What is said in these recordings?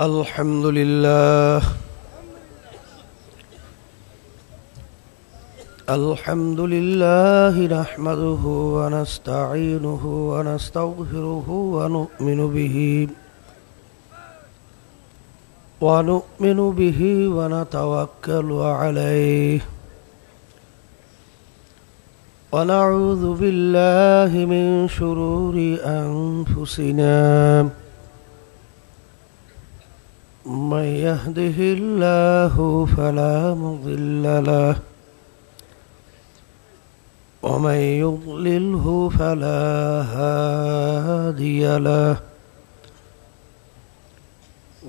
الحمد لله نحمده ونستعينه ونستغفره ونؤمن به ونتوكل عليه ونعوذ بالله من شرور أنفسنا من يهده الله فلا مضل له ومن يضلله فلا هادي له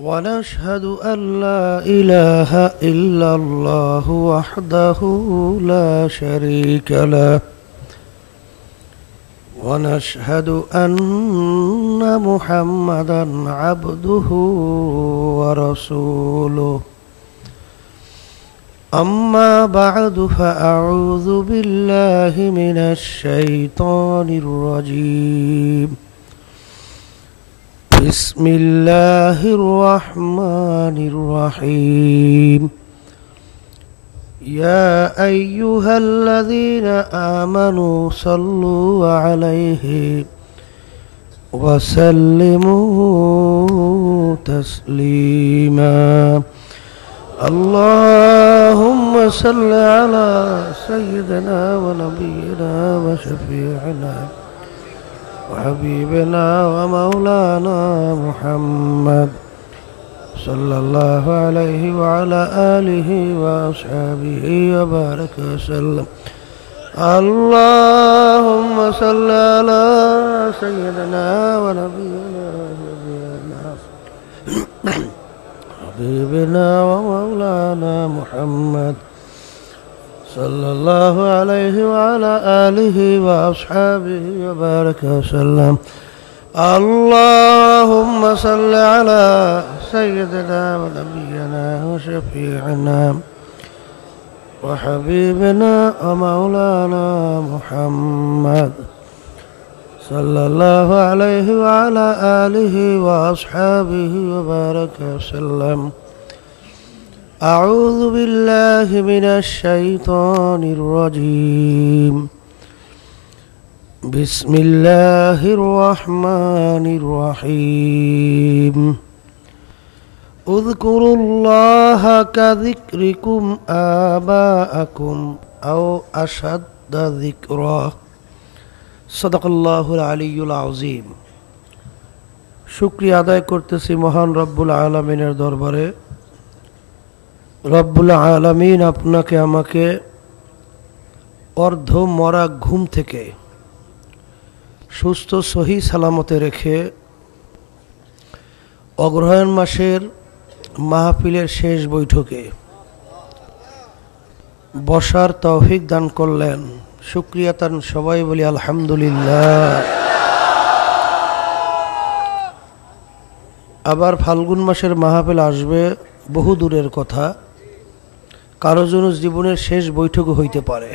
ونشهد أن لا إله إلا الله وحده لا شريك له ونشهد أن محمدا عبده ورسوله أما بعد فأعوذ بالله من الشيطان الرجيم بسم الله الرحمن الرحيم يا أيها الذين آمنوا صلوا عليه وسلموا تسليما اللهم صل على سيدنا ونبينا وشفيعنا وحبيبنا ومولانا محمد صلى الله عليه وعلى آله وأصحابه وبارك وسلم اللهم صل على سيدنا ونبينا حبيبنا ومولانا محمد صلى الله عليه وعلى آله وأصحابه وبارك وسلم اللهم صل على سيدنا ونبينا وشفيعنا وحبيبنا ومولانا محمد صلى الله عليه وعلى آله وأصحابه وبارك وسلم أعوذ بالله من الشيطان الرجيم بسم الله الرحمن الرحيم اذكروا الله كذكركم آباءكم أو أشد ذكرا صدق الله العلي العظيم শুকরিয়া আদায় করতেছি মহান রব্বুল আলামিনের দরবারে। রব্বুল আলামিন আপনাকে আমাকে অর্ধ মরা ঘুম থেকে সুস্থ সহি সালামতে রেখে অগ্রহায়ণ মাসের মাহফিলের শেষ বৈঠকে বসার তৌফিক দান করলেন। শুকরিয়া তার সবাই বলি আলহামদুলিল্লাহ। আবার ফাল্গুন মাসের মাহফিল আসবে, বহু দূরের কথা, কারো জন্য জীবনের শেষ বৈঠক হইতে পারে।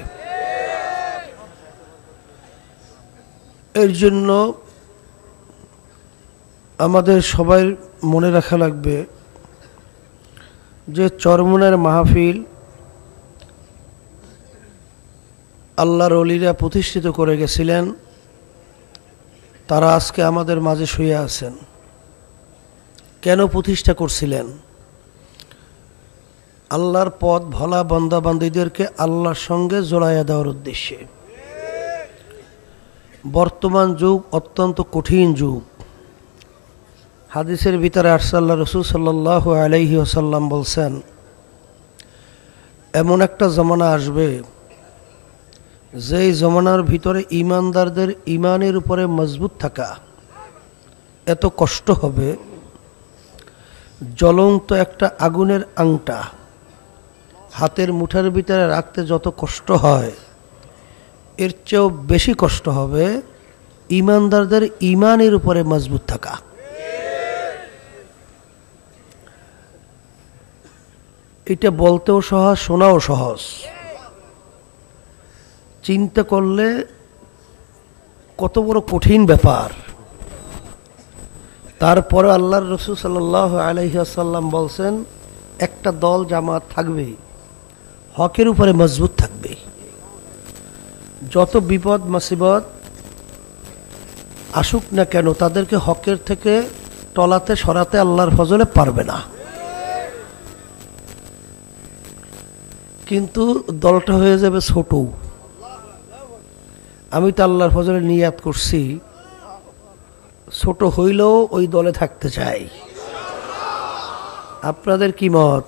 এর জন্য আমাদের সবাই মনে রাখা লাগবে যে চরমনের মাহফিল আল্লাহর ওলিরা প্রতিষ্ঠিত করে গেছিলেন, তারা আজকে আমাদের মাঝে শুয়ে আছেন। কেন প্রতিষ্ঠা করছিলেন? আল্লাহর পথ ভোলা বান্দা বান্দীদেরকে আল্লাহর সঙ্গে জড়াইয়া দেওয়ার উদ্দেশ্যে। বর্তমান যুগ অত্যন্ত কঠিন যুগ। হাদিসের ভিতরে আসছে আল্লাহ রাসূল সাল্লাল্লাহু আলাইহি ওয়াসাল্লাম বলছেন, এমন একটা জমানা আসবে যেই জমানার ভিতরে ঈমানদারদের ঈমানের উপরে মজবুত থাকা এত কষ্ট হবে, জ্বলন্ত একটা আগুনের আংটা হাতের মুঠার ভিতরে রাখতে যত কষ্ট হয়, এর চেয়েও বেশি কষ্ট হবে ঈমানদারদের ঈমানের উপরে মজবুত থাকা। এটা বলতেও সহজ, শোনাও সহজ। চিন্তা করলে কত বড় কঠিন ব্যাপার। তারপরে আল্লাহর রাসূল সাল্লাল্লাহু আলাইহি ওয়াসাল্লাম বলছেন, একটা দল জামাত থাকবে, হকের উপরে মজবুত থাকবে। যত বিপদ মুসিবত আসুক না কেন, তাদেরকে হকের থেকে টলাতে সরাতে আল্লাহর ফজলে পারবে না। কিন্তু দলটা হয়ে যাবে ছোট। আমি তো আল্লাহর ফজলে নিয়াত করছি, ছোট হইলেও ওই দলে থাকতে চাই। আপনাদের কি মত?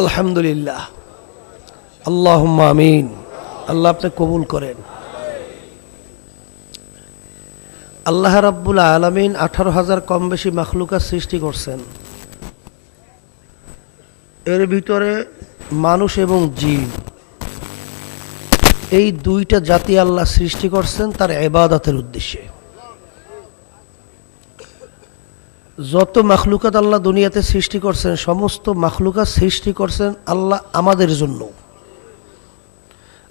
আলহামদুলিল্লাহ, আল্লাহুম্মা আমিন। আল্লাহ আপনি কবুল করেন। আল্লাহ রাব্বুল আলামিন 18,000 কম বেশি মাখলুকাত সৃষ্টি করছেন। এর ভিতরে মানুষ এবং জিন, এই দুইটা জাতি আল্লাহ সৃষ্টি করছেন তার ইবাদতের উদ্দেশ্যে। যত মাখলুকাত আল্লাহ দুনিয়াতে সৃষ্টি করছেন, সমস্ত মাখলুকাত সৃষ্টি করছেন আল্লাহ আমাদের জন্য,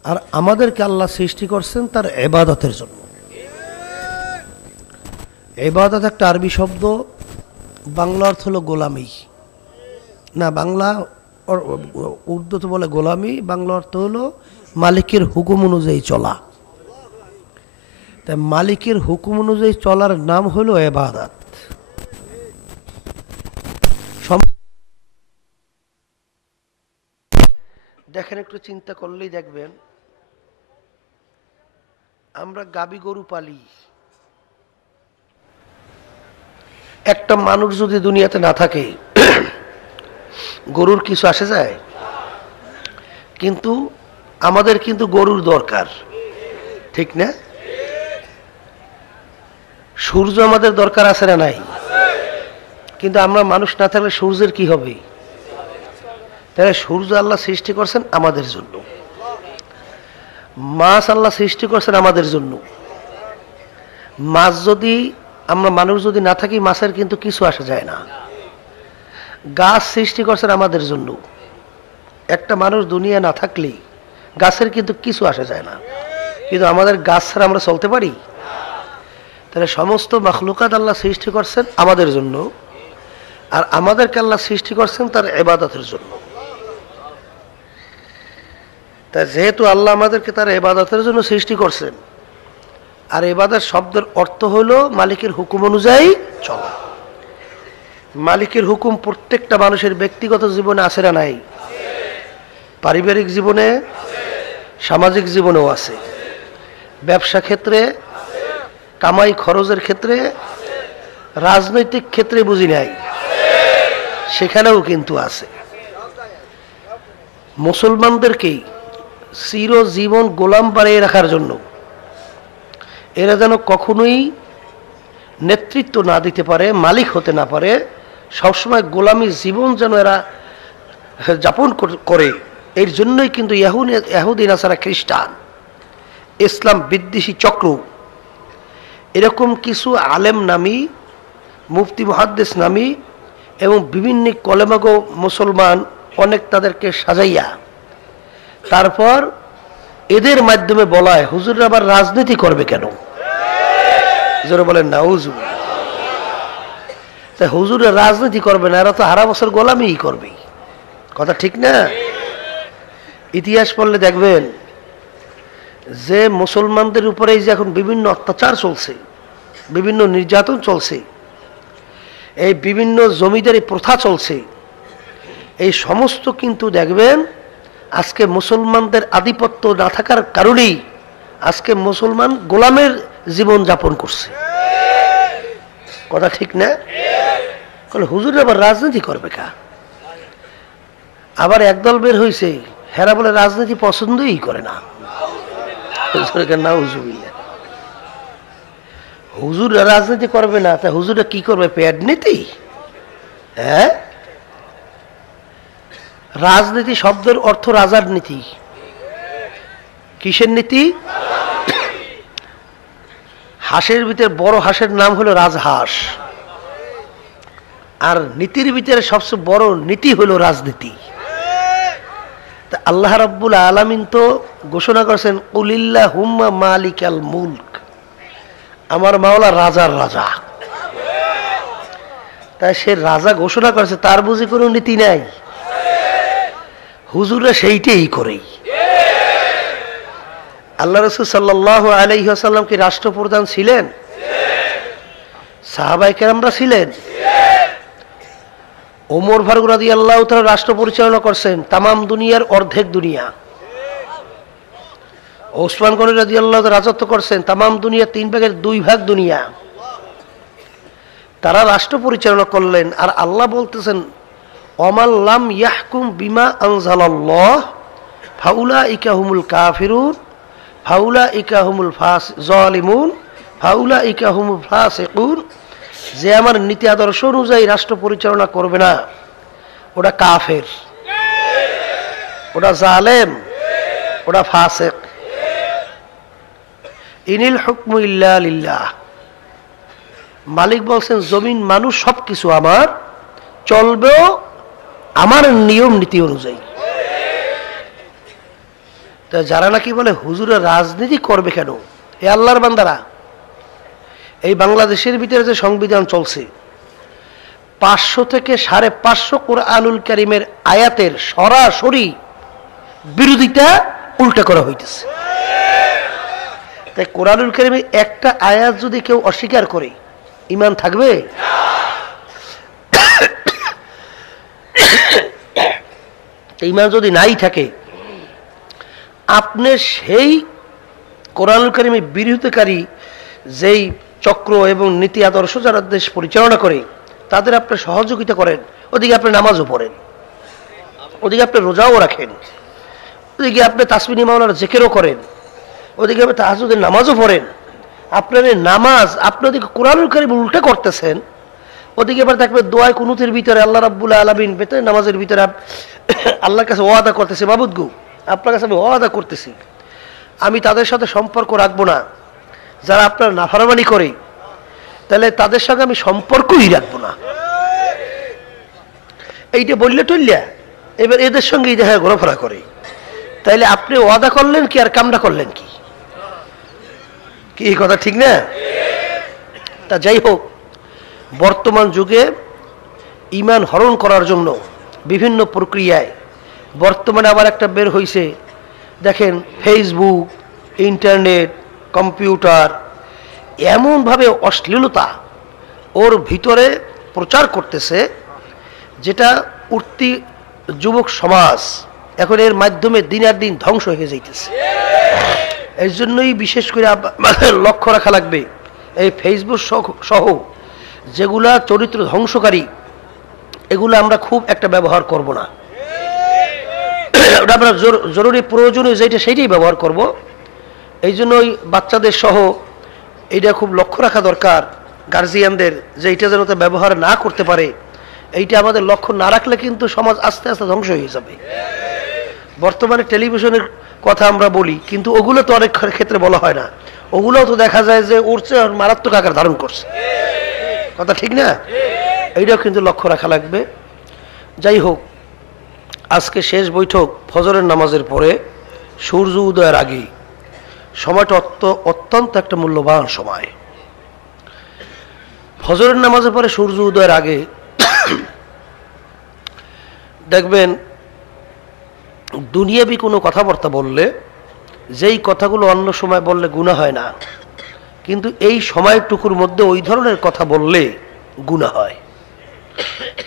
আর আমাদেরকে আল্লাহ সৃষ্টি করছেন তার ইবাদতের জন্য। ইবাদত একটা আরবি শব্দ, বাংলা অর্থ হলো গোলামি। না, বাংলা উর্দুতে বলে গোলামি, বাংলা অর্থ হলো মালিকের হুকুম অনুযায়ী চলা। তাই মালিকের হুকুম অনুযায়ী চলার নাম হলো ইবাদত। দেখেন, একটু চিন্তা করলেই দেখবেন, আমরা গাবি গরু পালি। একটা মানুষ যদি দুনিয়াতে না থাকে, গরুর কিছু আসে যায়? কিন্তু আমাদের কিন্তু গরুর দরকার, ঠিক না? সূর্য আমাদের দরকার আছে না নাই? কিন্তু আমরা মানুষ না থাকলে সূর্যের কি হবে? তাহলে সূর্য আল্লাহ সৃষ্টি করছেন আমাদের জন্য, মাছ আল্লাহ সৃষ্টি করছেন আমাদের জন্য। মাছ যদি আমরা মানুষ যদি না থাকি, মাছের কিন্তু কিছু আসা যায় না। গাছ সৃষ্টি করছেন আমাদের জন্য। একটা মানুষ দুনিয়া না থাকলে গাছের কিন্তু কিছু আসা যায় না, কিন্তু আমাদের গাছ ছাড়া আমরা চলতে পারি? তাহলে সমস্ত মাখলুকাত আল্লাহ সৃষ্টি করছেন আমাদের জন্য, আর আমাদেরকে আল্লাহ সৃষ্টি করছেন তার ইবাদতের জন্য। তাই যেহেতু আল্লাহ আমাদেরকে তার ইবাদতের জন্য সৃষ্টি করছেন, আর ইবাদত শব্দের অর্থ হলো মালিকের হুকুম অনুযায়ী চলা। মালিকের হুকুম প্রত্যেকটা মানুষের ব্যক্তিগত জীবনে আছে না নাই? পারিবারিক জীবনে, সামাজিক জীবনেও আছে। ব্যবসা ক্ষেত্রে, কামাই খরচের ক্ষেত্রে, রাজনৈতিক ক্ষেত্রে বুঝি নাই, সেখানেও কিন্তু আছে। মুসলমানদেরকেই চিরজীবন গোলাম বানিয়ে রাখার জন্য, এরা যেন কখনোই নেতৃত্ব না দিতে পারে, মালিক হতে না পারে, সবসময় গোলামী জীবন যেন এরা যাপন করে, এর জন্যই কিন্তু ইহুদি নাসারা খ্রিস্টান, ইসলাম বিদ্বেষী চক্র, এরকম কিছু আলেম নামী, মুফতি মুহাদ্দিস নামী এবং বিভিন্ন কলেমাগো মুসলমান অনেক তাদেরকে সাজাইয়া, তারপর এদের মাধ্যমে বলায় হুজুররা আবার রাজনীতি করবে কেন? হুজুর বলেন নাউজুবিল্লাহ। তাই হুজুররা রাজনীতি করবে না, এরা তো সারা বছর গোলামি করবে। কথা ঠিক না? ইতিহাস পড়লে দেখবেন যে মুসলমানদের উপরে যে এখন বিভিন্ন অত্যাচার চলছে, বিভিন্ন নির্যাতন চলছে, এই বিভিন্ন জমিদারি প্রথা চলছে, এই সমস্ত কিন্তু দেখবেন আজকে মুসলমানদের আধিপত্য না থাকার কারণেই আজকে মুসলমান গোলামের জীবন যাপন করছে। কথা ঠিক না? হুজুর আবার রাজনীতি করবে কা? আবার একদল বের হয়েছে, হেরা বলে রাজনীতি পছন্দই করে না। হুজুর রাজনীতি করবে না, তা হুজুরা কি করবে? প্যাড নীতি? হ্যাঁ, রাজনীতি শব্দের অর্থ রাজার নীতি। কিসের নীতি? হাঁসের ভিতরে বড় হাঁসের নাম হলো রাজহাঁস, আর নীতির ভিতরে সবচেয়ে বড় নীতি হলো রাজনীতি। তা আল্লাহ রাব্বুল আলামিন তো ঘোষণা করেছেন কুলিল্লাহুম্মা মালিকাল মুলক, আমার মাওলা রাজার রাজা, তাই সে রাজা ঘোষণা করেছে, তার বুঝি কোনো নীতি নাই? হুজুররা সেইটাই করেই। আল্লাহ রাসূল সাল্লাল্লাহু আলাইহি ওয়াসাল্লাম কি রাষ্ট্রপ্রধান ছিলেন? সাহাবায়ে কেরামরা ছিলেন। ওমর ফারুক রাদিয়াল্লাহু তাআলা রাষ্ট্র পরিচালনা করছেন তামাম দুনিয়ার অর্ধেক দুনিয়া। ওসমান গনি রাদিয়াল্লাহু তাআলা রাজত্ব করছেন তামাম দুনিয়া 3/2 ভাগ দুনিয়া। তারা রাষ্ট্র পরিচালনা করলেন, আর আল্লাহ বলতেছেন ওয়ামান লাম ইয়াহকুম বিমা আনজালাল্লাহ ফাউলাইকা হুমুল কাফিরুন ফাউলাইকা হুমুল জালিমুন ফাউলাইকা হুমুল ফাসিকুন। যে আমার নীতি আদর্শ অনুযায়ী রাষ্ট্র পরিচালনা করবে না, ওটা কাফের, ওটা জালেম, ওটা ফাসিক। ইনিল হুকমু ইল্লা লিল্লাহ। মালিক বলছেন জমিন মানুষ সবকিছু আমার, চলবেও আমার নিয়ম নীতি অনুযায়ী। তা যারা নাকি বলে হুজুরের রাজনীতি করবে কেন, এ আল্লাহর বান্দারা, এই বাংলাদেশের ভিতরে যে সংবিধান চলছে 500 থেকে 550 কোরআনুল কারীমের আয়াতের সরাসরি বিরোধিতা উল্টা করা হইতেছে। তাই কোরআনুল কারীমের একটা আয়াত যদি কেউ অস্বীকার করে, ঈমান থাকবে? ঈমান যদি নাই থাকে, আপনি সেই কোরআনুল কারীমের বিরোধিতাকারী যেই চক্র এবং নীতি আদর্শ যারা দেশ পরিচালনা করে, তাদের আপনি সহযোগিতা করেন, ওদিকে আপনি নামাজও পড়েন, ওদিকে আপনি রোজাও রাখেন, ওদিকে আপনি তাসবিহ মাওলানার জিকিরও করেন, ওদিকে আপনি তাহাজ্জুদের নামাজও পড়েন। আপনার নামাজ আপনি ওদিকে কোরআনুল কারীম উল্টা করতেছেন, ওদিকে এবার দেখবেন দোয়া কুনুতের ভিতরে আল্লাহ রাব্বুল আলামিন বেতন নামাজের ভিতরে আল্লাহর কাছে ওয়াদা করতেছে, মাবুদ গো আপনার কাছে আমি ওয়াদা করতেছি আমি তাদের সাথে সম্পর্ক রাখবো না যারা আপনার নাফরমানি করে, তাহলে তাদের সঙ্গে আমি সম্পর্কই রাখবো না। এইটা বললে টললিয়া এবার এদের সঙ্গে দেখা ঘোরাফেরা করে, তাইলে আপনি ওয়াদা করলেন কি আর কামনা করলেন কি? কি এই কথা ঠিক না? তা যাই হোক, বর্তমান যুগে ঈমান হরণ করার জন্য বিভিন্ন প্রক্রিয়ায় বর্তমানে আবার একটা বের হয়েছে, দেখেন ফেসবুক, ইন্টারনেট, কম্পিউটার, এমনভাবে অশ্লীলতা ওর ভিতরে প্রচার করতেছে যেটা উঠতি যুবক সমাজ এখন এর মাধ্যমে দিন আর দিন ধ্বংস হয়ে যাইতেছে। এই জন্যই বিশেষ করে লক্ষ্য রাখা লাগবে, এই ফেসবুক সহ যেগুলা চরিত্র ধ্বংসকারী, এগুলো আমরা খুব একটা ব্যবহার করব না। ওটা আমরা জরুরি প্রয়োজনীয় যেটা সেইটাই ব্যবহার করব। এই জন্য ওই বাচ্চাদের সহ এইটা খুব লক্ষ্য রাখা দরকার, গার্জিয়ানদের, যে এইটা যেন ব্যবহার না করতে পারে। এইটা আমাদের লক্ষ্য না রাখলে কিন্তু সমাজ আস্তে আস্তে ধ্বংস হয়ে যাবে। বর্তমানে টেলিভিশনের কথা আমরা বলি, কিন্তু ওগুলো তো অনেক ক্ষেত্রে বলা হয় না, ওগুলোও তো দেখা যায় যে উঠছে আর মারাত্মক আকার ধারণ করছে। কথা ঠিক না? এইটাও কিন্তু লক্ষ্য রাখা লাগবে। যাই হোক, আজকে শেষ বৈঠক ফজরের নামাজের পরে সূর্য উদয়ের আগে, সময়টা অত্যন্ত একটা মূল্যবান সময়। ফজরের নামাজের পরে সূর্য উদয়ের আগে দেখবেন দুনিয়াবি কোনো কথাবার্তা বললে, যেই কথাগুলো অন্য সময় বললে গুনাহ হয় না, কিন্তু এই সময়টুকুর মধ্যে ওই ধরনের কথা বললে গুনাহ হয়।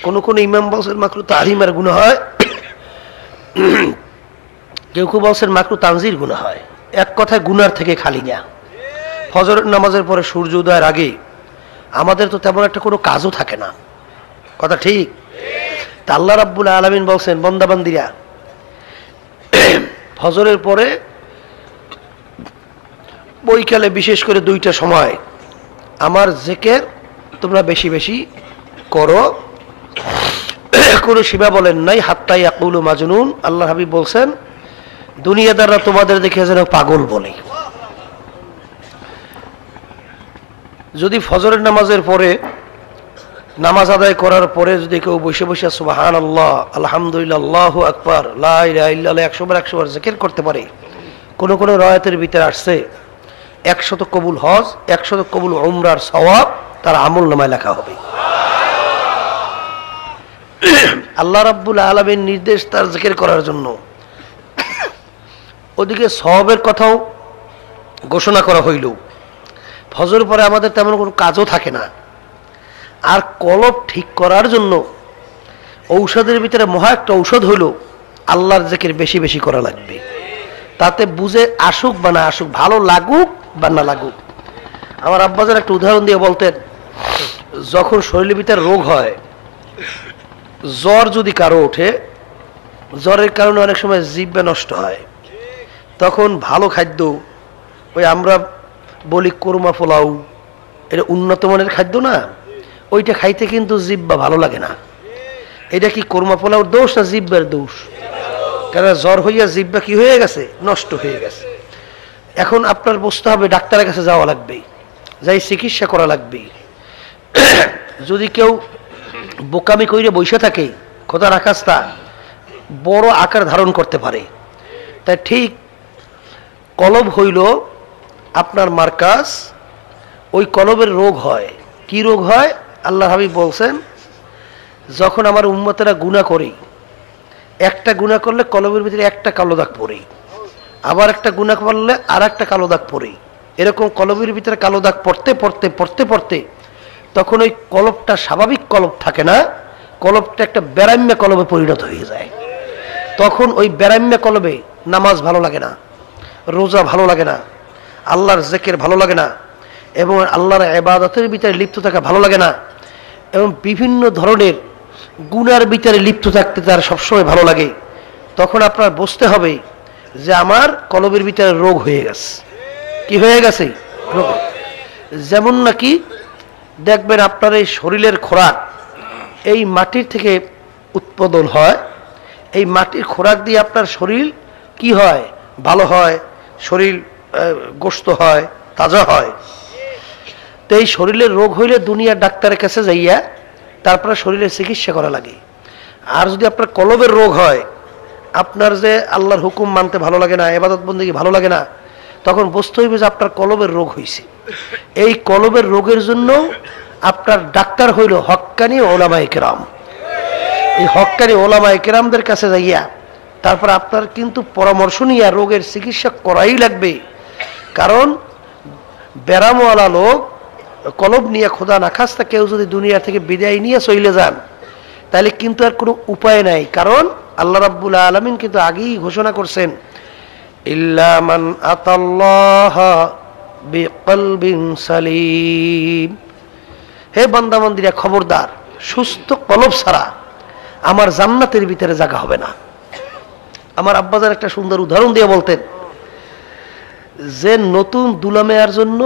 কোন কোন ইমাম বলছেন মাকরু তাহরিমের গুনাহ হয়, কেউ কেউ বলছেন মাকরু তানজির গুনাহ হয়। এক কথায় গুনার থেকে খালি না। ফজরের নামাজের পরে সূর্য উদয়ের আগে আমাদের তো তেমন একটা কোনো কাজও থাকে না। কথা ঠিক? তা আল্লাহ রাব্বুল আলামিন বলছেন, বান্দাবান্দিরা ফজরের পরে বৈকালে বিশেষ করে 2টা সময় আমার জিকির তোমরা বেশি বেশি করো। কোনো সীমা বলেন নাই, হাত্তা ইয়াকুলু মাজনুন। আল্লাহ হাবিব বলছেন দুনিয়াদাররা তোমাদের দেখে যেন পাগল বলে। যদি ফজরের নামাজের পরে, নামাজ আদায় করার পরে যদি কেউ বসে বসে সুবহানাল্লাহ, আলহামদুলিল্লাহ, আল্লাহু আকবার, লা ইলাহা ইল্লাল্লাহ 100 বার জিকির করতে পারে, কোন কোন রায়াতের ভিতরে আসছে 100 কবুল হজ, 100 কবুল উমরার সওয়াব তার আমল নামায় লেখা হবে। আল্লাহ রাব্বুল আলামিন নির্দেশ তার জিকির করার জন্য। ওদিকে সওয়াবের কথাও ঘোষণা করা হইল। ফজর পরে আমাদের তেমন কোনো কাজও থাকে না। আর কলব ঠিক করার জন্য ঔষধের ভিতরে মহা একটা ঔষধ হইল আল্লাহর জিকির বেশি বেশি করা লাগবে। তাতে বুঝে আসুক বা না আসুক, ভালো লাগুক বা না লাগুক। আমার আব্বাজান একটা উদাহরণ দিয়ে বলতেন, যখন শরীরের ভিতরে রোগ হয়, জ্বর যদি কারো ওঠে, জ্বরের কারণে অনেক সময় জিহ্বা নষ্ট হয়, তখন ভালো খাদ্য, ওই আমরা বলি কোরমা পোলাও, এটা উন্নত মানের খাদ্য না, ওইটা খাইতে কিন্তু জিহ্বা ভালো লাগে না। এটা কি কোরমা পোলাওর দোষ না জিহ্বার দোষ? কারণ জ্বর হইয়া জিহ্বা কি হয়ে গেছে, নষ্ট হয়ে গেছে। এখন আপনার বুঝতে হবে ডাক্তারের কাছে যাওয়া লাগবে, যাই চিকিৎসা করা লাগবে। যদি কেউ বোকামি কইরে বসে থাকে, খোদার আকাশটা বড় আকার ধারণ করতে পারে। তাই ঠিক কলব হইল আপনার মার্কাজ, ওই কলবের রোগ হয়। কি রোগ হয়? আল্লাহ হাবিব বলছেন, যখন আমার উম্মতেরা গুনাহ করে, একটা গুনাহ করলে কলবের ভিতরে একটা কালো দাগ পড়ে, আবার একটা গুনাহ করলে আর একটা কালো দাগ পড়ে, এরকম কলবের ভিতরে কালো দাগ পড়তে পড়তে পড়তে পড়তে তখন ওই কলবটা স্বাভাবিক কলব থাকে না, কলবটা একটা বেরাম্যা কলবে পরিণত হয়ে যায়। তখন ওই বেরাম্যা কলবে নামাজ ভালো লাগে না, রোজা ভালো লাগে না, আল্লাহর জিকির ভালো লাগে না, এবং আল্লাহর ইবাদতের ভিতরে লিপ্ত থাকা ভালো লাগে না, এবং বিভিন্ন ধরনের গুনার ভিতরে লিপ্ত থাকতে তার সবসময় ভালো লাগে। তখন আপনার বুঝতে হবে যে আমার কলবের ভিতরে রোগ হয়ে গেছে। কি হয়ে গেছে? রোগ। যেমন নাকি দেখবেন আপনার এই শরীরের খোরাক এই মাটির থেকে উৎপাদন হয়, এই মাটির খোরাক দিয়ে আপনার শরীর কি হয়? ভালো হয়, শরীর গোস্ত হয়, তাজা হয়। তো এই শরীরের রোগ হইলে দুনিয়ার ডাক্তারের কাছে যাইয়া তারপরে শরীরের চিকিৎসা করা লাগে। আর যদি আপনার কলবের রোগ হয়, আপনার যে আল্লাহর হুকুম মানতে ভালো লাগে না, ইবাদত বন্দেগী ভালো লাগে না, তখন বুঝতে হইবে যে আপনার কলবের রোগ হয়েছে। এই কলবের রোগের জন্য আপনার ডাক্তার হইল হক্কানি ওলামায়ে কেরাম। এই হক্কানি ওলামায়ে কেরামদের কাছে যাইয়া তারপর আপনার কিন্তু পরামর্শ নিয়ে রোগের চিকিৎসা করাই লাগবে। কারণ ব্যারামওয়ালা লোক কলব নিয়ে খোদা না খাস্তা কেউ যদি দুনিয়া থেকে বিদায় নিয়ে চলে যান, তাহলে কিন্তু আর কোনো উপায় নাই। কারণ আল্লাহ রাব্বুল আলামিন কিন্তু আগেই ঘোষণা করছেন, ইল্লা মান আতাল্লাহ বিকলবিন সালিম। হে বান্দা বান্দীরা, খবরদার, সুস্থ কলব ছাড়া আমার জান্নাতের ভিতরে জায়গা হবে না। আমার আব্বাজান একটা সুন্দর উদাহরণ দিয়ে বলতেন যে নতুন দুলা মেয়ার জন্য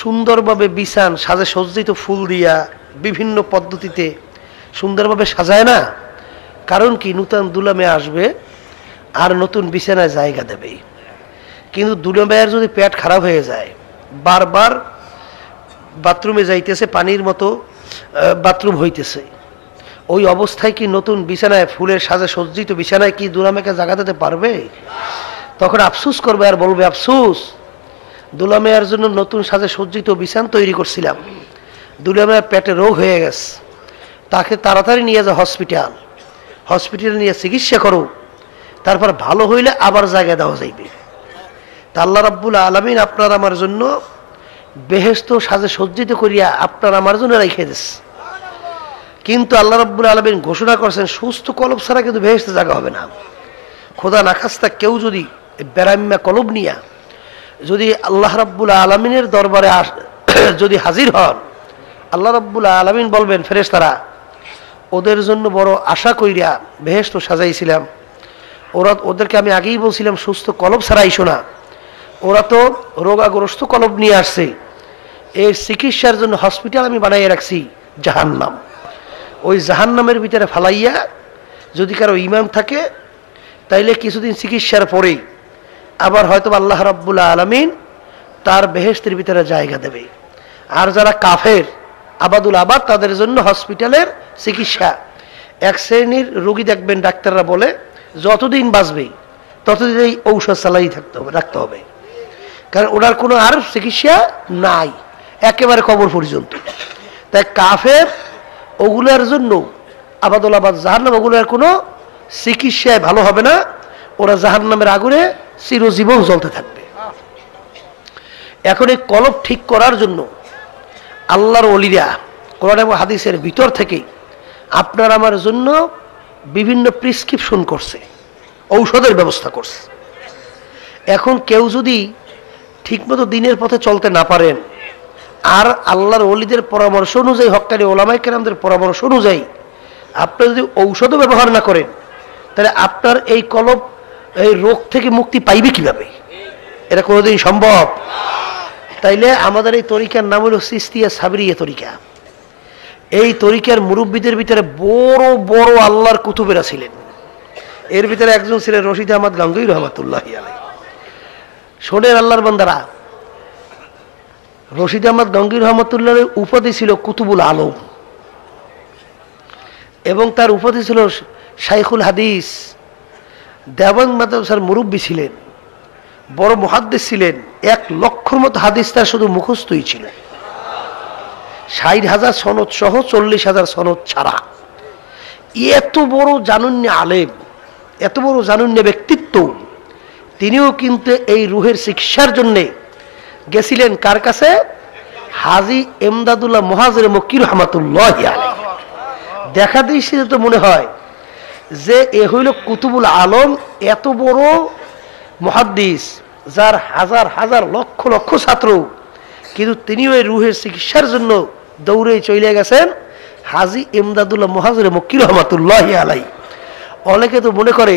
সুন্দরভাবে বিছান সাজে সজ্জিত ফুল দিয়া বিভিন্ন পদ্ধতিতে সুন্দরভাবে সাজায় না, কারণ কি নতুন দুলা মেয়ে আসবে আর নতুন বিছানায় জায়গা দেবে। কিন্তু দুলা মেয়ের যদি পেট খারাপ হয়ে যায়, বারবার বাথরুমে যাইতেছে, পানির মতো বাথরুম হইতেছে, ওই অবস্থায় কি নতুন বিছানায় ফুলের সাজে সজ্জিত বিছানায় কি দুলা মেয়েকে জায়গা দিতে পারবে? তখন আফসুস করবে আর বলবে, আফসুস, দুলা মেয়ের জন্য নতুন সাজে সজ্জিত বিছানা তৈরি করছিলাম, দুলা মেয়ের পেটে রোগ হয়ে গেছে, তাকে তাড়াতাড়ি নিয়ে যা হসপিটাল, হসপিটালে নিয়ে চিকিৎসা করো, তারপর ভালো হইলে আবার জায়গা দেওয়া যাইবে। তা আল্লাহ রাব্বুল আলামিন আপনার আমার জন্য বেহেশত সাজে সজ্জিত করিয়া আপনার আমার জন্য রেখে দিয়েছে। কিন্তু আল্লাহ রাব্বুল আলামিন ঘোষণা করছেন, সুস্থ কলব ছাড়া কিন্তু বেহেশতে জায়গা হবে না। খোদা না খাস্তা কেউ যদি বেরাম্যা কলব নিয়া যদি আল্লাহ রাব্বুল আলামিনের দরবারে যদি হাজির হন, আল্লাহ রাব্বুল আলামিন বলবেন, ফেরেশতারা, ওদের জন্য বড় আশা কইরা বেহেশত সাজাইছিলাম, ওদেরকে আমি আগেই বলছিলাম সুস্থ কলব ছাড়া আইসো না, ওরা তো রোগাগ্রস্ত কলব নিয়ে আসছে, এর চিকিৎসার জন্য হসপিটাল আমি বানাইয়া রাখছি জাহান্নাম। ওই জাহান্নামের ভিতরে ফালাইয়া যদি কারো ঈমান থাকে, তাইলে কিছুদিন চিকিৎসার পরেই আবার হয়তো আল্লাহ রাব্বুল আলামিন তার বেহেশতের ভিতরে জায়গা দেবে। আর যারা কাফের আবাদুল আবাদ, তাদের জন্য হসপিটালের চিকিৎসা। এক শ্রেণীর রোগী দেখবেন ডাক্তাররা বলে যতদিন বাঁচবে ততদিন এই ঔষধ চালাই রাখতে হবে। কারণ ওনার কোনো আর চিকিৎসা নাই, একেবারে কবর পর্যন্ত। তাই কাফের ওগুলার জন্য আবাদুল আবাদ জাহান্নাম, ওগুলার কোনো চিকিৎসায় ভালো হবে না, ওরা জাহান্নামের আগুনে চিরজীবন জ্বলতে থাকবে। এখন এই কলব ঠিক করার জন্য আল্লাহর ওলিরা কোরআন এবং হাদিসের ভিতর থেকে আপনার আমার জন্য বিভিন্ন প্রেসক্রিপশন করছে, ঔষধের ব্যবস্থা করছে। এখন কেউ যদি ঠিকমতো দিনের পথে চলতে না পারেন, আর আল্লাহর ওলিদের পরামর্শ অনুযায়ী, হক্কানি ওলামায়ে কেরামদের পরামর্শ অনুযায়ী আপনি যদি ঔষধও ব্যবহার না করেন, তাহলে আপনার এই কলব এই রোগ থেকে মুক্তি পাইবে কিভাবে? এটা কোনোদিন সম্ভব? তাইলে আমাদের এই তরিকার নাম হলো চিশতিয়া সাবরিয়া তরিকা। এই তরিকার মুরব্বীদের ভিতরে বড় বড় আল্লাহর কুতুবেরা ছিলেন। এর ভিতরে একজন ছিলেন রশিদ আহমদ গাঙ্গুই রহমাতুল্লাহি আলাইহি। শোনেন আল্লাহর বান্দারা, রশিদ আহমদ গাঙ্গুই রহমাতুল্লাহির উপাধি ছিল কুতুবুল আলম, এবং তার উপাধি ছিল শাইখুল হাদিস। দেওবন্দ মাদ্রাসার মুরব্বী ছিলেন, বড় মুহাদ্দিস ছিলেন। 1 লক্ষর মতো হাদিস তার শুধু মুখস্থই ছিল, 60,000 সনদ সহ 40,000 সনদ ছাড়া। এত বড় জানুন্য আলেম, এত বড় জানুন্য ব্যক্তিত্ব, তিনিও কিন্তু এই রুহের চিকিৎসার জন্যে গেছিলেন কার কাছে? হাজী এমদাদুল্লাহ মুহাজির মক্কি রহমাতুল্লাহি আলাইহি। দেখা দিয়েছে তো মনে হয় যে এ হইল কুতুবুল আলম, এত বড় মুহাদ্দিস, যার হাজার হাজার লক্ষ লক্ষ ছাত্র, কিন্তু তিনিও এই রুহের চিকিৎসার জন্য দৌড়ে চলে গেছেন হাজী এমদাদুল্লাহ মুহাজির মক্কি রহমাতুল্লাহি আলাইহি। অনেকে তো মনে করে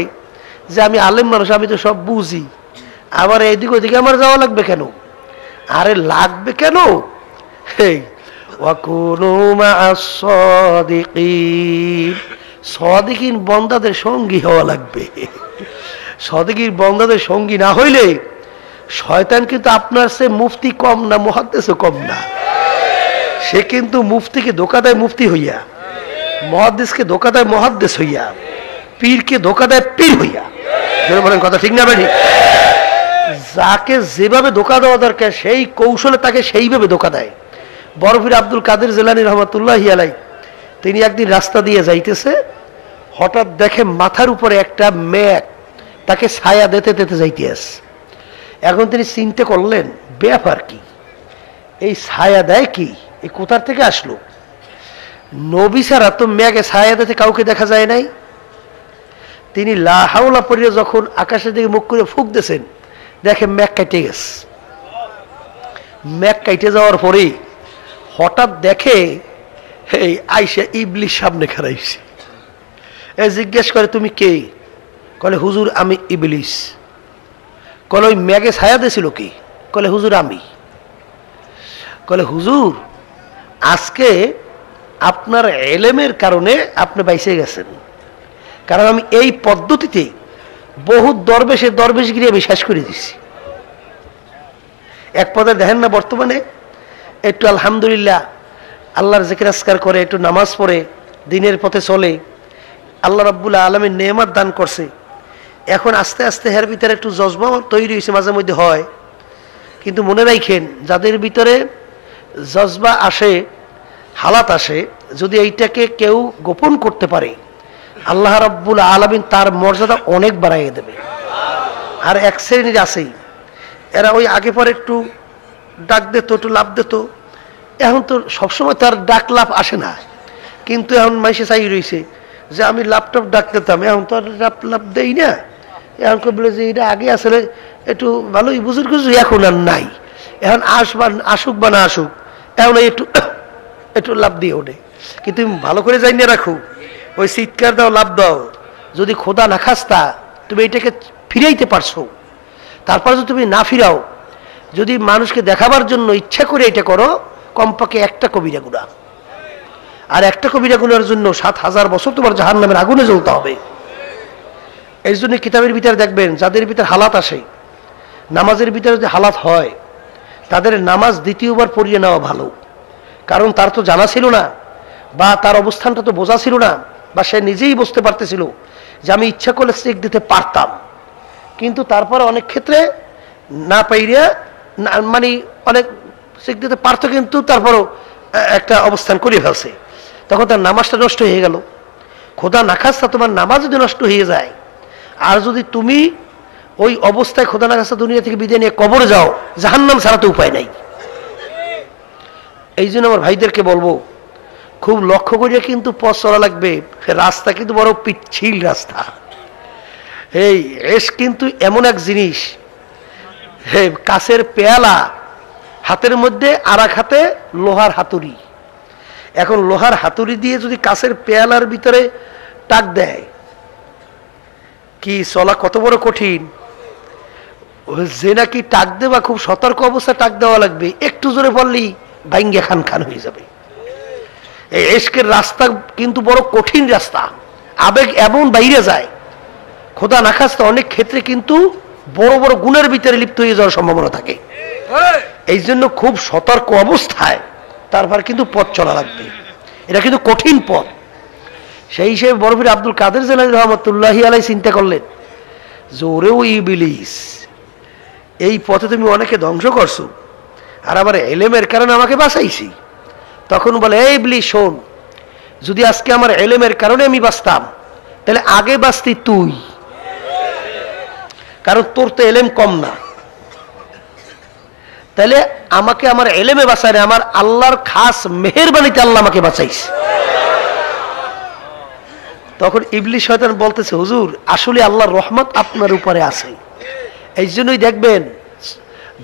যে আমি আলেম মানুষ, আমি তো সব বুঝি, আবার এইদিকে ওইদিকে আমার যাওয়া লাগবে কেন? আরে লাগবে কেন? সাদিকিন বন্দাদের সঙ্গী হওয়া লাগবে। সাদিকিন বন্দাদের সঙ্গী না হইলে শয়তান কিন্তু আপনার সে মুফতি কম না, মুহাদ্দিসও কম না। সে কিন্তু মুফতিকে ধোঁকা দেয় মুফতি হইয়া, মুহাদ্দিসকে ধোঁকা দেয় মুহাদ্দিস হইয়া, পীরকে ধোঁকা দেয় পীর হইয়া। বলেন কথা ঠিক না ভাই? যাকে যেভাবে ধোঁকা দেওয়া দরকার সেই কৌশলে তাকে সেইভাবে ধোঁকা দেয়। বরফির আব্দুল কাদের জিলানী রহমাতুল্লাহি আলাইহি, তিনি একদিন রাস্তা দিয়ে যাইতেছে, হঠাৎ দেখে মাথার উপরে একটা মেঘ তাকে ছায়া দিতে দিতে যাইতে আসে। এখন তিনি চিন্তা করলেন ব্যাপার কি, এই ছায়া দেয় কি, এই কোথার থেকে আসলো? নবী ছাড়া তো মেঘে ছায়া দিতে কাউকে দেখা যায় নাই। তিনি লা হাওলা পড়ে যখন আকাশের দিকে মুখ করে ফুঁক দিয়েছেন, দেখে মেঘ কেটে গেছে। মেঘ কেটে যাওয়ার পরে হঠাৎ দেখে এই আইসা ইবলিস সামনে খারাইছে। জিজ্ঞেস করে তুমি কে? কলে হুজুর আমি ইবলিস। কলে ওই মেঘে ছায়া দিয়েছিল কি? কলে হুজুর আমি। কলে হুজুর আজকে আপনার এলেমের কারণে আপনি বাইসে গেছেন, কারণ আমি এই পদ্ধতিতে বহুত দরবেশগিরি আমি শেষ করে দিছি। এক পদে দেখেন না বর্তমানে একটু আলহামদুলিল্লাহ আল্লাহর জিকির আজকার করে, একটু নামাজ পড়ে দিনের পথে চলে, আল্লাহ রাব্বুল আলামিন নেয়ামত দান করছে। এখন আস্তে আস্তে এর ভিতরে একটু জজবা তৈরি হয়েছে, মাঝে মধ্যে হয়। কিন্তু মনে রাখেন, যাদের ভিতরে জজবা আসে, হালাত আসে, যদি এইটাকে কেউ গোপন করতে পারে, আল্লাহ রাব্বুল আলামিন তার মর্যাদা অনেক বাড়াইয়ে দেবে। আর এক শ্রেণীর আছেই, এরা ওই আগে পরে একটু ডাক দিত, একটু লাভ দিত। এখন তো সবসময় তার ডাক লাভ আসে না, কিন্তু এখন মাইসে চাই রয়েছে যে আমি ল্যাপটপ ডাক দিতাম, এখন তো আর লাভ দেই না। এখন বলে যে এটা আগে আসলে একটু ভালোই বুজুর্গ, এখন আর নাই। এখন আসুক বা না আসুক, এখন একটু একটু লাভ দিয়ে ওঠে। কিন্তু ভালো করে যাই না রাখো, ওই চিৎকার দাও, লাভ দাও, যদি খোদা না খাস্তা তুমি এটাকে ফিরাইতে পারছো, তারপর যদি তুমি না ফিরাও, যদি মানুষকে দেখাবার জন্য ইচ্ছা করে এটা করো, কমপক্ষে একটা কবিরা গুনাহ। আর একটা কবিরা গুনার জন্য 7,000 বছর তোমার জাহান্নামের আগুনে জ্বলতে হবে। এই জন্য কিতাবের ভিতরে দেখবেন, যাদের ভিতরে হালাত আসে, নামাজের ভিতরে যদি হালাত হয়, তাদের নামাজ দ্বিতীয়বার পড়িয়ে নেওয়া ভালো। কারণ তার তো জানা ছিল না, বা তার অবস্থানটা তো বোঝা ছিল না, বা সে নিজেই বুঝতে পারতেছিল যে আমি ইচ্ছা করলে চেক দিতে পারতাম, কিন্তু তারপরে অনেক ক্ষেত্রে না পাইরা মানে অনেক শিখ দিতে পারতো, কিন্তু তারপরও একটা অবস্থান করে ফেলছে, তখন তার নামাজটা নষ্ট হয়ে গেল। খোদা না খাস্তা তোমার নামাজ যদি নষ্ট হয়ে যায়, আর যদি তুমি ওই অবস্থায় খোদা না খাস্তা দুনিয়া থেকে বিদায় নিয়ে কবরে যাও, জাহান্নাম ছাড়া তো উপায় নাই। এই জন্য আমার ভাইদেরকে বলবো, খুব লক্ষ্য করিয়া কিন্তু পথ চলা লাগবে। রাস্তা কিন্তু বড় পিচ্ছিল রাস্তা। এই এশক কিন্তু এমন এক জিনিস, কাছের পেয়ালা হাতের মধ্যে, আর এক হাতে লোহার হাতুড়ি। এখন লোহার হাতুড়ি দিয়ে যদি কাছের পেয়ালার ভিতরে টাক দেয়, কি চলা কত বড় কঠিন। যে নাকি টাক দেওয়া খুব সতর্ক অবস্থা টাক দেওয়া লাগবে, একটু জোরে পড়লেই ভাঙ্গে খান খান হয়ে যাবে। এই এশকের রাস্তা কিন্তু বড় কঠিন রাস্তা, আবেগ এমন বাইরে যায়, খোদা না খাস্তা অনেক ক্ষেত্রে কিন্তু বড় বড় গুণের ভিতরে লিপ্ত হয়ে যাওয়ার সম্ভাবনা থাকে। এই জন্য খুব সতর্ক অবস্থায় তারপর কিন্তু পথ চলা লাগবে। এটা কিন্তু কঠিন পথ। সেই হিসেবে বরফির আব্দুল কাদের জিলানী রহমতুল্লাহি আলাইহি চিন্তা করলেন, জোরেও ইবলিস, এই পথে তুমি অনেকে ধ্বংস করছো, আর আবার এলেমের কারণে আমাকে বাঁচাইছি। তখন বলে, এই ইবলিস শোন, যদি আজকে আমার এলেমের কারণে আমি বাঁচতাম, তাহলে আগে বাঁচতি তুই, কারণ তোর তো এলেম কম না। তাহলে আমাকে আমার এলেমে বাঁচায় না, আমার আল্লাহর খাস মেহেরবানিতে আল্লাহ আমাকে বাঁচাইছে। তখন ইবলিস শয়তান বলতেছে, হুজুর আসলে আল্লাহর রহমত আপনার উপরে আছে। এই জন্যই দেখবেন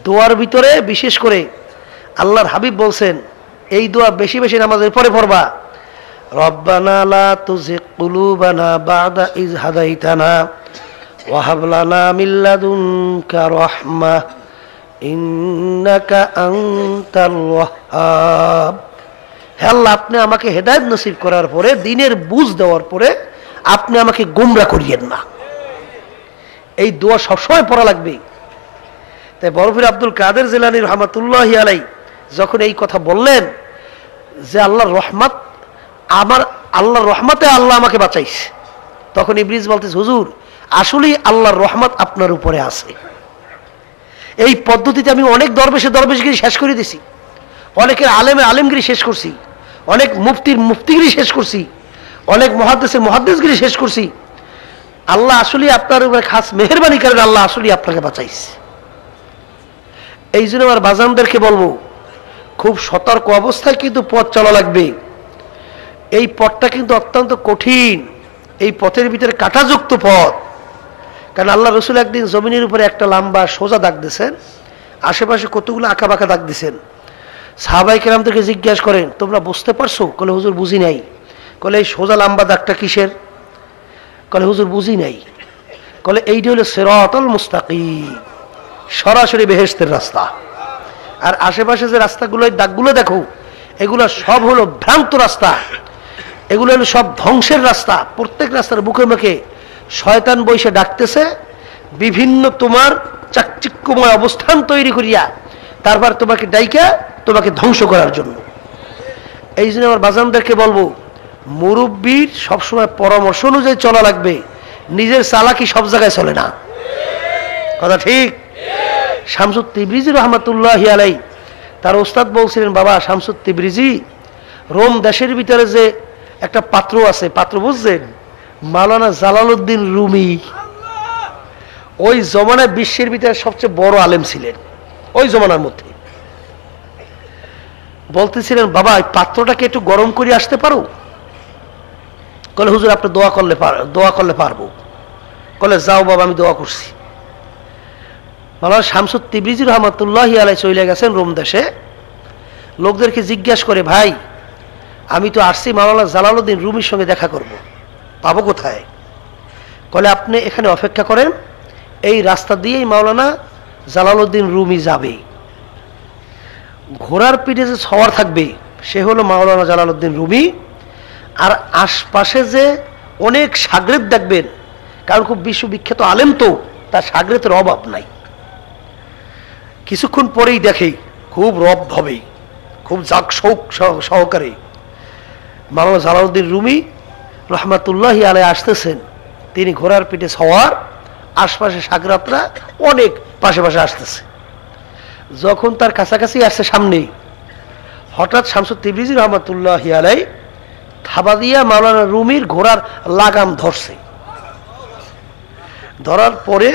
দোয়ার ভিতরে বিশেষ করে আল্লাহর হাবিব বলছেন, এই দোয়া বেশি বেশি নামাজের পরে পড়বা, রব্বানা লা তুযিগ কুলুবানা বা'দা ইয হাদাইতানা ওয়া হাব লানা মিন লাদুনকা রাহমাহ ইন্নাকা আনতাল ওয়াহ্হাব। হে আল্লাহ, আপনি আমাকে হেদায়েত নসিব করার পরে, দ্বীনের বুঝ দেওয়ার পরে আপনি আমাকে গোমরা করিয়েন না। এই দোয়া সবসময় পড়া লাগবে। তাই বরফির আব্দুল কাদের জিলানী রহমাতুল্লাহি আলাইহি যখন এই কথা বললেন যে আল্লাহর রহমত, আমার আল্লাহর রহমতে আল্লাহ আমাকে বাঁচাইছে, তখন ইবলিস বলতেছে, হুজুর আসলেই আল্লাহর রহমত আপনার উপরে আছে। এই পদ্ধতিতে আমি অনেক দরবেশগিরি শেষ করে দিছি, অনেকের আলেমগিরি শেষ করছি, অনেক মুফতিগিরি শেষ করছি, অনেক মুহাদ্দিসগিরি শেষ করছি। আল্লাহ আসলেই আপনার উপরে খাস মেহেরবানি করেন, আল্লাহ আসলেই আপনাকে বাঁচাইছে। এই জন্য আমার বাজানদেরকে বলবো, খুব সতর্ক অবস্থায় কিন্তু পথ চলা লাগবে। এই পথটা কিন্তু অত্যন্ত কঠিন, এই পথের ভিতরে কাঁটাযুক্ত পথ। কারণ আল্লাহ রসুল একদিন জমিনের উপরে একটা লম্বা সোজা দাগ দিয়েছেন, আশেপাশে কতগুলো আঁকা বাঁকা দাগ দিয়েছেন। সাহাবায়ে কেরামদেরকে জিজ্ঞাসা করেন, তোমরা বুঝতে পারছো? বলে, হুজুর বুঝি নাই। বলে, এই সোজা লম্বা দাগটা কিসের? বলে, হুজুর বুঝি নাই। বলে, এইটা হলো সিরাতুল মুস্তাকিম, সরাসরি বেহেশতের রাস্তা। আর আশেপাশে যে রাস্তাগুলো, দাগগুলো দেখো, এগুলো সব হলো ভ্রান্ত রাস্তা, এগুলো হলো সব ধ্বংসের রাস্তা। প্রত্যেক রাস্তার বুকে মুখে শয়তান বইসে ডাকতেছে, বিভিন্ন তোমার চাকচিক্যময় অবস্থান তৈরি করিয়া তারপর তোমাকে ডাইকা তোমাকে ধ্বংস করার জন্য। এই জন্য আমার বাজানদেরকে বলবো, মুরব্বীর সবসময় পরামর্শ অনুযায়ী চলা লাগবে, নিজের চালাকি সব জায়গায় চলে না। কথা ঠিক? শামসুত তিবরিজি রহমাতুল্লাহি আলাইহি তার ওস্তাদ বলছিলেন, বাবা শামসুত তিবরিজি, রোম দেশের ভিতরে যে একটা পাত্র আছে, পাত্র বুঝছেন? মাওলানা জালালউদ্দিন রুমি। ওই জমানায় বিশ্বের ভিতরে সবচেয়ে বড় আলেম ছিলেন ওই জমানার মধ্যে। বলতেছিলেন, বাবা এই পাত্রটাকে একটু গরম করে আসতে পারো? বলে, হুজুর আপনি দোয়া করলে পারবো। বলে, যাও বাবা, আমি দোয়া করছি। মাওলানা শামসুত তিবরিজি রহমাতুল্লাহি আলাইহি চলে গেছেন রোম দেশে। লোকদেরকে জিজ্ঞাসা করে, ভাই আমি তো আসছি মাওলানা জালালউদ্দিন রুমির সঙ্গে দেখা করব, পাবো কোথায়? বলে, আপনি এখানে অপেক্ষা করেন, এই রাস্তা দিয়েই মাওলানা জালালউদ্দিন রুমি যাবে। ঘোড়ার পিঠে যে সওয়ার থাকবে সে হলো মাওলানা জালালউদ্দিন রুমি। আর আশপাশে যে অনেক শাগরেদ দেখবেন, কারণ খুব বিশ্ববিখ্যাত আলেম তো, তার শাগরেদের অভাব নাই। কিছুক্ষণ পরেই দেখে খুব রব হবে, খুব জাক শৌক সহকারে মাওলানা জালালউদ্দিন রুমি রহমাতুল্লাহি আলাইহি আসতেছেন। তিনি ঘোড়ার পিঠে সওয়ার, আশপাশে শাগরাতরা অনেক পাশে পাশে আসতেছে। যখন তার কাছাকাছি আসছে সামনে, হঠাৎ শামসুত তিবরিজি রহমতুল্লাহি আলাই থাবা দিয়া মাওলানা রুমির ঘোড়ার লাগাম ধরছে। ধরার পরে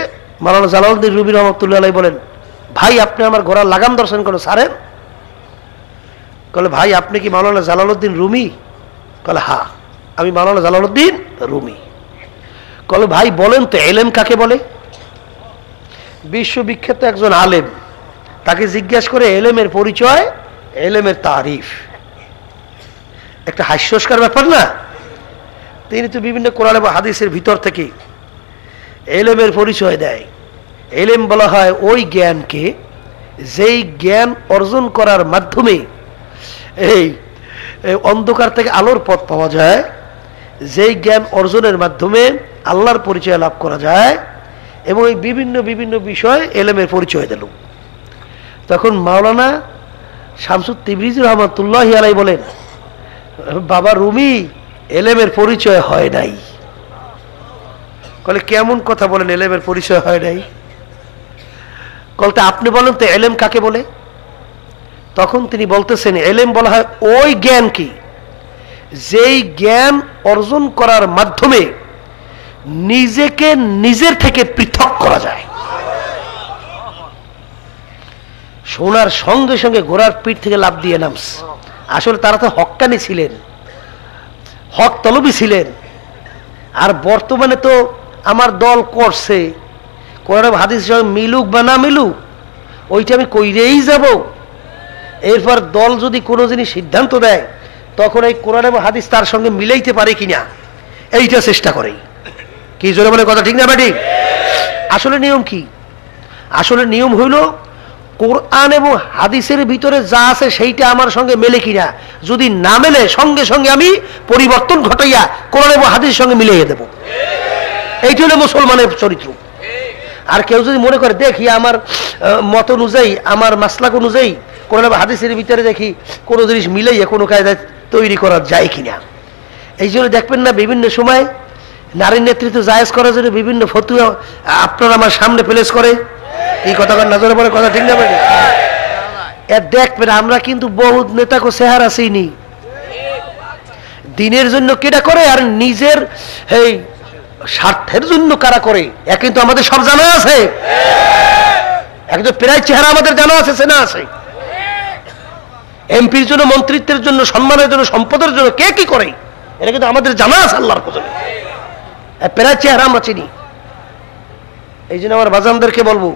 মাওলানা জালালউদ্দিন রুমি রহমতুল্লাহ আলাই বলেন, ভাই আপনি আমার ঘোড়ার লাগাম ধরছেন কেন সারেন? বলে, ভাই আপনি কি মাওলানা জালালউদ্দিন রুমি? বলে, হ্যাঁ আমি মাওলানা জালালউদ্দিন রুমি। বলে, ভাই বলেন তো এলেম কাকে বলে? বিশ্ববিখ্যাত একজন আলেম, তাকে জিজ্ঞাসা করে এলেমের পরিচয়, এলেমের তারিফ। একটা হাস্যস্কর ব্যাপার না? তিনি তো বিভিন্ন কোরআন এবং হাদিসের ভিতর থেকে এলেমের পরিচয় দেয়। এলেম বলা হয় ওই জ্ঞানকে, যেই জ্ঞান অর্জন করার মাধ্যমে এই অন্ধকার থেকে আলোর পথ পাওয়া যায়, যেই জ্ঞান অর্জনের মাধ্যমে আল্লাহর পরিচয় লাভ করা যায়, এবং এই বিভিন্ন বিভিন্ন বিষয় এলেমের পরিচয় দিল। তখন মাওলানা শামসুত তিবরিজি রহমতুল্লাহি আলাই বলেন, বাবা রুমি, এলেমের পরিচয় হয় নাই। বলে, কেমন কথা বলেন এলেমের পরিচয় হয় নাই? বলতে, আপনি বলেন তো এলেম কাকে বলে? তখন তিনি বলতেছেন, এলেম বলা হয় ওই জ্ঞানকে, যেই জ্ঞান অর্জন করার মাধ্যমে নিজেকে নিজের থেকে পৃথক করা যায়। শোনার সঙ্গে সঙ্গে ঘোড়ার পিঠ থেকে লাফ দিয়ে নামছে। আসলে তারা তো হক্কানি ছিলেন, হক তলবি ছিলেন। আর বর্তমানে তো আমার দল করছে, কোরআন হাদিস মিলুক বা না মিলুক ওইটা আমি কইরেই যাব। এরপর দল যদি কোনো জিনিস সিদ্ধান্ত দেয়, তখন এই কোরআন এবং হাদিস তার সঙ্গে মিলাইতে পারে কিনা এইটা চেষ্টা করে। কি জোরে বলে কথা ঠিক না বেটি? আসলে নিয়ম কি? আসলে নিয়ম হইল কোরআন এবং হাদিসের ভিতরে যা আছে সেইটা আমার সঙ্গে মেলে কিনা। যদি না মেলে, সঙ্গে সঙ্গে আমি পরিবর্তন ঘটাইয়া কোরআন এবং হাদিসের সঙ্গে মিলিয়ে দেব। এইটা হলো মুসলমানের চরিত্র। আর কেউ যদি মনে করে দেখি আমার মত অনুযায়ী, আমার মাসলাক অনুযায়ী কোরআন এবং হাদিসের ভিতরে দেখি কোনো জিনিস মিলাইয়া কোনো কায়দায় তৈরি করা যায় কিনা, এই জন্য দেখবেন না বিভিন্ন সময় নারীর নেতৃত্ব জায়েজ করার জন্য বিভিন্ন ফতুয়া আপনার আমার সামনে প্লেস করে। এই কথা নজরে পড়ে কথা ঠিক না? দেখবেন আমরা কিন্তু বহুত নেতাকে চেহারা চিনি, দিনের জন্য কেটা করে আর নিজের এই স্বার্থের জন্য কারা করে, এ কিন্তু আমাদের সব জানা আছে। একজন প্রায় চেহারা আমাদের জানা আছে, চেনা আছে। এমপির জন্য, মন্ত্রিত্বের জন্য, সম্মানের জন্য, সম্পদের জন্য কে কি করে, এটা কিন্তু আমাদের জানা আছে আল্লাহর কসমে। প্রায় চেহারা আমরা চিনি। এই জন্য আমার বাজানদেরকে বলবো,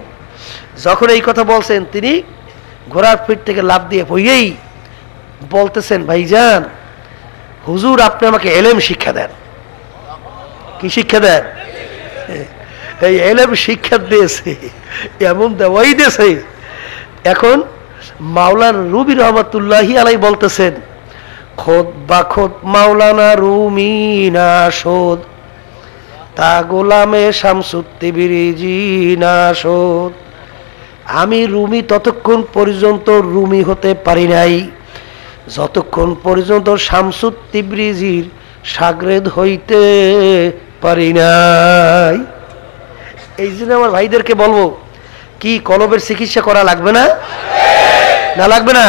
যখন এই কথা বলছেন, তিনি ঘোড়ার পিঠ থেকে লাফ দিয়ে পইয়েই বলতেছেন, ভাইজান হুজুর আপনি আমাকে এলেম শিক্ষা দেন। কি শিক্ষা দেন? এই এলেম শিক্ষা দিয়েছে, এমন দেওয়াই দিয়েছে। এখন মাওলানা রুমি রহমতুল্লাহি আলাই বলতেছেন, খোদ বা খোদ মাওলানা রুমি না শোধ, তা গোলামে শামসুত তিবরিজি না শোধ। আমি রুমি ততক্ষণ পর্যন্ত রুমি হতে পারি নাই যতক্ষণ পর্যন্ত শামসুত তিবরিজির শাগরেদ হইতে পারি নাই। এই জন্য আমার ভাইদেরকে বলবো, কি কলবের চিকিৎসা করা লাগবে না? না লাগবে না?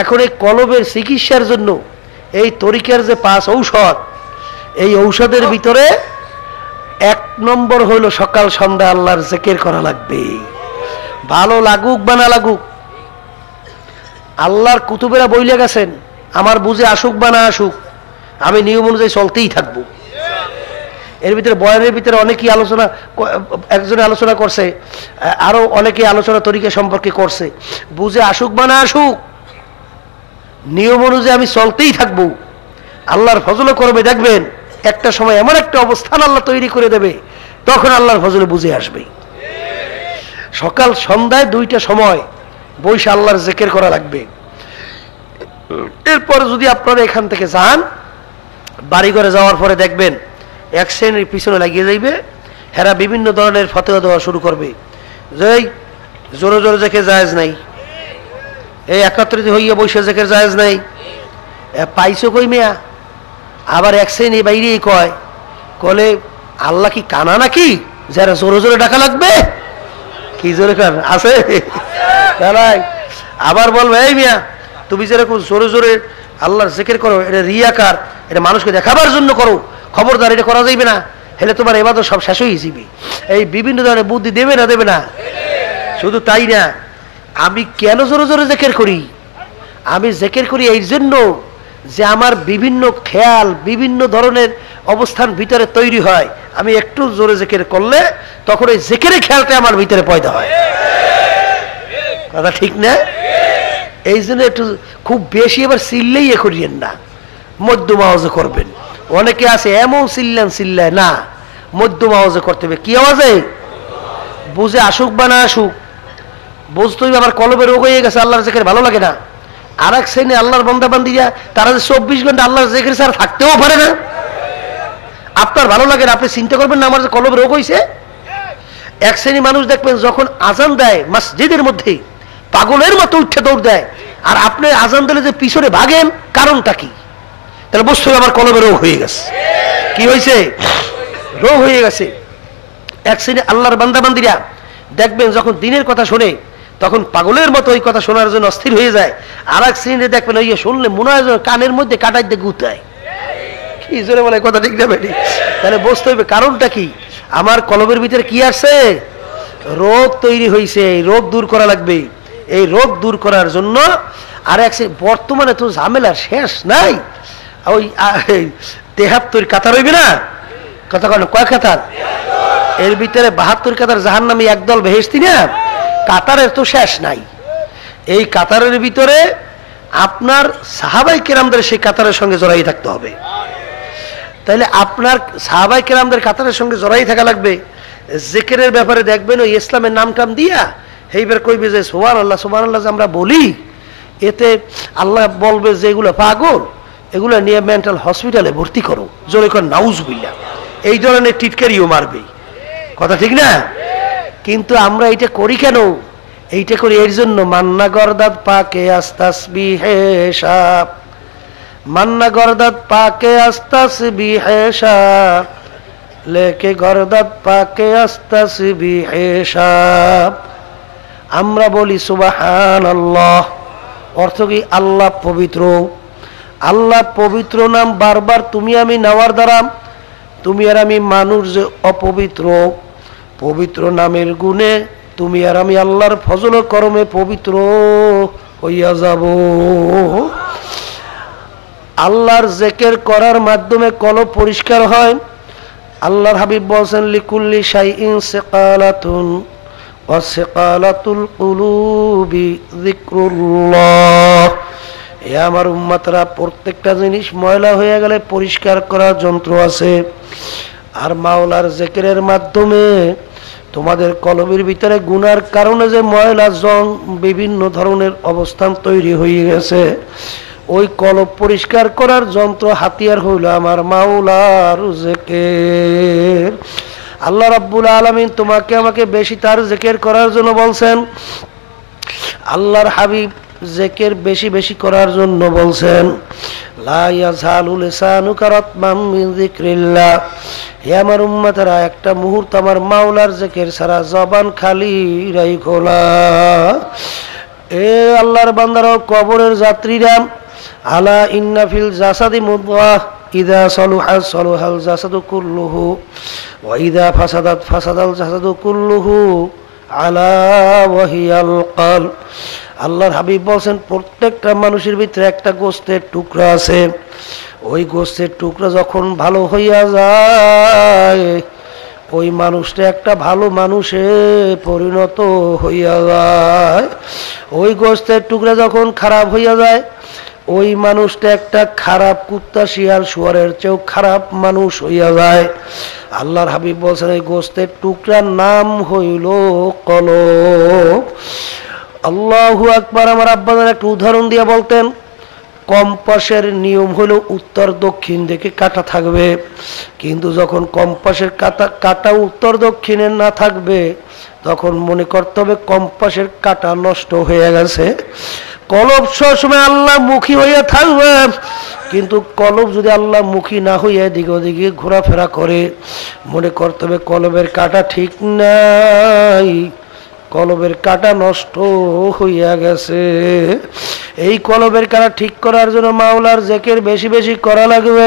এখন এই কলবের চিকিৎসার জন্য এই তরিকার যে 5 ঔষধ, এই ঔষধের ভিতরে 1 নম্বর হইল সকাল সন্ধ্যা আল্লাহর জিকির করা লাগবে। ভালো লাগুক বা না লাগুক, আল্লাহর কুতুবেরা বইলে গেছেন, আমার বুঝে আসুক বা না আসুক, আমি নিয়ম অনুযায়ী চলতেই থাকবো। এর ভিতরে বয়ানের ভিতরে অনেকেই আলোচনা, একজনে আলোচনা করছে, আরো অনেকে আলোচনা তরিকা সম্পর্কে করছে। বুঝে আসুক বা না আসুক, নিয়ম অনুযায়ী আমি চলতেই থাকবো। আল্লাহর ফজলে করবে, দেখবেন একটা সময় এমন একটা অবস্থান আল্লাহ তৈরি করে দেবে, তখন আল্লাহর ফজলে বুঝে আসবে। সকাল সন্ধ্যায় 2টা সময় বৈশা আল্লাহর জিকির করা লাগবে। এরপর যদি আপনারা এখান থেকে যান, বাড়ি ঘরে যাওয়ার পরে দেখবেন 1 শ্রেণীর পিছনে লাগিয়ে যাইবে, হেরা বিভিন্ন ধরনের ফতোয়া দেওয়া শুরু করবে, যে জোরে জোরে জিকির জায়েজ নাই, এই একত্রিত হইয়া বৈশা জিকির জায়েজ নাই। পাইছো কই মিয়া? আবার 1 শ্রেণী বাইরেই কয়, কলে আল্লাহ কি কানা নাকি যারা জোরে জোরে ডাকা লাগবে? কি জোরে কান আছে? তাই আবার বলবে এই মিয়া তুমি যেরকম জোরে জোরে আল্লাহর জিকির করো এটা রিয়াকার, এটা মানুষকে দেখাবার জন্য করো, খবরদার এটা করা যাইবে না, হেলে তোমার ইবাদত সব শেষ হয়ে যাবে। এই বিভিন্ন ধরনের বুদ্ধি দেবে না দেবে না? শুধু তাই না, আমি কেন জোরে জোরে জিকির করি? আমি জিকির করি এই জন্য যে আমার বিভিন্ন খেয়াল বিভিন্ন ধরনের অবস্থান ভিতরে তৈরি হয়। আমি একটু জোরে জিকির করলে তখন ওই জিকিরের খেয়ালটা আমার ভিতরে পয়দা হয়। কথা ঠিক না? এই জন্য একটু খুব বেশি এবার চিল্লেই করিয়েন না, মধ্যম আওয়াজে করবেন। অনেকে আছে এমন চিল্লায় না, মধ্যম আওয়াজে করতে হবে। কি আওয়াজে? বুঝে আসুক বা না আসুক, বুঝতে হবে। আবার কলবের রোগ হয়ে গেছে, আল্লাহর জিকির ভালো লাগে না। আর এক শ্রেণী আল্লাহর বান্দা বান্দিরা তারা যে 24 ঘন্টা আল্লাহর জিকির ছাড়া থাকতেও পারে না। আপনার ভালো লাগে না, আপনি চিন্তা করবেন না আমার যে কলবের রোগ হয়েছে। এক শ্রেণী মানুষ দেখবেন যখন আজান দেয় মসজিদের মধ্যে পাগলের মতো উঠে দৌড় দেয়, আর আপনি আজান দিলে যে পিছনে ভাগেন, কারণটা কি? তাহলে বুঝতে হবে আমার কলবের রোগ হয়ে গেছে। কি হয়েছে? রোগ হয়ে গেছে। এক শ্রেণী আল্লাহর বান্দা বান্দিরা দেখবেন যখন দিনের কথা শোনে তখন পাগলের মতো ওই কথা শোনার জন্য অস্থির হয়ে যায়। আর এক শ্রেণী দেখবেন ওই শুনলে মনে হয় কানের মধ্যে কাটাই দিয়ে গুতায়। কি জোরে বলে কথা ঠিক না বেটি? তাহলে বুঝতে হবে কারণটা কি। আমার কলবের ভিতরে কি আছে? রোগ তৈরি হয়েছে, এই রোগ দূর করা লাগবে। এই রোগ দূর করার জন্য আর এক বর্তমানে তো ঝামেলার শেষ নাই। ওই 73 কাতার হইবে না? কথা কয় কয় কাতার? এর ভিতরে 72 কাতার জাহান্নামী একদল বেহেশতি না? কাতারের তো শেষ নাই। এই কাতারের ভিতরে আপনার সাহাবাই কেরামদের সেই কাতারের সঙ্গে জড়াই থাকতে হবে। তাইলে আপনার সাহাবাই কেরামদের কাতারের সঙ্গে জড়াই থাকা লাগবে। জিকিরের ব্যাপারে দেখবেন ওই ইসলামের নাম টাম দিয়া এইবার কইবে যে সুবহানাল্লাহ সুবহানাল্লাহ যে আমরা বলি, এতে আল্লাহ বলবে যে এগুলো পাগল, এগুলো নিয়ে মেন্টাল হসপিটালে ভর্তি করো, জোরে কর নাউজুবিল্লাহ। এই ধরনের টিটকারিও মারবে। কথা ঠিক না? কিন্তু আমরা এটা করি কেন? এইটা করি এর জন্য মান্না গরদাদ পাকে আস্তাসবিহে সাপ, মান্না গরদাদ পাকে আস্তাসবিহে সাপ, লেকে গরদাদ পাকে আস্তাসবিহে সাপ। আমরা বলি সুবহানাল্লাহ, অর্থ কি? আল্লাহ পবিত্র। আল্লাহ পবিত্র নাম বারবার তুমি আমি নেওয়ার দ্বারা তুমি আর আমি মানুষ যে অপবিত্র, পবিত্র নামের গুণে তুমি আর আমি আল্লাহর ফজল করমে পবিত্র হইয়া যাব। আল্লাহর জিকির করার মাধ্যমে কলব পরিষ্কার হয়। আল্লাহর হাবিব বলেন লিকুল্লি শাইইন সিকালাতুন ওয়া সিকালাতুল কুলুবি যিকরুল্লাহ। এ আমার উম্মতরা, প্রত্যেকটা জিনিস ময়লা হয়ে গেলে পরিষ্কার করার যন্ত্র আছে। আর মাওলার জিকিরের মাধ্যমে তোমাদের কলবের ভিতরে গুনার কারণে যে ময়লা জং বিভিন্ন ধরনের অবস্থান তৈরি হয়ে গেছে, ওই কলব পরিষ্কার করার যন্ত্র হাতিয়ার হইল আমার মাওলার জিকির। আল্লাহ রাব্বুল আলামিন তোমাকে আমাকে বেশি তার জিকির করার জন্য বলছেন। আল্লাহর হাবিব জিকির বেশি বেশি করার জন্য বলছেন। লা ইয়াজালু লিসানুকা রাতবাম মিন যিকরিল্লাহ। হে আমার উম্মতেরা, একটা মুহূর্ত আমার মাওলার জিকির ছাড়া জবান খালি রাইখো না। এ আল্লাহর বান্দারা, কবরের যাত্রীরা, আলা ইন্না ফিল জাসাদি মুদগাহ ইযা সালুহা সালুহাল জাসাদু কুল্লুহু ওয়া ইযা ফাসাদাত ফাসাদাল জাসাদু কুল্লুহু আলা ওয়া হিয়াল কলব। আল্লাহর হাবিব বলেন প্রত্যেকটা মানুষের ভিতরে একটা গোশতের টুকরা আছে। ওই গোশতের টুকরা যখন ভালো হইয়া যায়, ওই মানুষটা একটা ভালো মানুষে পরিণত হইয়া যায়। ওই গোশতের টুকরা যখন খারাপ হইয়া যায়, ওই মানুষটা একটা খারাপ কুত্তা শিয়াল শুয়ারের চেয়েও খারাপ মানুষ হইয়া যায়। আল্লাহর হাবিব বলছেন এই গোশতের টুকরার নাম হইল কলব। আল্লাহু আকবার। আমার আব্বাজান একটা উদাহরণ দিয়ে বলতেন, কম্পাসের নিয়ম হলো উত্তর দক্ষিণ দিকে কাটা থাকবে, কিন্তু যখন কম্পাসের কাটা উত্তর দক্ষিণে না থাকবে তখন মনে করতে হবে কম্পাসের কাটা নষ্ট হয়ে গেছে। কলব সবসময় আল্লাহ মুখী হইয়া থাকবে, কিন্তু কলব যদি আল্লাহ মুখী না হইয়া এদিকে ওদিকে ঘোরাফেরা করে, মনে করতে হবে কলবের কাটা ঠিক নাই, কলবের কাঁটা নষ্ট হইয়া গেছে। এই কলবের কাঁটা ঠিক করার জন্য মাওলার জিকির বেশি বেশি করা লাগবে।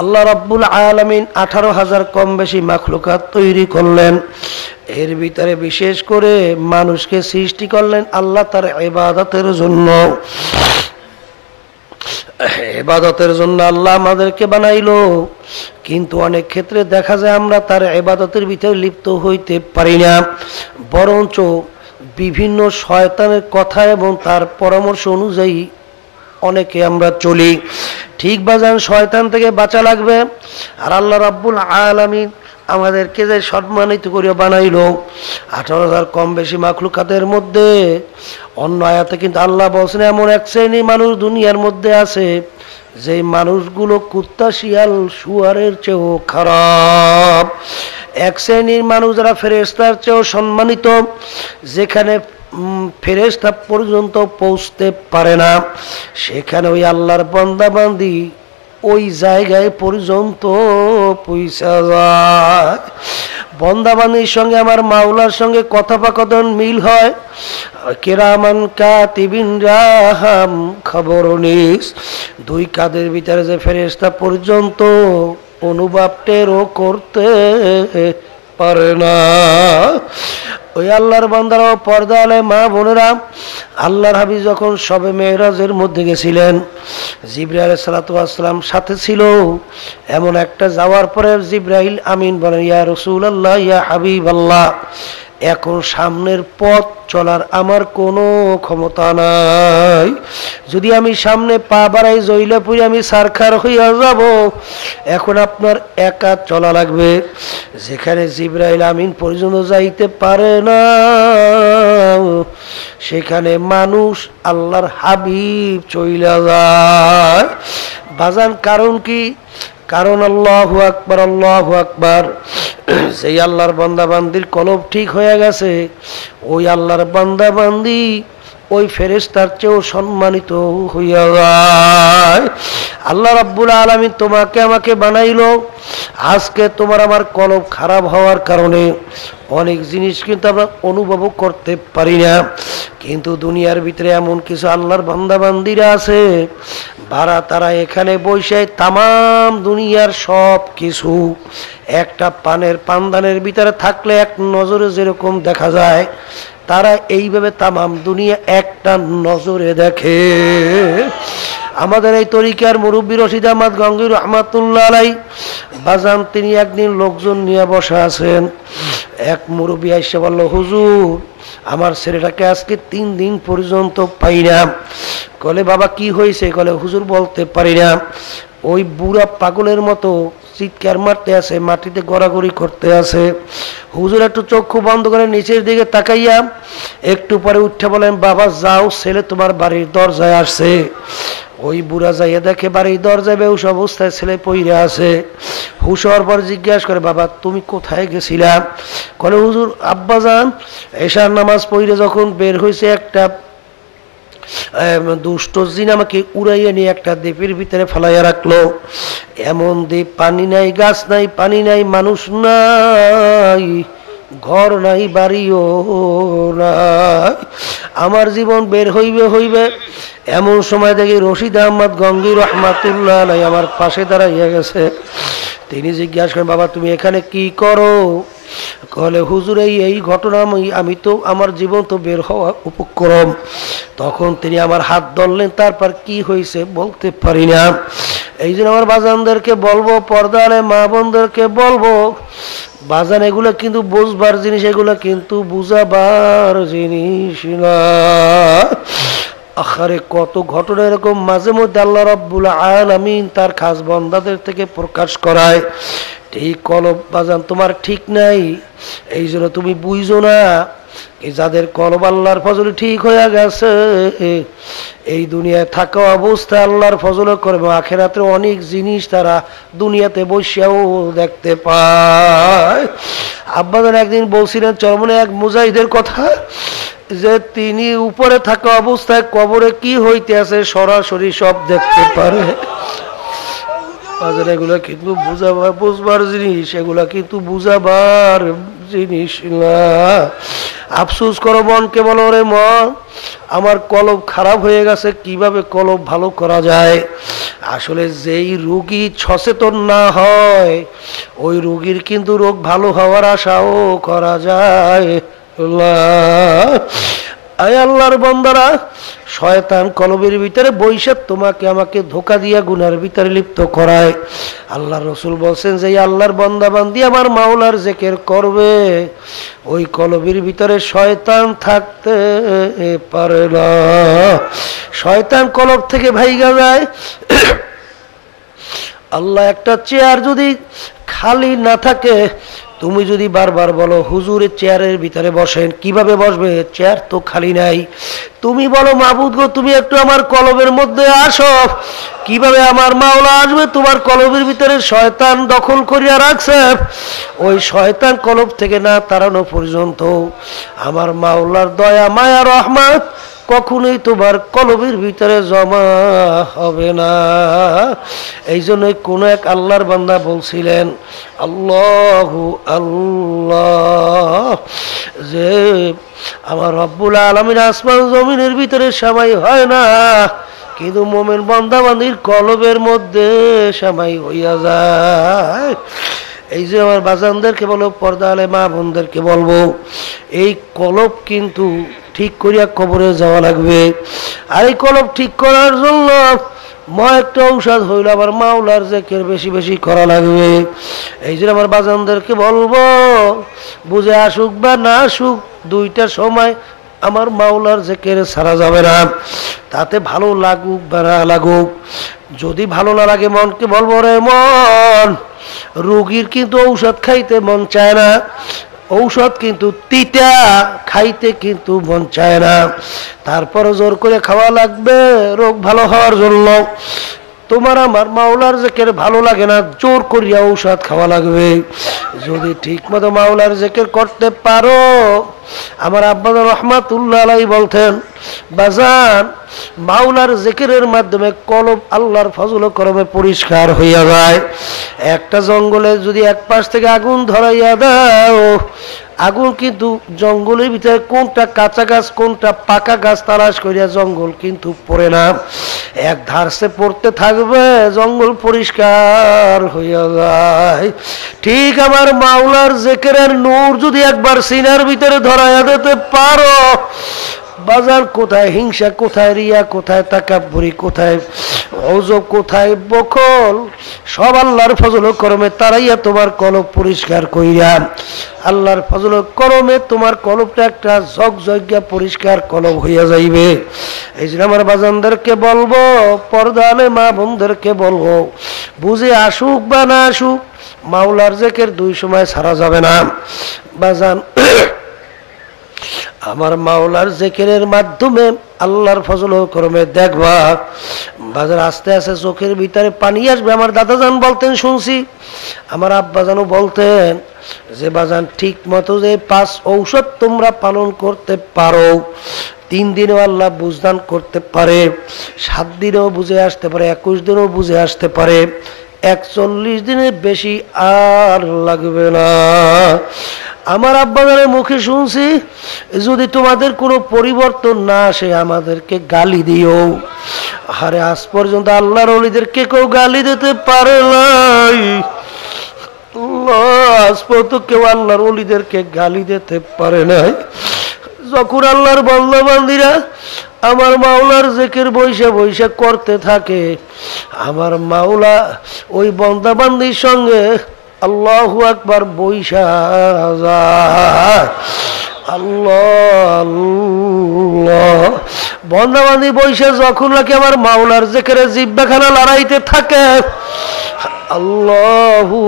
আল্লাহ রাব্বুল আলামিন 18,000 কম বেশি মাখলুকাত তৈরি করলেন। এর ভিতরে বিশেষ করে মানুষকে সৃষ্টি করলেন আল্লাহ তার ইবাদতের জন্য। ইবাদতের জন্য আল্লাহ আমাদেরকে বানাইলো, কিন্তু অনেক ক্ষেত্রে দেখা যায় আমরা তার ইবাদতের ভিতরে লিপ্ত হইতে পারি না, বরঞ্চ বিভিন্ন শয়তানের কথা এবং তার পরামর্শ অনুযায়ী অনেকে আমরা চলি। ঠিক বাজান, শয়তান থেকে বাঁচা লাগবে। আর আল্লাহ রাব্বুল আলামিন আমাদেরকে যে সম্মানিত করে বানাইলো 18,000 কম বেশি মাখলুকাতের মধ্যে, অন্য আয়াতে কিন্তু আল্লাহ বলছেন এমন এক শ্রেণী মানুষ দুনিয়ার মধ্যে আছে যে মানুষগুলো কুত্তা শিয়াল শুয়ারের চেয়েও খারাপ। এক শ্রেণীর মানুষ যারা ফেরেশতার চেয়েও সম্মানিত, যেখানে ফেরেশতা পর্যন্ত পৌঁছতে পারে না, সেখানে ওই আল্লাহর বান্দা বান্দি ওই জায়গায় পর্যন্ত পৌঁছা যায়। বন্দাবান্দির সঙ্গে আমার মাওলার সঙ্গে কথোপকথন মিল হয়। কিরামান কাতিবিন রাহাম খবরনিস, দুই কাদের ভিতরে যে ফেরেশতা পর্যন্ত অনুভব টেরও করতে পারে না। ওই আল্লাহর বান্দারা পর্দা আলে মা বোনেরা, আল্লাহর হাবিব যখন শবে মেরাজের মধ্যে গেছিলেন, জিবরাইল আলাইহিস সালাতু ওয়াস সালাম সাথে ছিল। এমন একটা যাওয়ার পরে জিবরাইল আমিন বলেন, ইয়া রাসূলুল্লাহ, ইয়া হাবিবাল্লাহ, এখন সামনের পথ চলার আমার কোনো ক্ষমতা নাই। যদি আমি সামনে পা বাড়াই জইলে পুরি আমি সারখার হইয়া যাব। এখন আপনার একা চলা লাগবে। যেখানে জিবরাইল আমিন পর্যন্ত যাইতে পারে না, সেখানে মানুষ আল্লাহর হাবিব চইলা যায়। বাজান কারণ কি? কারণ আল্লাহু আকবার, আল্লাহু আকবার। সেই আল্লাহর বান্দা বান্দির কলব ঠিক হয়ে গেছে, ওই আল্লাহর বান্দা বান্দি ওই ফেরেশতার চেয়েও সম্মানিত হইয়া যায়। আল্লাহ রাব্বুল আলামিন তোমাকে আমাকে বানাইলো। আজকে তোমার আমার কলব খারাপ হওয়ার কারণে অনেক জিনিস কিন্তু আমরা অনুভব করতে পারি না। কিন্তু দুনিয়ার ভিতরে এমন কিছু আল্লাহর বান্দা বান্দিরা আছে, তারা এখানে বসে তামাম দুনিয়ার সব কিছু একটা পানের পানদানের ভিতরে থাকলে এক নজরে যেরকম দেখা যায়, তারা এইভাবে তামাম দুনিয়া একটা নজরে দেখে। আমাদের এই তরিকার মুরব্বী রশিদ আহমদ গঙ্গী রহমাতুল্লাহ আলাই বাজান, তিনি একদিন লোকজন নিয়ে বসা আছেন। এক মুরব্বী এসে বলল, হুজুর, আমার ছেলেটাকে আজকে 3 দিন পর্যন্ত পাই না। কলে বাবা কি হয়েছে? কলে হুজুর বলতে পারি না। ওই বুড়া পাগলের মতো চিৎকার মারতে আছে, মাটিতে গড়াগড়ি করতে আছে। হুজুর একটু চক্ষু বন্ধ করে নিচের দিকে তাকাইয়া একটু পরে উঠে বলেন, বাবা যাও, ছেলে তোমার বাড়ির দরজায় আসছে। ওই বুড়া যাইয়া দেখে বাড়ির দরজায় বেহুশ অবস্থায় ছেলে পইরা আছে। হুশ হওয়ার পর জিজ্ঞাসা করে, বাবা তুমি কোথায় গেছিলা? কলে হুজুর আব্বাজান এশার নামাজ পড়ে যখন বের হয়েছে, একটা দুষ্ট জিন আমাকে উড়াইয়া নিয়ে একটা দ্বীপের ভিতরে ফেলাইয়া রাখলো। এমন দ্বীপ, পানি নাই, গাছ নাই, পানি নাই, মানুষ নাই, ঘর নাই, বাড়িও নাই। আমার জীবন বের হইবে। এমন সময় দেখি রশিদ আহমদ গঙ্গী রহমাতুল্লাহ আলাই আমার পাশে দাঁড়াইয়া গেছে। তিনি জিজ্ঞাসা করেন, বাবা তুমি এখানে কি করো? কলে হুজুর এই ঘটনা, আমি তো আমার জীবন তো বের হওয়া উপক্রম। তখন তিনি আমার হাত ধরলেন, তারপর কি হয়েছে বলতে পারি না। এই জন্য আমার বাজানদেরকে বলবো, পর্দারে মা বোনদেরকে বলবো, বাজান এগুলো কিন্তু বুঝবার জিনিস, এগুলো কিন্তু বুঝাবার জিনিস না। আখারে কত ঘটনা এরকম মাঝে মধ্যে আল্লাহ রাব্বুল আলামিন তার খাস বান্দাদের থেকে প্রকাশ করায়। এই কলব বাজান তোমার ঠিক নাই, এই জন্য তুমি বুঝো না। যাদের কলব আল্লাহর ফজলে ঠিক হয়ে গেছে, এই দুনিয়ায় থাকা অবস্থায় আল্লাহর ফজলে করবে, আখিরাতে অনেক জিনিস তারা দুনিয়াতে বসেও দেখতে পায়। আব্বাজান একদিন বলছিলেন চরমনে এক মুজাহিদের কথা, যে তিনি উপরে থাকা অবস্থায় কবরে কি হইতে আছে সরাসরি সব দেখতে পারে। এগুলা কিন্তু বুঝবার জিনিস, এগুলা কিন্তু বুঝাবার জিনিস না। আফসোস করো, মনকে বলো রে মন, আমার কলব খারাপ হয়ে গেছে, কিভাবে কলব ভালো করা যায়। আসলে যেই রোগী সচেতন না হয়, ওই রোগীর কিন্তু রোগ ভালো হওয়ার আশাও করা যায়। আয় আল্লাহর বান্দারা, শয়তান কলবের ভিতরে বৈশে তোমাকে আমাকে ধোঁকা দিয়া গুনার ভিতরে লিপ্ত করায়। আল্লাহর রাসূল বলছেন যে আল্লাহর বান্দা বান্দি আমার মাওলার জিকির করবে, ওই কলবের ভিতরে শয়তান থাকতে পারে না। শয়তান কলব থেকে ভাইগা যায়। আল্লাহ একটা চেয়ার যদি খালি না থাকে, তুমি যদি বারবার বলো হুজুরের চেয়ারের ভিতরে বসেন, কিভাবে বসবে? চেয়ার তো খালি নাই। তুমি বলো মাবুদ গো, তুমি একটু আমার কলবের মধ্যে আসো, কিভাবে আমার মাওলা আসবে? তোমার কলবের ভিতরে শয়তান দখল করিয়া রাখছে। ওই শয়তান কলব থেকে না তাড়ানো পর্যন্ত আমার মাওলার দয়া মায়া রহমত কখনোই তোমার কলবের ভিতরে জমা হবে না। এই জন্যই কোন এক আল্লাহর বান্দা বলছিলেন, আল্লাহু আল্লাহ, যে আমার রব্বুল আলামিন আসমান জমিনের ভিতরে সবাই হয় না, কিন্তু মোমেন বান্দা বান্দির কলবের মধ্যে সবাই হইয়া যায়। এই যে আমার বাজানদেরকে বলো, পর্দা আলে মা বোনদেরকে বলবো, এই কলব কিন্তু ঠিক করিয়া কবরে যাওয়া লাগবে। আর এই কলব ঠিক করার জন্য একটা ঔষধ হইল আমার মাওলার জিকির বেশি বেশি করা লাগবে। এই জন্য আমার বাজানদেরকে বলবো, বুঝে আসুক বা না আসুক, দুইটা সময় আমার মাওলার জিকির ছাড়া যাবে না। তাতে ভালো লাগুক বা না লাগুক, যদি ভালো না লাগে মনকে বলবো, রে মন, রোগীর কিন্তু ঔষধ খাইতে মন চায় না, ঔষধ কিন্তু তিতা, খাইতে কিন্তু মন চায় না, তারপরে জোর করে খাওয়া লাগবে রোগ ভালো হওয়ার জন্য। তোমার আমার মাওলার জিকির ভালো লাগে না, জোর করিয়া ঔষধ খাওয়া লাগবে। যদি ঠিক মতো মাওলার জিকির করতে পারো, আমার আব্বা রহমাতুল্লাহ আলাইহি বলতেন, বাজান মাওলার জিকিরের মাধ্যমে কলব আল্লাহর ফজল ও করমে পরিষ্কার হইয়া যায়। একটা জঙ্গলে যদি এক পাশ থেকে আগুন ধরাইয়া দাও, আগুন কিন্তু জঙ্গলের ভিতরে কোনটা কাঁচা গাছ কোনটা পাকা গাছ তালাশ করিয়া জঙ্গল কিন্তু পড়ে না, এক ধারসে পড়তে থাকবে, জঙ্গল পরিষ্কার হইয়া যায়। ঠিক আমার মাওলার জিকিরের নূর যদি একবার সিনার ভিতরে ধরাইয়া দিতে পারো, বাজার কোথায় হিংসা, কোথায় রিয়া, কোথায় তাকাব্বুরি, কোথায় অজব, কোথায় বখল, সব আল্লাহর ফজল করমে তারাইয়া তোমার কলব পরিষ্কার কইরা, আল্লাহর ফজল করমে তোমার কলবটা একটা ঝকঝকিয়া পরিষ্কার কলব হইয়া যাইবে। এই জন্য আমার বাজানদেরকে বলবো, পর্দা আলে মা বোনদেরকে বলবো, বুঝে আসুক বা না আসুক, মাওলার জিকির দুই সময় ছাড়া যাবে না। বাজান আমার মাওলার জিকিরের মাধ্যমে আল্লাহর ফজল ও করমে দেখবা, বাজার আস্তে আস্তে চোখের ভিতরে পানি আসবে। আমার দাদাজান বলতেন, শুনছি আমার আব্বাজানও বলতেন, যে বাজান ঠিক মতো যে 5 ঔষধ তোমরা পালন করতে পারো, 3 দিনেও আল্লাহ বুঝদান করতে পারে, 7 দিনেও বুঝে আসতে পারে, 21 দিনেও বুঝে আসতে পারে, 41 দিনের বেশি আর লাগবে না। আমার আব্বাজানের মুখে শুনছি, যদি তোমাদের কোনো পরিবর্তন না আসে আমাদেরকে গালি দিও। আরে আজ পর্যন্ত আল্লাহর ওলিদেরকে কেউ গালি দিতে পারে নাই, আজ পর্যন্ত কেউ আল্লাহর ওলিদেরকে গালি দিতে পারে নাই। যখন আল্লাহর বান্দা বান্দিরা আমার মাওলার জিকির বৈশা বৈশা করতে থাকে, আমার মাওলা ওই বান্দা বান্দির সঙ্গে আল্লাহু আকবার বৈশা যায়। আল্লাহ আল্লাহ, বান্দা বান্দি বৈশা যখন নাকি আমার মাওলার জিকিরে জিহ্বাখানা লড়াইতে থাকে, আল্লাহু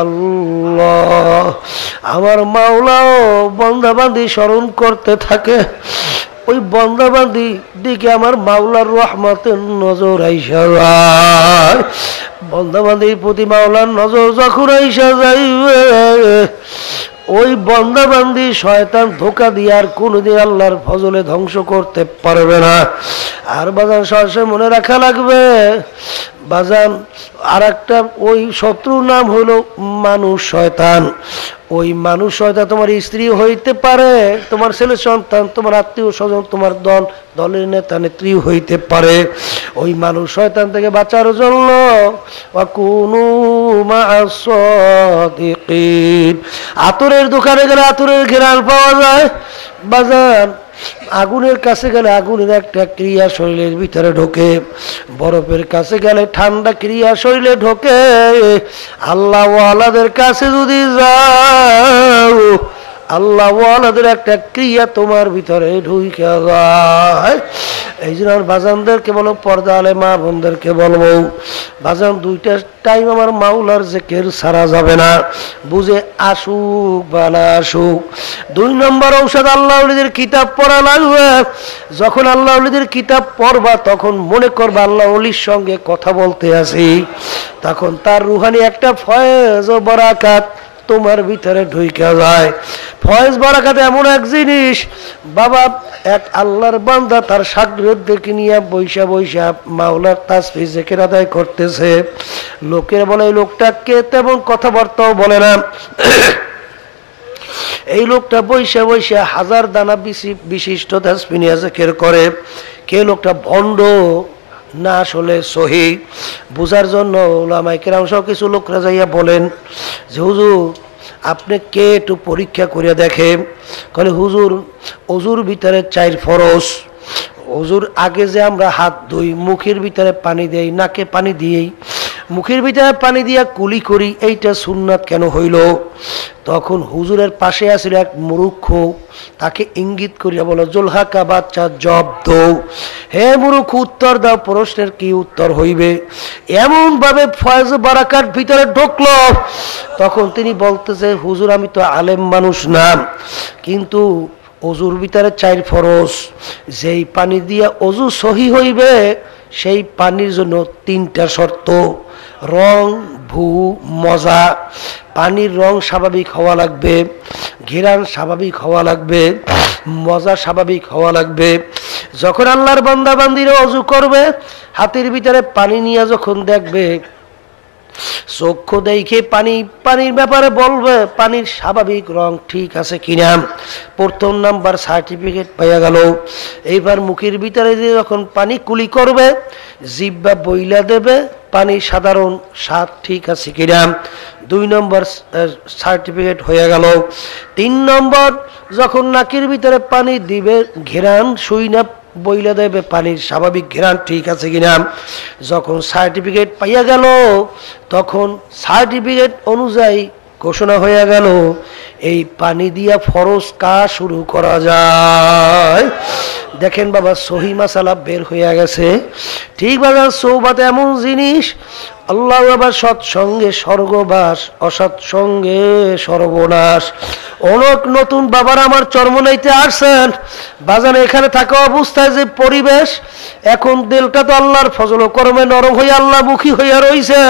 আল্লাহ, আমার মাওলাও বান্দা বান্দি স্মরণ করতে থাকে, ওই বান্দা বান্দি দিকে আমার মাওলার রহমতের নজর আইসা যায়। বান্দা বান্দির প্রতি মাওলার নজর যখন আইসা যাইবে, ওই বান্দা বান্দি শয়তান ধোঁকা দিয়ে আর কোনোদিন আল্লাহর ফজলে ধ্বংস করতে পারবে না। আর বাজান সবসময় মনে রাখা লাগবে বাজান, আর একটা ওই শত্রুর নাম হলো মানুষ শয়তান। ওই মানুষ শয়তান তোমার স্ত্রী হইতে পারে, তোমার ছেলে সন্তান, তোমার আত্মীয় স্বজন, তোমার দলের নেতা নেত্রী হইতে পারে। ওই মানুষ শয়তান থেকে বাঁচার জন্য ওয়াকুনু মা'আস সাদিকিন। আতরের দোকানে গেলে আতরের ঘ্রাণ পাওয়া যায় বাজান, আগুনের কাছে গেলে আগুনের একটা ক্রিয়া শরীরের ভিতরে ঢোকে, বরফের কাছে গেলে ঠান্ডা ক্রিয়া শরীরে ঢোকে। আল্লাহ ওয়ালাদের কাছে যদি যাও, আল্লাহ ওয়ালাদের একটা ক্রিয়া তোমার ভিতরে ঢুকে যায়। এই জন্য আমার বাজানদেরকে বলো, পর্দা আলে মা বোনদেরকে বলবো, বাজান দুইটা টাইম আমার মাওলার জিকির ছাড়া যাবে না, বুঝে আসুক বা না আসুক। 2 নম্বর ঔষধ আল্লাহ ওলিদের কিতাব পড়া লাগবে। যখন আল্লাহ ওলিদের কিতাব পড়বা তখন মনে করবা আল্লাহ ওলির সঙ্গে কথা বলতে আসি, তখন তার রুহানি একটা ফয়েজ ও বরাকাত তোমার ভিতরে ঢুকে যায়। ফয়েজ বরাকাত এমন এক জিনিস বাবা, এক আল্লাহর বান্দা তার শাগিরদেরকে নিয়ে বৈশা বৈশা মাওলার তাসবিহ জিকির আদায় করতেছে। লোকের বলে এই লোকটা কে, তেমন কথাবার্তাও বলে না। এই লোকটা বৈশা বৈশা 1000 দানা বিশিষ্ট তাসবিহ নিয়ে জিকির করে। কে লোকটা ভণ্ড না আসলে সহি বুঝার জন্য উলামায়ে কেরাম সহ কিছু লোকরা যাইয়া বলেন যে হুজুর আপনি কে একটু পরীক্ষা করিয়া দেখেন। বলে হুজুর ওজুর ভিতরে 4 ফরজ। ওজুর আগে যে আমরা হাত ধুই, মুখের ভিতরে পানি দেই, নাকে পানি দিই, মুখের ভিতরে পানি দিয়া কুলি করি, এইটা সুন্নাত কেন হইল? তখন হুজুরের পাশে আসলে এক মূর্খ, তাকে ইঙ্গিত করিয়া বলো, জুলহাকা বাচ্চা জব দৌ, হে মূর্খ উত্তর দাও, প্রশ্নের কি উত্তর হইবে? এমন ভাবে ফয়েজ বারাকাত ভিতরে ঢুকলো। তখন তিনি বলতেছে হুজুর আমি তো আলেম মানুষ না, কিন্তু অজুর ভিতরে 4 ফরজ, যেই পানি দিয়া অজু সহি হইবে সেই পানির জন্য 3টা শর্ত, রং, ভু, মজা। পানির রং স্বাভাবিক হওয়া লাগবে, ঘেরান স্বাভাবিক হওয়া লাগবে, মজা স্বাভাবিক হওয়া লাগবে। যখন আল্লাহর বান্দা বান্দিরা অজু করবে, হাতের ভিতরে পানি নিয়ে যখন দেখবে, চক্ষু দেখে পানির ব্যাপারে বলবে পানির স্বাভাবিক রং ঠিক আছে কিনা। 1ম নাম্বার সার্টিফিকেট পাইয়া গেল। এইবার মুখের ভিতরে যখন পানি কুলি করবে, জিহ্বা বইলা দেবে পানির সাধারণ স্বাদ ঠিক আছে কিনা। 2 নম্বর সার্টিফিকেট হয়ে গেল। 3 নম্বর যখন নাকের ভিতরে পানি দিবে, ঘেরান শুই না বইলা দেবে পানির স্বাভাবিক ঘেরান ঠিক আছে কিনা। যখন সার্টিফিকেট পাইয়া গেল, তখন সার্টিফিকেট অনুযায়ী ঘোষণা হয়ে গেল এই পানি দিয়া ফরজ কাজ শুরু করা যায়। দেখেন বাবা সহি মাসালা বের হয়ে গেছে। ঠিক বাবা, সৌবাত এমন জিনিস, আল্লাহ আবার সৎসঙ্গে স্বর্গবাস, অসৎসঙ্গে সর্বনাশ। অনেক নতুন বাবারা আমার চরমনাইতে আসছেন বাজানে, এখানে থাকা অবস্থায় যে পরিবেশ, এখন দিলটা তো আল্লাহর ফজল কর্মে নরম হয়ে আল্লাহমুখী হইয়া রইছে।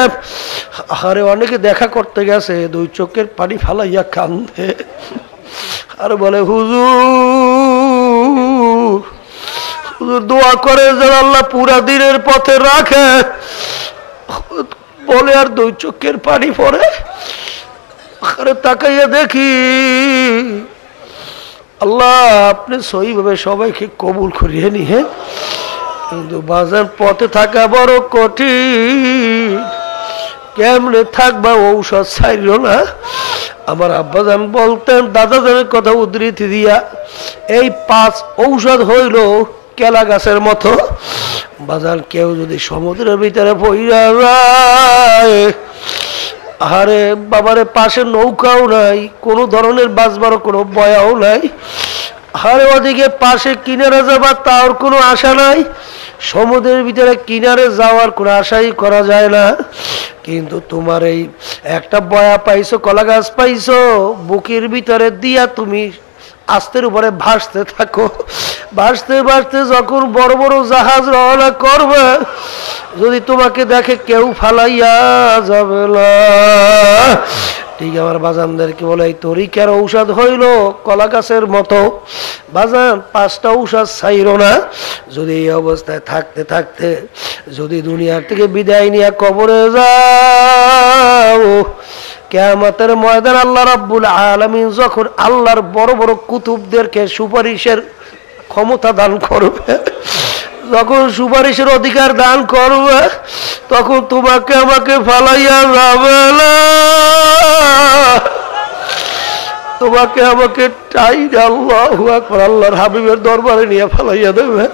আরে অনেকে দেখা করতে গেছে, 2 চোখের পানি ফালাইয়া কান্দে আর বলে হুজুর হুজুর দোয়া করে যেন আল্লাহ পুরা দিনের পথে রাখে। বলে আর 2 চোখের পানি পড়ে। আরে তাকাইয়া দেখি আল্লাহ আপনি সহিভাবে সবাইকে কবুল করিয়ে নিয়ে, কিন্তু বাজার পথে থাকা বড় কঠিন। কেমনে থাকবা, ঔষধ ছাইল না। আমার আব্বাজান বলতেন, দাদাজানের কথা উদ্ধৃতি দিয়া, এই 5 ঔষধ হইল কেলা গাছের মতো। বাজার কেউ যদি সমুদ্রের ভিতরে পইরা যায়, আরে বাবারে পাশে নৌকাও নাই, কোনো ধরনের বাঁচবারও কোনো বয়াও নাই, আরে ওদিকে পাশে কিনারে যাবার তার কোনো আশা নাই, সমুদ্রের ভিতরে কিনারে যাওয়ার কোনো আশাই করা যায় না। কিন্তু তোমার এই একটা বয়া পাইছো, কলা গাছ পাইছো, বুকের ভিতরে দিয়া তুমি আস্তের উপরে ভাসতে থাকো। ভাসতে ভাসতে যখন বড় বড় জাহাজ রওনা করবে, যদি তোমাকে দেখে কেউ ফালাইয়া যাবে না, ঠিক আমার বাজানদেরকে বলে এই তরিকার ঔষধ হইল কলা গাছের মতো, বাজান 5টা ঔষধ ছাইরো না। যদি এই অবস্থায় থাকতে থাকতে যদি দুনিয়ার থেকে বিদায় নিয়ে কবরে যাও, কিয়ামতের ময়দান আল্লাহ রাব্বুল আলামিন যখন আল্লাহর বড় বড় কুতুবদেরকে সুপারিশের ক্ষমতা দান করবে, যখন সুপারিশের অধিকার দান করবে, তখন তোমাকে আমাকে ফালাইয়া যাবে না, তোমাকে আমাকে টাইট আল্লাহু আকবার আল্লাহর হাবিবের দরবারে নিয়ে ফালাইয়া দেবে।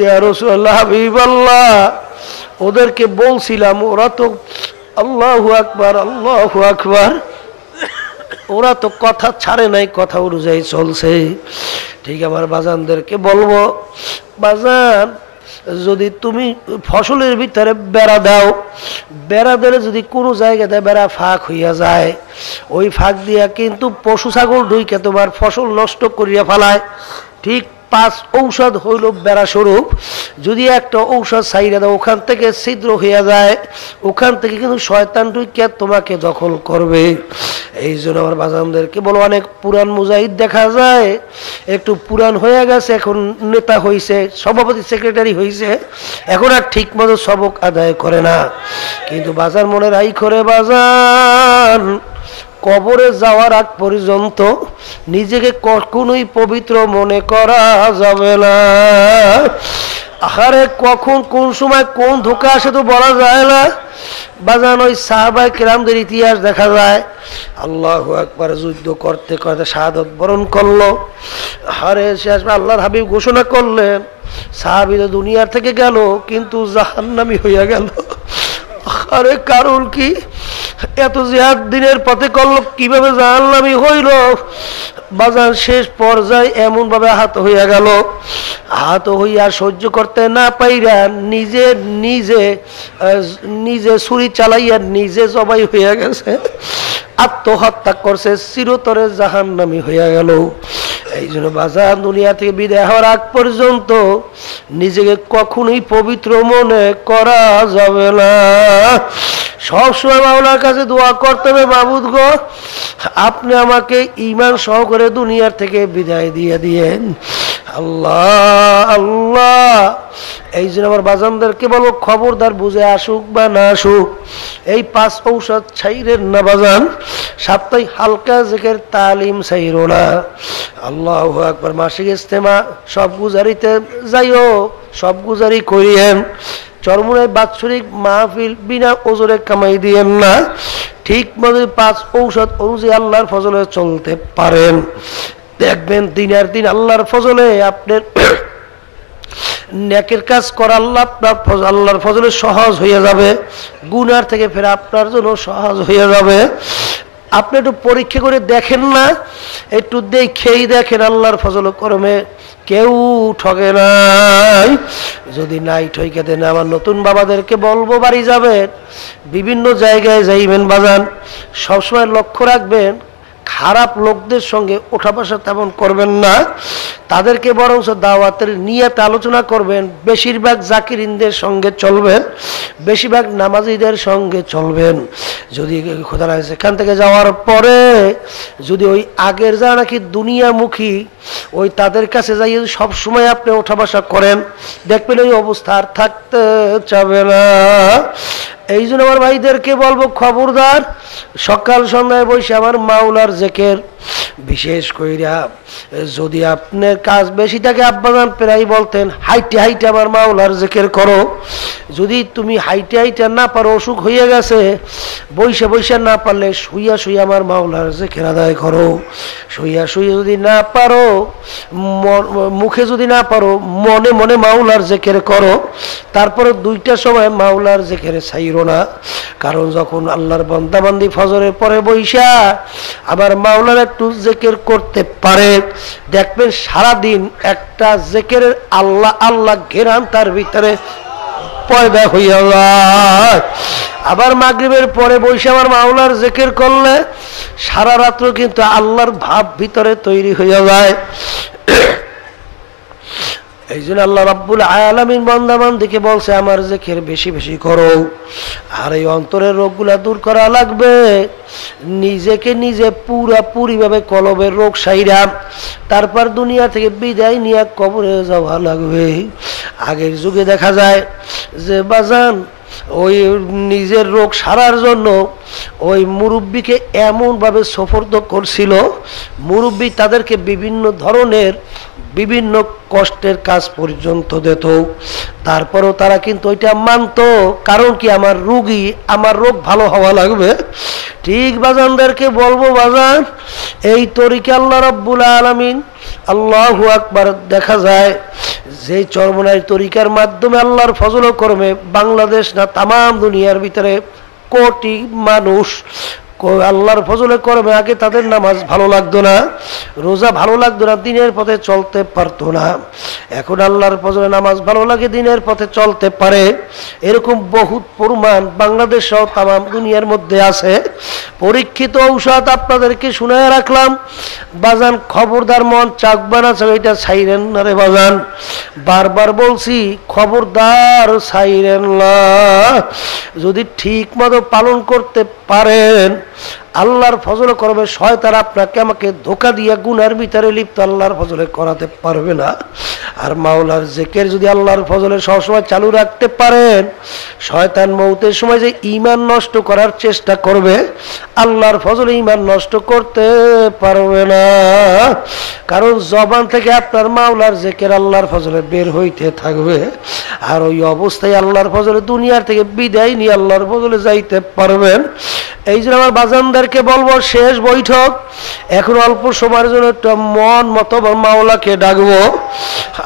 ইয়া রাসূলুল্লাহ হাবিবাল্লাহ, ওদেরকে বলছিলাম ওরা তো আল্লাহু আকবার আল্লাহু আকবার, ওরা তো কথা ছাড়ে নাই, কথা অনুযায়ী চলছে। ঠিক আমার বাজানদেরকে বলবো, বাজান যদি তুমি ফসলের ভিতরে বেড়া দাও, বেড়া দিলে যদি কোনো জায়গাতে বেড়া ফাঁক হইয়া যায়, ওই ফাঁক দিয়া কিন্তু পশু ছাগল ঢুইকে তোমার ফসল নষ্ট করিয়া ফেলায়। ঠিক 5 ঔষধ হইল বেড়া স্বরূপ। যদি একটা ঔষধ ছাইরা দাও, ওখান থেকে ছিদ্র হইয়া যায়, ওখান থেকে কিন্তু শয়তান ঢুইকে তোমাকে দখল করবে। এই জন্য আমার বাজানদেরকে বলো, অনেক পুরান মুজাহিদ দেখা যায় একটু পুরান হয়ে গেছে, এখন নেতা হইছে, সভাপতি সেক্রেটারি হইছে, এখন আর ঠিক মতো সবক আদায় করে না। কিন্তু বাজার মনে রাই করে, বাজান কবরে যাওয়ার আগ পর্যন্ত নিজেকে কখনোই পবিত্র মনে করা যাবে না। আরে কখন কোন সময় কোন ধোঁকা আসে তো বলা যায় না। বাজান ওই সাহাবায়ে কেরামদের ইতিহাস দেখা যায়, আল্লাহু আকবার যুদ্ধ করতে করতে শাহাদাত বরণ করলো। আরে শেষ আল্লাহর হাবিব ঘোষণা করলেন, সাহাবী তো দুনিয়ার থেকে গেল কিন্তু জাহান্নামী হইয়া গেল। আরে কারণ কি? এত জিহাদ দিনের পথে করলো, কিভাবে জাহান্নামী হইল? বাজার শেষ পর্যায়ে এমন ভাবে আহত হইয়া গেল, আহত হইয়া সহ্য করতে না পাইরা নিজে নিজে নিজে ছুরি চালাইয়া নিজে জবাই হইয়া গেছে, আত্মহত্যা করছে, চিরতরে জাহান্নামী হইয়া গেল। এই জন্য বাজার দুনিয়া থেকে বিদায় হওয়ার আগ পর্যন্ত নিজেকে কখনোই পবিত্র মনে করা যাবে না। সবসময় মাওলার কাছে দোয়া করতে হবে, মাবুদ গো আপনি আমাকে ঈমান সহকারে দুনিয়ার থেকে বিদায় দিয়ে দিয়েন, আল্লাহ আল্লাহ। এই জন্য আমার বাজানদেরকে বলো, খবরদার বুঝে আসুক বা না আসুক, এই 5 ঔষধ ছাইরেন না বাজান। সাপ্তাহিক হালকা জিকির তালিম ছাইরো না। আল্লাহু আকবার। মাসিক ইজতেমা সব গুজারিতে যাইও, সব গুজারি করিয়েন। চরমুনায় বাৎসরিক মাহফিল বিনা ওজরে কামাই দিয়েন না। ঠিক মতো 5 ঔষধ অনুযায়ী আল্লাহর ফজলে চলতে পারেন, দেখবেন দিনের দিন আল্লাহর ফজলে আপনার নেকের কাজ করা আল্লাহর ফজলে সহজ হয়ে যাবে, গুনার থেকে ফেরা আপনার জন্য সহজ হয়ে যাবে। আপনি একটু পরীক্ষা করে দেখেন না, একটু দেখেই দেখেন, আল্লাহর ফজল কর্মে কেউ ঠকে নাই। যদি নাই ঠকে দেন, আমার নতুন বাবাদেরকে বলবো, বাড়ি যাবেন, বিভিন্ন জায়গায় যাইবেন বাজান, সবসময় লক্ষ্য রাখবেন খারাপ লোকদের সঙ্গে ওঠা বসা তেমন করবেন না, তাদেরকে বরং দাওয়াতের নিয়ত আলোচনা করবেন। বেশিরভাগ জাকিরিনদের সঙ্গে চলবেন, বেশিরভাগ নামাজিদের সঙ্গে চলবেন। যদি খোদারা সেখান থেকে যাওয়ার পরে যদি ওই আগের যা নাকি দুনিয়ামুখী ওই তাদের কাছে যাই সব সময় আপনি ওঠা বসা করেন, দেখবেন ওই অবস্থা আর থাকতে চাবে না। এই জন্য আমার ভাইদেরকে বলবো, খবরদার সকাল সন্ধ্যায় বসে আমার মাওলার জিকির, বিশেষ কইরা যদি আপনার কাজ বেশি থাকে, আব্বাজান প্রায় বলতেন হাইটে হাইটে আমার মাওলার জিকির করো। যদি তুমি হাইটে হাইটে না পারো, অসুখ হয়ে গেছে, বইসে বইসে না পারলে শুইয়া শুইয়া আমার মাওলার জিকির আদায় করো। শুইয়া শুইয়া যদি না পারো, মুখে যদি না পারো, মনে মনে মাওলার জিকির করো। তারপরে 2টার সময় মাওলার জিকির ছাইরো না, কারণ যখন আল্লাহর বান্দাবান্দি ফজরের পরে বইসা আবার মাওলার একটু জিকির করতে পারে, দেখবেন সারাদিন একটা জিকিরের আল্লাহ আল্লাহ ঘেরান তার ভিতরে পয়দা হইয়া যায়। আবার মাগরিবের পরে বসে আমার মাওলার জিকির করলে সারা রাত্র কিন্তু আল্লাহর ভাব ভিতরে তৈরি হইয়া যায়। এই জন্য আল্লাহ রাব্বুল আলামিন বান্দা বান্দিকে বলছে আমার জিকির বেশি বেশি করো। আর এই অন্তরের রোগগুলা দূর করা লাগবে, নিজেকে নিজে পুরাপুরি ভাবে কলবের রোগ সাইরা তারপর দুনিয়া থেকে বিদায় নিয়ে কবরে যাওয়া লাগবে। আগের যুগে দেখা যায় যে বাজান ওই নিজের রোগ সারার জন্য ওই মুরব্বীকে এমনভাবে সফর্দ করছিল, মুরব্বী তাদেরকে বিভিন্ন ধরনের বিভিন্ন কষ্টের কাজ পর্যন্ত দিত, তারপরেও তারা কিন্তু ওইটা মানত। কারণ কি, আমার রোগী, আমার রোগ ভালো হওয়া লাগবে। ঠিক বাজানদেরকে বলবো বাজান, এই তরিকা আল্লাহ রাব্বুল আলামিন, আল্লাহু আকবার, দেখা যায় যে চরমনাই তরিকার মাধ্যমে আল্লাহর ফজল ও করমে বাংলাদেশ না তামাম দুনিয়ার ভিতরে কোটি মানুষ আল্লাহর ফজলে করবে। আগে তাদের নামাজ ভালো লাগতো না, রোজা ভালো লাগতো না, দিনের পথে চলতে পারতো না। এখন আল্লাহর ফজলে নামাজ ভালো লাগে, দিনের পথে চলতে পারে। এরকম বহুত প্রমাণ বাংলাদেশ সহ তামাম দুনিয়ার মধ্যে আছে। পরীক্ষিত ঔষধ আপনাদেরকে শুনায় রাখলাম বাজান, খবরদার মন চাকবা না চাক, এটা ছাইরেন না রে বাজান। বারবার বলছি খবরদার ছাইরেন না। যদি ঠিক মতো পালন করতে পারেন আল্লাহর ফজলে করবে, শয়তান আপনাকে আমাকে ধোঁকা দিয়া গুনার ভিতরে লিপ্ত আল্লাহর ফজলে করাতে পারবে না। আর মাওলার জিকির যদি আল্লাহর ফজলে সবসময় চালু রাখতে পারেন, শয়তান মৌতের সময় যে ঈমান নষ্ট করার চেষ্টা করবে, আল্লাহর ফজলে ঈমান নষ্ট করতে পারবে না। কারণ জবান থেকে আপনার মাওলার জিকির আল্লাহর ফজলে বের হইতে থাকবে। আর ওই অবস্থায় আল্লাহর ফজলে দুনিয়ার থেকে বিদায় নিয়ে আল্লাহর ফজলে যাইতে পারবেন। এই জন্য আমার বাজানদেরকে বলবো, শেষ বৈঠক, এখন অল্প সময়ের জন্য একটা মন মতো মাওলাকে ডাকবো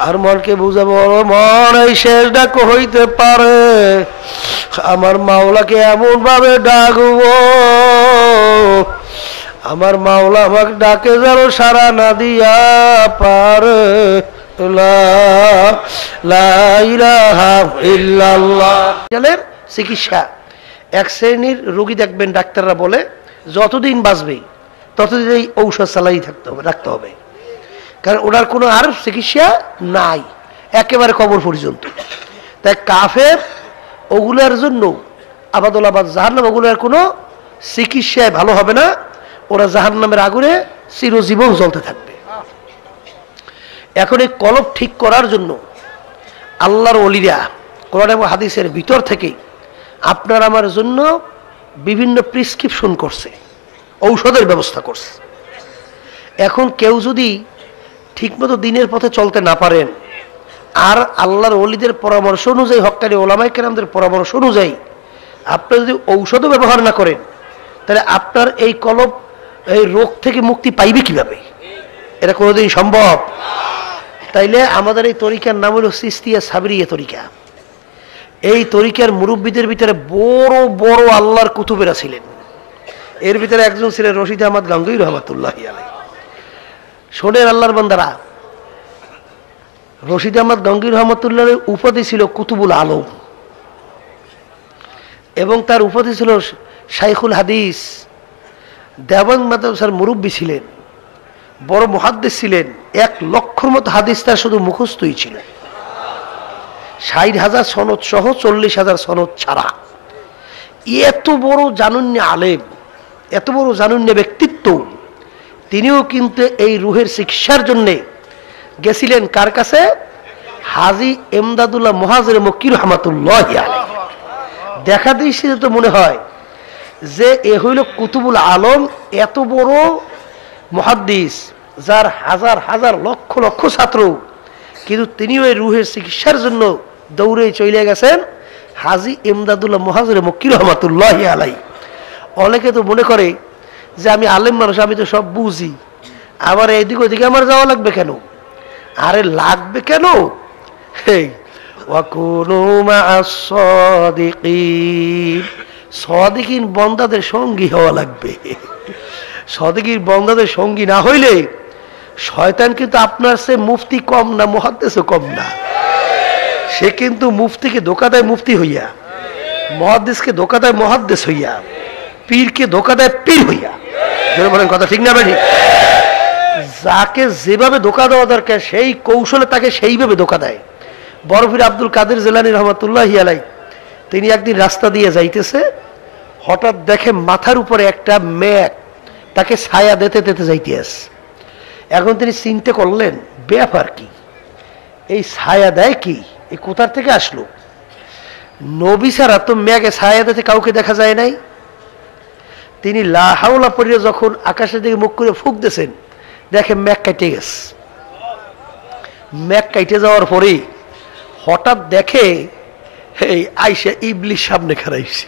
আর মনকে বুঝাবো, মন এই শেষ ডাক হইতে পারে, আমার মাওলাকে এমন ভাবে ডাকবো আমার মাওলা আমাকে ডাকে যেন সারা না দিয়া পারে। লা ইলাহা ইল্লাল্লাহ। চিকিৎসা, এক শ্রেণীর রোগী দেখবেন ডাক্তাররা বলে যতদিন বাঁচবে ততদিন এই ঔষধ চালাই রাখতে হবে, কারণ ওনার কোনো আর চিকিৎসা নাই, একেবারে কবর পর্যন্ত। তাই কাফের ওগুলার জন্য আবাদুল আবাদ জাহান্নাম, ওগুলার কোনো চিকিৎসায় ভালো হবে না, ওরা জাহান্নামের আগুনে চিরজীবন জ্বলতে থাকবে। এখন এই কলব ঠিক করার জন্য আল্লাহর ওলিরা কোরআন এবং হাদিসের ভিতর থেকে আপনার আমার জন্য বিভিন্ন প্রেসক্রিপশন করছে, ঔষধের ব্যবস্থা করছে। এখন কেউ যদি ঠিকমতো দিনের পথে চলতে না পারেন আর আল্লাহর ওলিদের পরামর্শ অনুযায়ী, হক্কানি ওলামায়ে কেরামদের পরামর্শ অনুযায়ী আপনি যদি ঔষধও ব্যবহার না করেন, তাহলে আপনার এই কলব এই রোগ থেকে মুক্তি পাইবে কিভাবে? এটা কোনোদিন সম্ভব? তাইলে আমাদের এই তরিকার নাম হলো চিশতিয়া সাবরিয়া তরিকা। এই তরিকার মুরব্বীদের ভিতরে বড় বড় আল্লাহর কুতুবেরা ছিলেন। এর ভিতরে একজন ছিলেন রশিদ আহমদ গাঙ্গুহি রহমাতুল্লাহি আলাইহি। শোনেন আল্লাহর বান্দারা, রশিদ আহমদ গাঙ্গুহি রহমাতুল্লাহির উপাধি ছিল কুতুবুল আলম এবং তার উপাধি ছিল শাইখুল হাদিস। দেওবন্দ মাদ্রাসার মুরব্বী ছিলেন, বড় মুহাদ্দিস ছিলেন। 1 লক্ষর মতো হাদিস তার শুধু মুখস্থই ছিল, 60,000 সনদ সহ 40,000 সনদ ছাড়া। এত বড় জানুন্য আলেম, এত বড় জানুন্য ব্যক্তিত্ব, তিনিও কিন্তু এই রুহের চিকিৎসার জন্য গেছিলেন কার কাছে? হাজী এমদাদুল্লাহ মুহাজির মক্কি রহমাতুল্লাহি আলাইহি। দেখা দিয়েছে তো মনে হয় যে এ হইল কুতুবুল আলম, এত বড় মুহাদ্দিস যার হাজার হাজার লক্ষ লক্ষ ছাত্র, কিন্তু তিনিও এই রুহের চিকিৎসার জন্য দৌড়ে চলে গেছেন হাজী এমদাদুল্লাহ মুহাজির মক্কি রহমাতুল্লাহি আলাইহি। অনেকে তো মনে করে যে আমি আলেম মানুষ, আমি তো সব বুঝি, আবার এইদিকে ওইদিকে আমার যাওয়া লাগবে কেন? আরে লাগবে কেন? সাদিকিন বন্দাদের সঙ্গী হওয়া লাগবে। সাদিকিন বন্দাদের সঙ্গী না হইলে শয়তান কিন্তু আপনার সে মুফতি কম না, মুহাদ্দিসও কম না। সে কিন্তু মুফতিকে ধোঁকা দেয় মুফতি হইয়া, মুহাদ্দিসকে ধোঁকা দেয় মুহাদ্দিস হইয়া, পীরকে ধোঁকা দেয় পীর হইয়া। বলেন কথা ঠিক না ভাই? যাকে যেভাবে ধোকা দেওয়া দরকার সেই কৌশলে তাকে সেইভাবে ধোকা দেয়। বরফির আব্দুল কাদের জিলানী রহমাতুল্লাহি আলাই তিনি একদিন রাস্তা দিয়ে যাইতেছে, হঠাৎ দেখে মাথার উপরে একটা মেঘ তাকে ছায়া দিতে দিতে যাইতেছে। এখন তিনি চিন্তা করলেন ব্যাপার কি, এই ছায়া দেয় কি, এই কোথার থেকে আসলো? নবী ছাড়া তো মেঘে ছায়া দিতে কাউকে দেখা যায় নাই। তিনি লা হাওলা পড়ে যখন আকাশের দিকে মুখ করে ফুঁক দিয়েছেন, দেখে মেঘ কাটে গেছে। মেঘ কাটে যাওয়ার পরে হঠাৎ দেখে এই আইসা ইবলিস সামনে খারাইছে।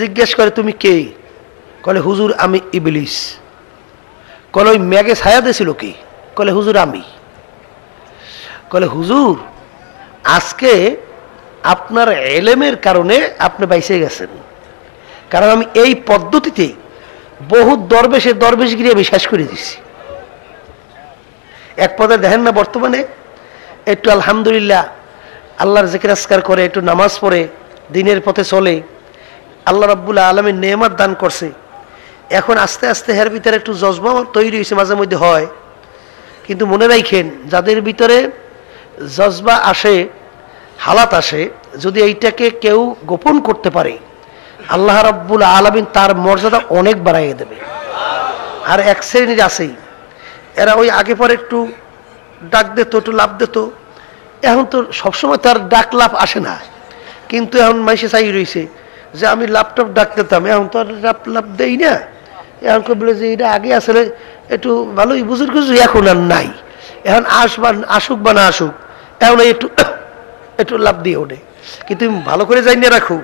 জিজ্ঞেস করে তুমি কে? কলে হুজুর আমি ইবলিস। কলে ওই মেঘে ছায়া দিয়েছিল কি? কলে হুজুর আমি। কলে হুজুর আজকে আপনার এলেমের কারণে আপনি বাইসে গেছেন, কারণ আমি এই পদ্ধতিতে বহু দরবেশগিরি আমি শেষ করে দিছি। এক পদে দেখেন না বর্তমানে একটু আলহামদুলিল্লাহ আল্লাহর জিকির আজকার করে, একটু নামাজ পড়ে দিনের পথে চলে, আল্লাহ রাব্বুল আলামিন নেয়ামত দান করছে। এখন আস্তে আস্তে এর ভিতরে একটু জজবা তৈরি হয়েছে, মাঝে মধ্যে হয়। কিন্তু মনে রাখেন যাদের ভিতরে জজবা আসে, হালাত আসে, যদি এইটাকে কেউ গোপন করতে পারে আল্লাহ রাব্বুল আলামিন তার মর্যাদা অনেক বাড়াইয়ে দেবে। আর এক শ্রেণীর আছেই এরা ওই আগে পরে একটু ডাক দিত, একটু লাভ দিত। এখন তো সবসময় তার ডাক লাভ আসে না, কিন্তু এখন মাইসে চাই রয়েছে যে আমি ল্যাপটপ ডাক দিতাম, এখন তো আর লাভ দেই না। এখন বলে যে এটা আগে আসলে একটু ভালোই বুঝুর কিছু, এখন আর নাই। এখন আসুক বা না আসুক, এখন একটু একটু লাভ দিয়ে ওঠে। কিন্তু ভালো করে জানিয়ে রাখো,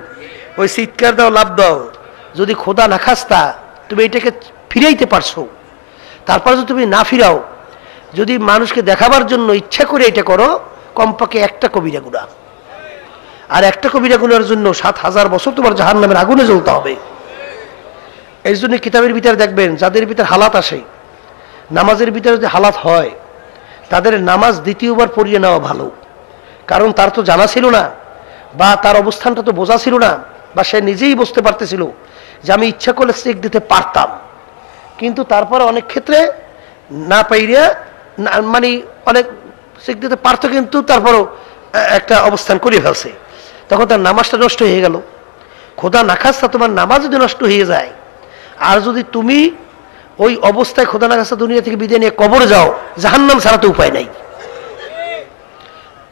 ওই চিৎকার দাও, লাভ দাও, যদি খোদা না খাস্তা তুমি এটাকে ফিরাইতে পারছো, তারপর যদি তুমি না ফিরাও, যদি মানুষকে দেখাবার জন্য ইচ্ছা করে এটা করো, কমপক্ষে একটা কবিরা গুণা। আর একটা কবিরা গুনার জন্য ৭,০০০ বছর তোমার জাহান্নামের আগুনে জ্বলতে হবে। এই জন্য কিতাবের ভিতরে দেখবেন যাদের ভিতরে হালাত আসে, নামাজের ভিতরে যে হালাত হয়, তাদের নামাজ দ্বিতীয়বার পড়িয়ে নেওয়া ভালো। কারণ তার তো জানা ছিল না, বা তার অবস্থানটা তো বোঝা ছিল না, বা সে নিজেই বুঝতে পারতেছিল যে আমি ইচ্ছা করলে চেক দিতে পারতাম, কিন্তু তারপরে অনেক ক্ষেত্রে না পাইয়া মানে অনেক চেক দিতে পারতো, কিন্তু তারপরও একটা অবস্থান করে ফেলছে, তখন তার নামাজটা নষ্ট হয়ে গেল। খোদা না খাস্তা তোমার নামাজ যদি নষ্ট হয়ে যায়, আর যদি তুমি ওই অবস্থায় খোদা না খাস্তা দুনিয়া থেকে বিদায় নিয়ে কবরে যাও, জাহান্নাম ছাড়া তো উপায় নাই।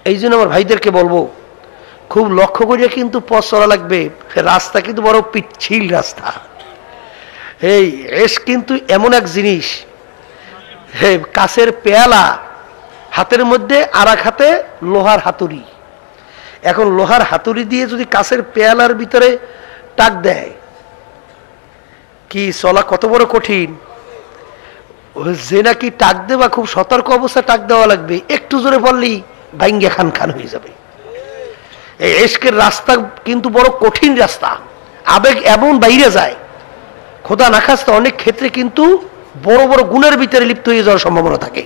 এই জন্য আমার ভাইদেরকে বলবো, খুব লক্ষ্য করিয়া কিন্তু পথ চলা লাগবে। রাস্তা কিন্তু বড় পিচ্ছিল রাস্তা। এই এস কিন্তু এমন এক জিনিস, কাছের পেয়ালা হাতের মধ্যে, আর এক হাতে লোহার হাতুড়ি। এখন লোহার হাতুড়ি দিয়ে যদি কাছের পেয়ালার ভিতরে টাক দেয়, কি চলা কত বড় কঠিন। যে নাকি টাক দেবা খুব সতর্ক অবস্থায় টাক দেওয়া লাগবে, একটু জোরে পড়লেই ভাঙ্গে খান খান হয়ে যাবে। এই এশকের রাস্তা কিন্তু বড় কঠিন রাস্তা, আবেগ এমন বাইরে যায়, খোদা না খাস্তা অনেক ক্ষেত্রে কিন্তু বড় বড় গুণের ভিতরে লিপ্ত হয়ে যাওয়ার সম্ভাবনা থাকে।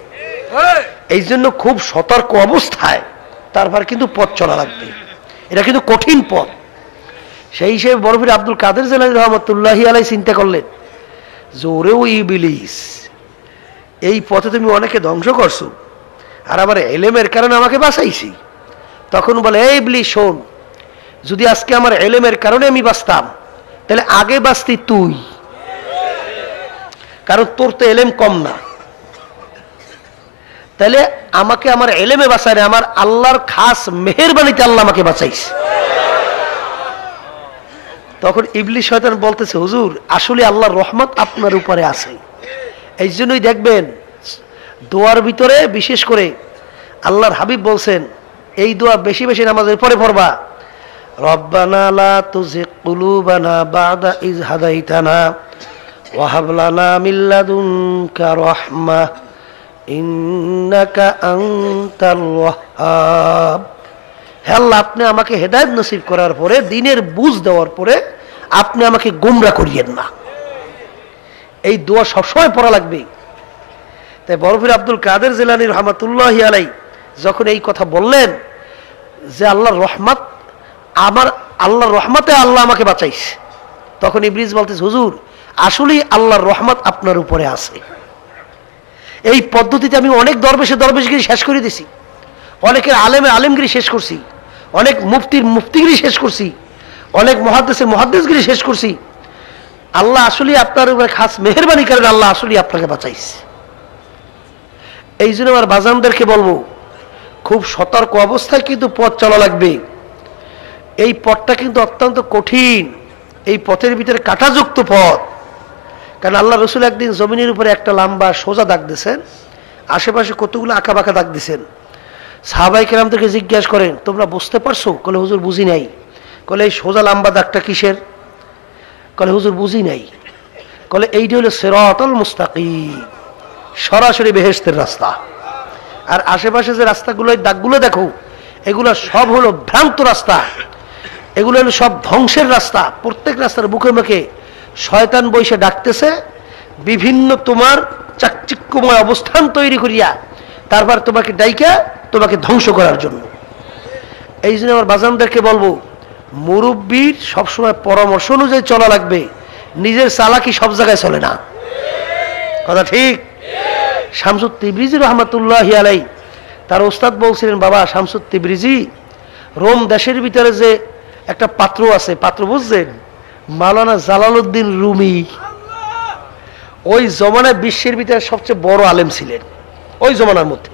এই জন্য খুব সতর্ক অবস্থায় তারপর কিন্তু পথ চলা লাগবে, এটা কিন্তু কঠিন পথ। সেই হিসেবে বরফির আব্দুল কাদের জিলানী রহমাতুল্লাহি আলাই চিন্তা করলেন যে ওরেও ইবলিস, এই পথে তুমি অনেকে ধ্বংস করছো, আর আবার এলেমের কারণে আমাকে বাঁচাইছি। তখন বলে এই ইবলিস শোন, যদি আজকে আমার এলেমের কারণে আমি বাঁচতাম, তাহলে আগে বাঁচতি তুই, কারণ তোর তো এলেম কম না। তাহলে আমাকে আমার এলেমে বাঁচায় না, আমার আল্লাহর খাস মেহেরবানিতে আল্লাহ আমাকে বাঁচাইছে। তখন ইবলিস শয়তান বলতেছে হুজুর আসলে আল্লাহর রহমত আপনার উপরে আছে। এই জন্যই দেখবেন দোয়ার ভিতরে বিশেষ করে আল্লাহর হাবিব বলছেন, এই দোয়া বেশি বেশি নামাজের পরে পড়বা, রব্বানা লা তুযিগ কুলুবানা বা'দা ইয হাদাইতানা ওয়া হাব লানা মিন লাদুনকা রাহমাহ ইন্নাকা আনতাল ওয়াহ্হাব। হে আল্লাহ, আপনি আমাকে হেদায়েত নসিব করার পরে, দ্বীনের বুঝ দেওয়ার পরে আপনি আমাকে গোমরা করিয়েন না। এই দোয়া সবসময় পড়া লাগবে। তাই বরফির আব্দুল কাদের জিলানী রহমাতুল্লাহি আলাইহি যখন এই কথা বললেন যে আল্লাহর রহমত, আমার আল্লাহর রহমতে আল্লাহ আমাকে বাঁচাইছে, তখন ইবলিস বলতেছে হুজুর আসলেই আল্লাহর রহমত আপনার উপরে আছে। এই পদ্ধতিতে আমি অনেক দরবেশগিরি শেষ করে দিছি, অনেকের আলেমগিরি শেষ করছি, অনেক মুফতিগিরি শেষ করছি, অনেক মহাদ্দেশগিরি শেষ করছি। আল্লাহ আসলে আপনার উপরে খাস মেহেরবানি করেন, আল্লাহ আসলে আপনাকে বাঁচাইছে। এই জন্য আমার বাজানদেরকে বলবো, খুব সতর্ক অবস্থায় কিন্তু পথ চলা লাগবে। এই পথটা কিন্তু অত্যন্ত কঠিন, এই পথের ভিতরে কাঁটাযুক্ত পথ। কারণ আল্লাহ রসুল একদিন জমিনের উপরে একটা লম্বা সোজা দাগ দিয়েছেন, আশেপাশে কতগুলো আঁকা বাঁকা দাগ দিয়েছেন। সাহাবাই কেরামদেরকে জিজ্ঞাসা করেন, তোমরা বুঝতে পারছো? বলে হুজুর বুঝি নাই। বলে এই সোজা লম্বা দাগটা কিসের? বলে হুজুর বুঝি নাই। বলে এইটা হলো সিরাতুল মুস্তাকিম, সরাসরি বেহেশতের রাস্তা। আর আশেপাশে যে রাস্তাগুলো, দাগগুলো দেখো, এগুলো সব হলো ভ্রান্ত রাস্তা, এগুলো হলো সব ধ্বংসের রাস্তা। প্রত্যেক রাস্তার মুখে মুখে শয়তান বইসে ডাকতেছে, বিভিন্ন তোমার চাকচিক্যময় অবস্থান তৈরি করিয়া তারপর তোমাকে ডাইকা তোমাকে ধ্বংস করার জন্য। এই জন্য আমার বাজানদেরকে বলবো, মুরব্বীর সবসময় পরামর্শ অনুযায়ী চলা লাগবে, নিজের চালাকি সব জায়গায় চলে না। কথা ঠিক? শামসুত তিবরিজি রহমাতুল্লাহি আলাই, তার ওস্তাদ বলছিলেন, বাবা শামসুত তিবরিজি, রোম দেশের ভিতরে যে একটা পাত্র আছে, পাত্র বুঝছেন? মাওলানা জালালউদ্দিন রুমি, ওই জমানায় বিশ্বের ভিতরে সবচেয়ে বড় আলেম ছিলেন ওই জমানার মধ্যে।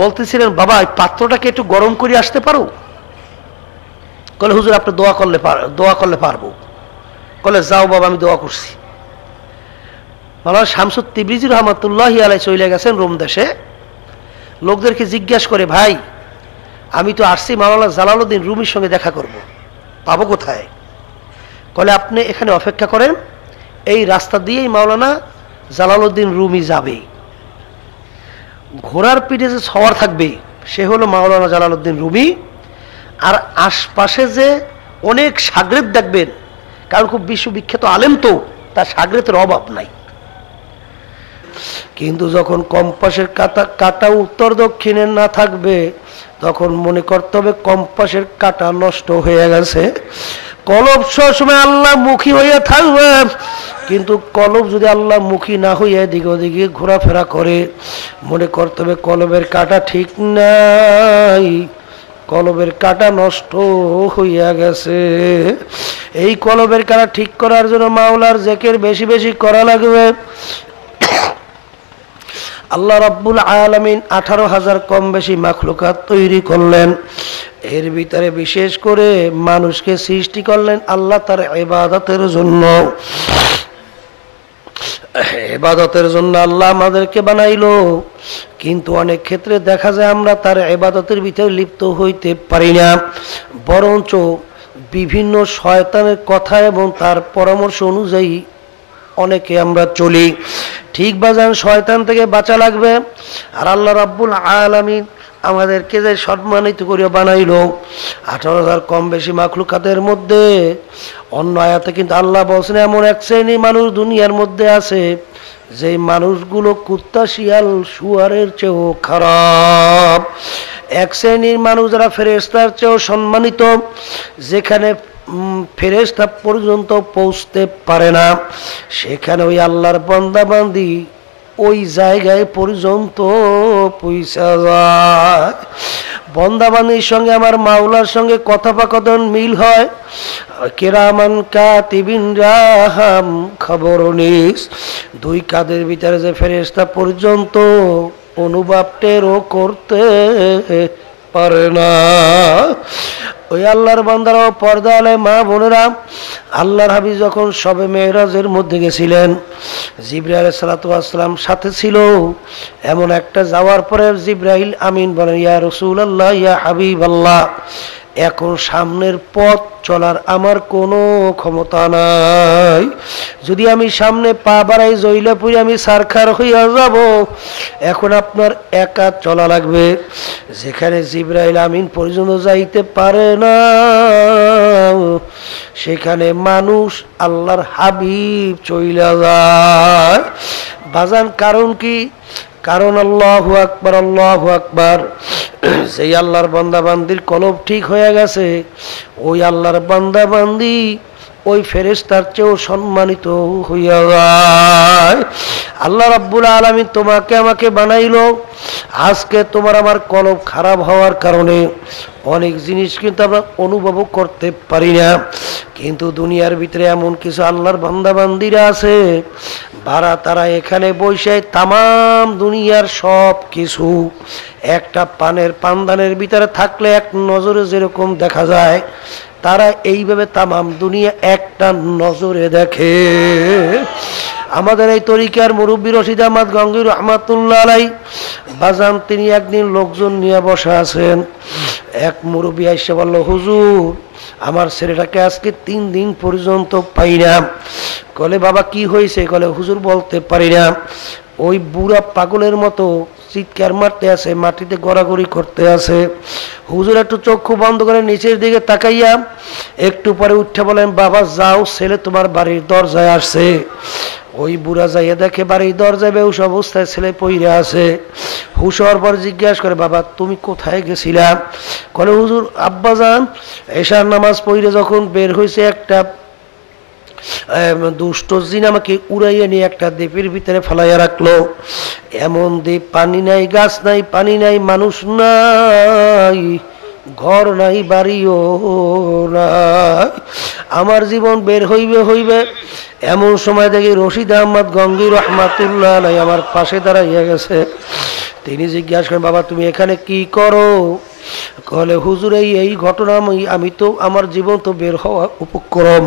বলতেছিলেন, বাবা এই পাত্রটাকে একটু গরম করে আসতে পারো? বলে হুজুর আপনি দোয়া করলে পারবো। বলে যাও বাবা, আমি দোয়া করছি। মাওলানা শামসুত তিবরিজি রহমাতুল্লাহি আলাই চলে গেছেন রোম দেশে। লোকদেরকে জিজ্ঞাসা করে, ভাই আমি তো আসছি মাওলানা জালালউদ্দিন রুমির সঙ্গে দেখা করব, পাবো কোথায়? বলে আপনি এখানে অপেক্ষা করেন, এই রাস্তা দিয়েই মাওলানা জালালউদ্দিন রুমি যাবে। ঘোড়ার পিঠে যে সওয়ার থাকবে সে হলো মাওলানা জালালউদ্দিন রুমি। আর আশপাশে যে অনেক শাগরেদ দেখবেন, কারণ খুব বিশ্ববিখ্যাত আলেম তো, তার শাগরেদের অভাব নাই। কিন্তু যখন কম্পাসের কাটা উত্তর দক্ষিণে না থাকবে, তখন মনে করতে হবে কম্পাসের কাটা নষ্ট হয়ে গেছে। কলব সবসময় আল্লাহ মুখী হইয়া থাকবে, কিন্তু কলব যদি আল্লাহ মুখী না হইয়া এদিকে ওদিকে ঘোরাফেরা করে, মনে করতে হবে কলবের কাটা ঠিক নাই, কলবের কাটা নষ্ট হইয়া গেছে। এই কলবের কাটা ঠিক করার জন্য মাওলার জিকির বেশি বেশি করা লাগবে। আল্লাহ রাব্বুল আলামিন 18,000 কম বেশি মাখলুকাত তৈরি করলেন। এর ভিতরে বিশেষ করে মানুষকে সৃষ্টি করলেন আল্লাহ তার ইবাদতের জন্য। ইবাদতের জন্য আল্লাহ আমাদেরকে বানাইলো, কিন্তু অনেক ক্ষেত্রে দেখা যায় আমরা তার ইবাদতের ভিতরে লিপ্ত হইতে পারি না, বরঞ্চ বিভিন্ন শয়তানের কথা এবং তার পরামর্শ অনুযায়ী অনেকে আমরা চলি। ঠিক বাজান, শয়তান থেকে বাঁচা লাগবে। আর আল্লাহ রাব্বুল আলামিন আমাদেরকে যে সম্মানিত করে বানাইলো 18,000 কম বেশি মাখলুকাতের মধ্যে, অন্য আয়াতে কিন্তু আল্লাহ বলছেন এমন এক শ্রেণী মানুষ দুনিয়ার মধ্যে আছে যে মানুষগুলো কুত্তা শিয়াল শুয়ারের চেয়েও খারাপ। এক শ্রেণীর মানুষ যারা ফেরেশতার চেয়েও সম্মানিত, যেখানে ফেরেশতা পর্যন্ত পৌঁছতে পারে না, সেখানে ওই আল্লাহর বান্দা বান্দি ওই জায়গায় পর্যন্ত পৌঁছা যায়। বন্দাবান্দির সঙ্গে আমার মাওলার সঙ্গে কথোপকথন মিল হয়। কিরামান কাতিবিন রাহাম খবরনিস, দুই কাদের ভিতরে যে ফেরেশতা পর্যন্ত অনুভব টেরও করতে পারে না। ওই আল্লাহর বান্দারাও পর্দা আলে মা বোনেরা, আল্লাহর হাবিব যখন শবে মেরাজের মধ্যে গেছিলেন, জিবরাইল আলাইহিস সালাতু ওয়াস সালাম সাথে ছিল। এমন একটা যাওয়ার পরে জিবরাইল আমিন বলেন, ইয়া রাসূলুল্লাহ, ইয়া হাবিবাল্লাহ, এখন সামনের পথ চলার আমার কোনো ক্ষমতা নাই। যদি আমি সামনে পা বাড়াই জইলে পুরি আমি সারখার হইয়া যাব। এখন আপনার একা চলা লাগবে। যেখানে জিবরাইল আমিন পর্যন্ত যাইতে পারে না, সেখানে মানুষ আল্লাহর হাবিব চইলা যায়। বাজান কারণ কি? কারণ আল্লাহু আকবার, আল্লাহু আকবার। সেই আল্লাহর বান্দা বান্দির কলব ঠিক হয়ে গেছে, ওই আল্লাহর বান্দা বান্দি ওই ফেরেশতার চেয়েও সম্মানিত হইয়া যায়। আল্লাহ রাব্বুল আলামিন তোমাকে আমাকে বানাইলো, আজকে তোমার আমার কলব খারাপ হওয়ার কারণে অনেক জিনিস কিন্তু আমরা অনুভব করতে পারি না। কিন্তু দুনিয়ার ভিতরে এমন কিছু আল্লাহর বান্দা বান্দিরা আছে, তারা এখানে বসে তামাম দুনিয়ার সব কিছু একটা পানের পানদানের ভিতরে থাকলে এক নজরে যেরকম দেখা যায়, তারা এইভাবে তামাম দুনিয়া একটা নজরে দেখে। আমাদের এই তরিকার মুরব্বী রশিদ আহমদ গঙ্গী রহমাতুল্লাহ আলাই বাজান, তিনি একদিন লোকজন নিয়ে বসা আছেন। এক মুরব্বী এসে বলল, হুজুর আমার ছেলেটাকে আজকে 3 দিন পর্যন্ত পাই না। কলে বাবা কি হয়েছে? কলে হুজুর বলতে পারি না, ওই বুড়া পাগলের মতো চিৎকার মারতে আছে, মাটিতে গড়াগড়ি করতে আছে। হুজুর একটু চক্ষু বন্ধ করে নিচের দিকে তাকাইয়া একটু পরে উঠে বলেন, বাবা যাও, ছেলে তোমার বাড়ির দরজায় আসছে। ওই বুড়া যাইয়া দেখে বাড়ির দরজায় বেহুশ অবস্থায় ছেলে পইরা আছে। হুশ হওয়ার পর জিজ্ঞাসা করে, বাবা তুমি কোথায় গেছিলা? কলে হুজুর আব্বাজান এশার নামাজ পড়ে যখন বের হয়েছে, একটা দুষ্ট জিন আমাকে উড়াইয়া নিয়ে একটা দ্বীপের ভিতরে ফেলাইয়া রাখলো। এমন দ্বীপ, পানি নাই, গাছ নাই, পানি নাই, মানুষ নাই, ঘর নাই, বাড়িও নাই। আমার জীবন বের হইবে। এমন সময় দেখি রশিদ আহমদ গঙ্গী রহমাতুল্লাহ আলাই আমার পাশে দাঁড়াইয়া গেছে। তিনি জিজ্ঞাসা করেন, বাবা তুমি এখানে কি করো? কলে হুজুর এই ঘটনা, আমি তো আমার জীবন তো বের হওয়া উপক্রম।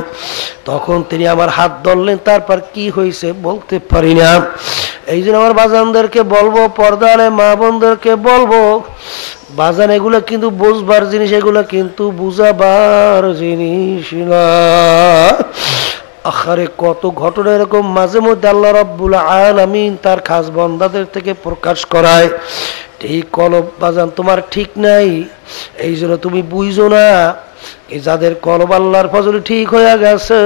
তখন তিনি আমার হাত ধরলেন, তারপর কি হয়েছে বলতে পারি না। এই জন্য আমার বাজানদেরকে বলবো, পর্দালে মা বোনদেরকে বলবো, বাজান এগুলো কিন্তু বুঝবার জিনিস, এগুলো কিন্তু বুঝাবার জিনিস না। আখারে কত ঘটনা এরকম মাঝে মধ্যে আল্লাহ রাব্বুল আলামিন তার খাস বান্দাদের থেকে প্রকাশ করায়। ঠিক কলব বাজান তোমার ঠিক নাই, এই জন্য তুমি বুঝো না। এই যাদের কলব আল্লাহর ফজলে ঠিক হয়ে গেছে,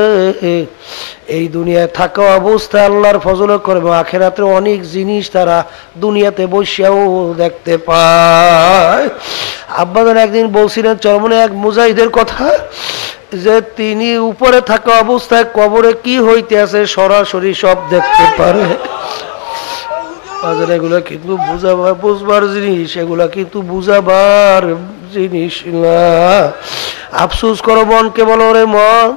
এই দুনিয়ায় থাকা অবস্থায় আল্লাহর ফজলে করবে, আখিরাতে অনেক জিনিস তারা দুনিয়াতে বসেও দেখতে পায়। আব্বাজান একদিন বলছিলেন চরমনে এক মুজাহিদের কথা, যে তিনি উপরে থাকা অবস্থায় কবরে কি হইতে আছে সরাসরি সব দেখতে পারে। এগুলা কিন্তু বুঝবার জিনিস, এগুলা কিন্তু বুঝাবার জিনিস না। আফসোস করো মনকে, বলো রে মন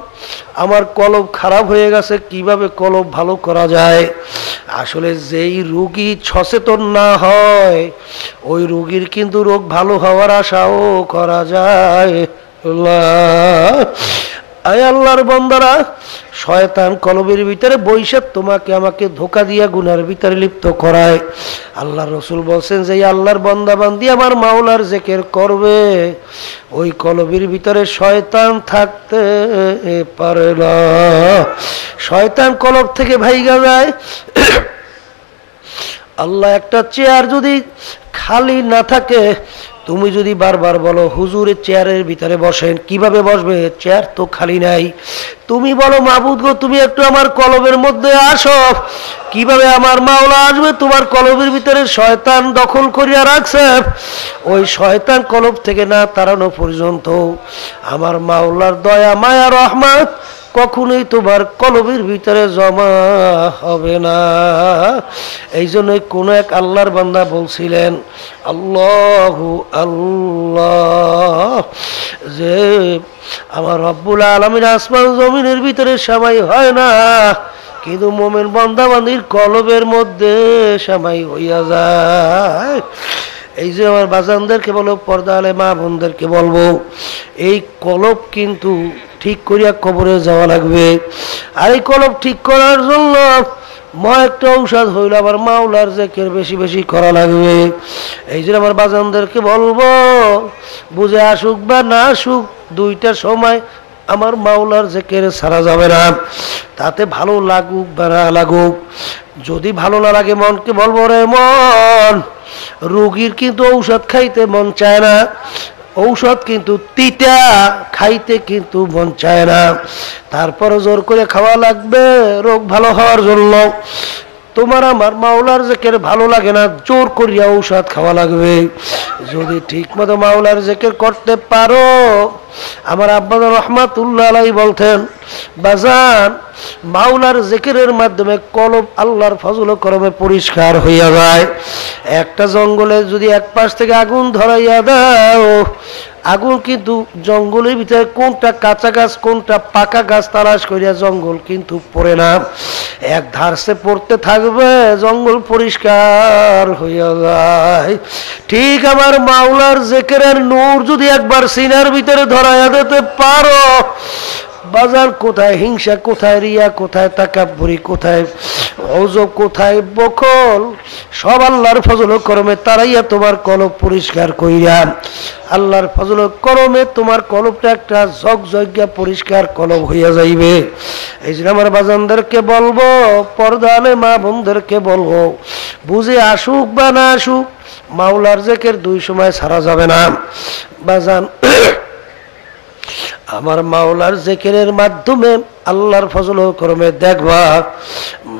আমার কলব খারাপ হয়ে গেছে, কিভাবে কলব ভালো করা যায়? আসলে যেই রোগী সচেতন না হয়, ওই রোগীর কিন্তু রোগ ভালো হওয়ার আশাও করা যায়। আয় আল্লাহর বান্দারা, শয়তান কলবের ভিতরে বৈশাখ তোমাকে আমাকে ধোকা দিয়া গুনার ভিতরে লিপ্ত করায়। আল্লাহর রাসূল বলছেন যে আল্লাহর বান্দা বান্দি আমার মাওলার জিকির করবে, ওই কলবের ভিতরে শয়তান থাকতে পারে না। শয়তান কলব থেকে ভাইগা যায়। আল্লাহ একটা চেয়ার যদি খালি না থাকে, তুমি যদি বারবার বলো হুজুরের চেয়ারের ভিতরে বসেন, কিভাবে বসবে? চেয়ার তো খালি নাই। তুমি বলো মাবুদ গো তুমি একটু আমার কলবের মধ্যে আসো, কিভাবে আমার মাওলা আসবে? তোমার কলবের ভিতরে শয়তান দখল করিয়া রাখছে। ওই শয়তান কলব থেকে না তাড়ানো পর্যন্ত আমার মাওলার দয়া মায়া রহমত কখনোই তোমার কলবের ভিতরে জমা হবে না। এই জন্যই কোন এক আল্লাহর বান্দা বলছিলেন, আল্লাহু আল্লাহ, যে আমার রব্বুল আলামিন আসমান জমিনের ভিতরে সবাই হয় না, কিন্তু মোমেন বান্দা বান্দির কলবের মধ্যে সবাই হইয়া যায়। এই যে আমার বাজানদেরকে বলো, পর্দা আলে মা বোনদেরকে বলবো, এই কলব কিন্তু ঠিক করিয়া কবরে যাওয়া লাগবে। আর এই কলব ঠিক করার জন্য একটা ঔষধ হইল আবার মাওলার জিকির বেশি বেশি করা লাগবে। এই জন্য আমার বাজানদেরকে বলবো, বুঝে আসুক বা না আসুক, দুইটা সময় আমার মাওলার জিকির ছাড়া যাবে না। তাতে ভালো লাগুক বা না লাগুক, যদি ভালো না লাগে মনকে বলবো, রে মন, রোগীর কিন্তু ঔষধ খাইতে মন চায় না, ঔষধ কিন্তু তিতা, খাইতে কিন্তু মন চায় না, তারপরে জোর করে খাওয়া লাগবে রোগ ভালো হওয়ার জন্য। তোমার আমার মাওলার জিকির ভালো লাগে না, জোর করিয়া ঔষধ খাওয়া লাগবে। যদি ঠিক মতো মাওলার জিকির করতে পারো, আমার আব্বা রহমাতুল্লাহ আলাইহি বলতেন, বাজান মাওলার জিকিরের মাধ্যমে কলব আল্লাহর ফজল ও করমে পরিষ্কার হইয়া যায়। একটা জঙ্গলে যদি এক পাশ থেকে আগুন ধরাইয়া দাও, আগুন কিন্তু জঙ্গলের ভিতরে কোনটা কাঁচা গাছ কোনটা পাকা গাছ তালাশ করিয়া জঙ্গল কিন্তু পড়ে না, এক ধারসে পড়তে থাকবে, জঙ্গল পরিষ্কার হইয়া যায়। ঠিক আমার মাওলার জিকিরের নূর যদি একবার সিনার ভিতরে ধরাইয়া দিতে পারো, বাজার কোথায় হিংসা, কোথায় রিয়া, কোথায় তাকাব্বুরি, কোথায় অজব, কোথায় বখল, সব আল্লাহর ফজল ও করমে তারাইয়া তোমার কলব পরিষ্কার কইরা, আল্লাহর ফজল ও করমে তোমার কলবটা একটা ঝকঝকিয়া পরিষ্কার কলব হইয়া যাইবে। এই জন্য আমার বাজানদেরকে বলবো, পর্দালে মা বোনদেরকে বলবো, বুঝে আসুক বা না আসুক, মাওলার জিকির দুই সময় ছাড়া যাবে না। বাজান আমার মাওলার জিকিরের মাধ্যমে আল্লাহর ফজল ও করমে দেখবা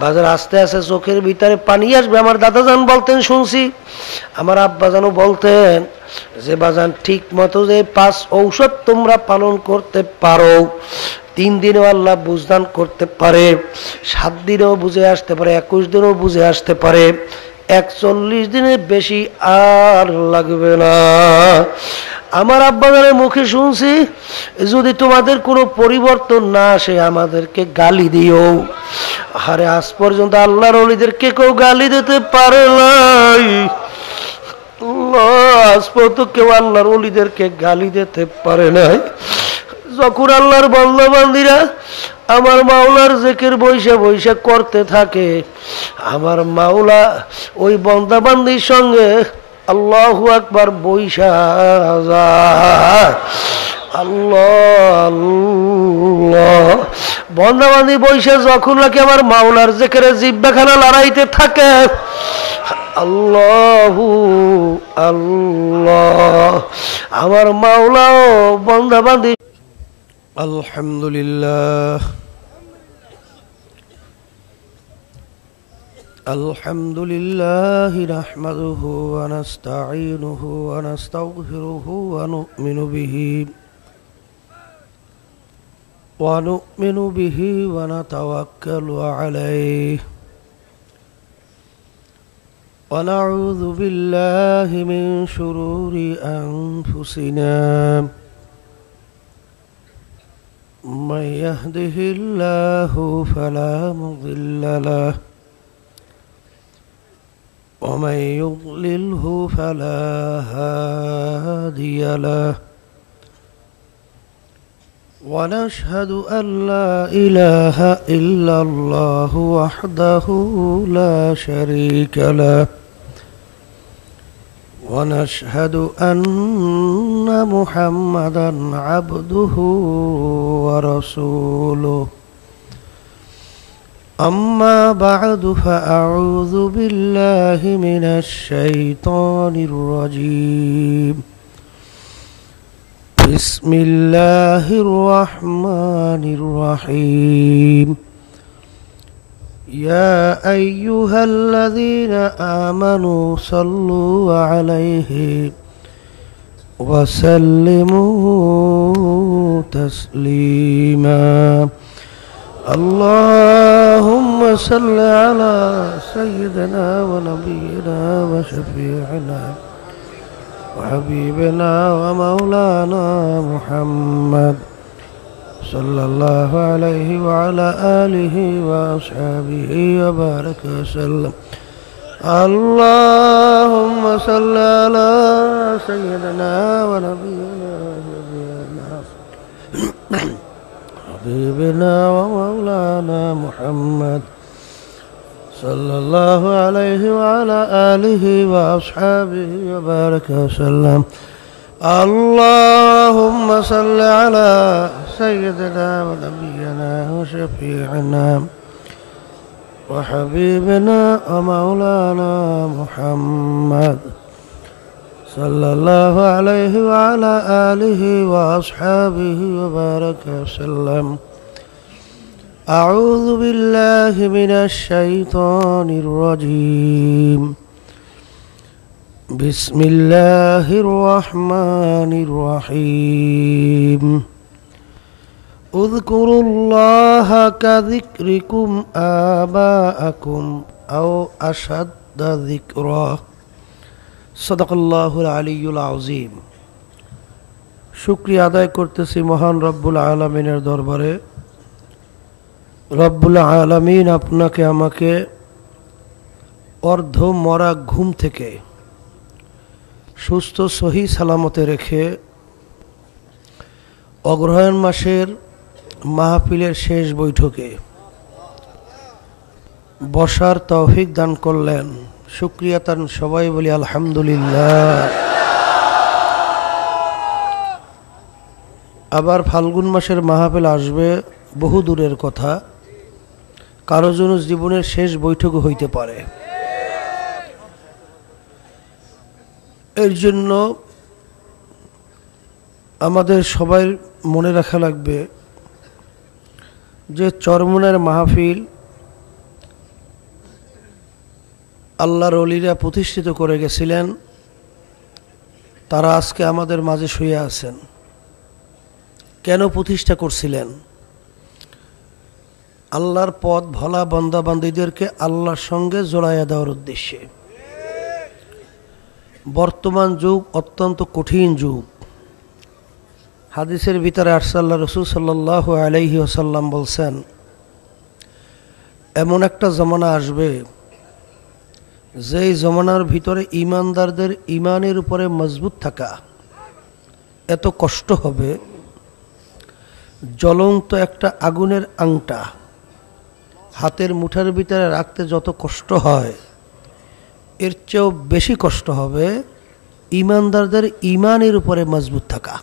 বাজার আস্তে আস্তে চোখের ভিতরে পানি আসবে। আমার দাদাজান বলতেন, শুনছি আমার আব্বাজানও বলতেন যে বাজান ঠিক মতো যে 5 ঔষধ তোমরা পালন করতে পারো, 3 দিনেও আল্লাহ বুঝদান করতে পারে, 7 দিনেও বুঝে আসতে পারে, 21 দিনেও বুঝে আসতে পারে, 41 দিনের বেশি আর লাগবে না। আমার আব্বাজানের মুখে শুনছি, যদি তোমাদের কোনো পরিবর্তন না আসে আমাদেরকে গালি দিও। আরে আজ পর্যন্ত আল্লাহর ওলিদেরকে কেউ গালি দিতে পারে নাই, আজ পর্যন্ত কেউ আল্লাহর ওলিদেরকে গালি দিতে পারে নাই। যখন আল্লাহর বান্দা বান্দীরা আমার মাওলার জিকির বৈশা বৈশা করতে থাকে, আমার মাওলা ওই বান্দা বান্দির সঙ্গে আল্লাহু আকবার বৈশা যায়। আল্লাহ আল্লাহ বান্দা বান্দি বৈশা যখন নাকি আমার মাওলার জিকিরে জিহ্বাখানা লড়াইতে থাকে, আল্লাহু আল্লাহ আমার মাওলাও বান্দা বান্দি। আলহামদুলিল্লাহ আলহামদুলিল্লাহি নাহমাদুহু ওয়া নাস্তাঈনুহু ওয়া নাস্তাগফিরুহু ওয়া নু'মিনু বিহি ওয়া নাতাওয়াক্কালু আলাইহি ওয়া নাউযু বিল্লাহি মিন শুরুরি আনফুসিনা মান ইয়াহদিহিল্লাহু ফালা মুদিল্লা লাহু ومن يضلله فلا هادي له ونشهد أن لا إله إلا الله وحده لا شريك له ونشهد أن محمدا عبده ورسوله أما بعد فأعوذ بالله من الشيطان الرجيم بسم الله الرحمن الرحيم يا أيها الذين آمنوا صلوا عليه وسلموا تسليما اللهم صل على سيدنا ونبينا وشفيعنا وحبيبنا ومولانا محمد صلى الله عليه وعلى آله وأصحابه وبارك وسلم اللهم صل على سيدنا ونبينا حبيبنا ومولانا محمد صلى الله عليه وعلى آله وأصحابه وبارك وسلم اللهم صل على سيدنا ونبينا وشفيعنا وحبيبنا ومولانا محمد صلى الله عليه وعلى آله وأصحابه وبارك وسلم أعوذ بالله من الشيطان الرجيم بسم الله الرحمن الرحيم اذكروا الله كذكركم آباءكم أو أشد ذكرا صدق الله العلي العظيم। শুকরিয়া আদায় করতেছি মহান রব্বুল আলামিনের দরবারে। রব্বুল আলামিন আপনাকে আমাকে অর্ধ মরা ঘুম থেকে সুস্থ সহি সালামতে রেখে অগ্রহায়ণ মাসের মাহফিলের শেষ বৈঠকে বসার তৌফিক দান করলেন। শুকরিয়া তার সবাই বলি আলহামদুলিল্লাহ। আবার ফাল্গুন মাসের মাহফিল আসবে, বহু দূরের কথা, কারো জন্য জীবনের শেষ বৈঠকও হইতে পারে। এর জন্য আমাদের সবাই মনে রাখা লাগবে যে চরমনের মাহফিল আল্লাহর ওলিরা প্রতিষ্ঠিত করে গেছিলেন, তারা আজকে আমাদের মাঝে শুয়ে আছেন। কেন প্রতিষ্ঠা করছিলেন? আল্লাহর পথ ভোলা বান্দা বান্দীদেরকে আল্লাহর সঙ্গে জড়াইয়া দেওয়ার উদ্দেশ্যে। বর্তমান যুগ অত্যন্ত কঠিন যুগ। হাদিসের ভিতরে আসছে, আল্লাহ রাসূল সাল্লাল্লাহু আলাইহি ওয়াসাল্লাম বলছেন, এমন একটা জমানা আসবে যেই জমানার ভিতরে ঈমানদারদের ঈমানের উপরে মজবুত থাকা এত কষ্ট হবে, জ্বলন্ত একটা আগুনের আংটা হাতের মুঠার ভিতরে রাখতে যত কষ্ট হয়, এর চেয়েও বেশি কষ্ট হবে ঈমানদারদের ঈমানের উপরে মজবুত থাকা।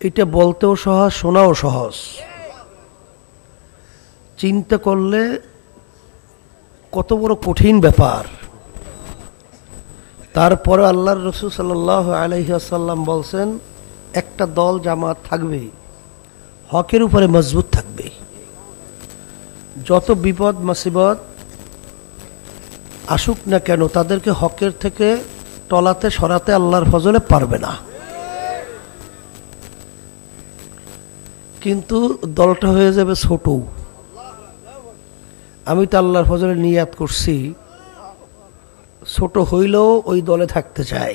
এটা বলতেও সহজ, শোনাও সহজ। চিন্তা করলে কত বড় কঠিন ব্যাপার। তারপরে আল্লাহর রাসূল সাল্লাল্লাহু আলাইহি ওয়াসাল্লাম বলছেন, একটা দল জামাত থাকবে, হকের উপরে মজবুত থাকবে। যত বিপদ মুসিবত আসুক না কেন, তাদেরকে হকের থেকে টলাতে সরাতে আল্লাহর ফজলে পারবে না। কিন্তু দলটা হয়ে যাবে ছোট। আমি তো আল্লাহর ফজলে নিয়াত করছি, ছোট হইলেও ওই দলে থাকতে চাই।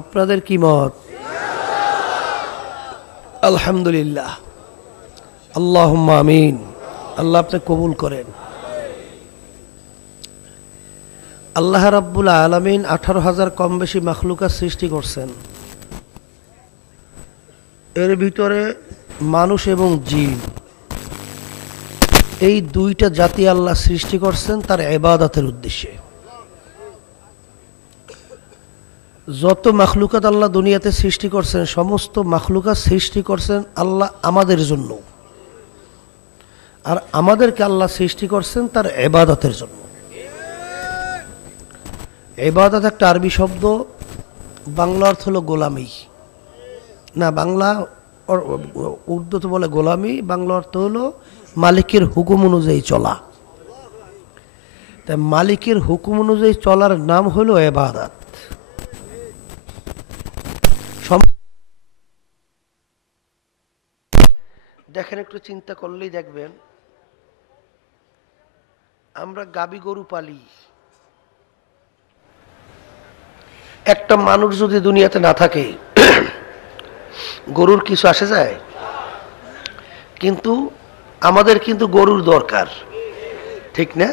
আপনাদের কি মত? আলহামদুলিল্লাহ, আল্লাহুম্মা আমিন। আল্লাহ আপনি কবুল করেন। আল্লাহ রাব্বুল আলামিন 18,000 কম বেশি মাখলুকাত সৃষ্টি করছেন। এর ভিতরে মানুষ এবং জিন, এই দুইটা জাতি আল্লাহ সৃষ্টি করছেন তার ইবাদতের উদ্দেশ্যে। যত মাখলুকাত আল্লাহ দুনিয়াতে সৃষ্টি করছেন, সমস্ত মাখলুকাত সৃষ্টি করছেন আল্লাহ আমাদের জন্য, আর আমাদেরকে আল্লাহ সৃষ্টি করছেন তার ইবাদতের জন্য। ইবাদত একটা আরবি শব্দ, বাংলা অর্থ হলো গোলামি। না, বাংলা উর্দুতে বলে গোলামি, বাংলা অর্থ হলো মালিকের হুকুম অনুযায়ী চলা। তাই মালিকের হুকুম অনুযায়ী চলার নাম হলো ইবাদত। দেখেন, একটু চিন্তা করলেই দেখবেন, আমরা গাবি গরু পালি। একটা মানুষ যদি দুনিয়াতে না থাকে, গরুর কিছু আসে যায়? কিন্তু আমাদের কিন্তু গরুর দরকার, ঠিক না?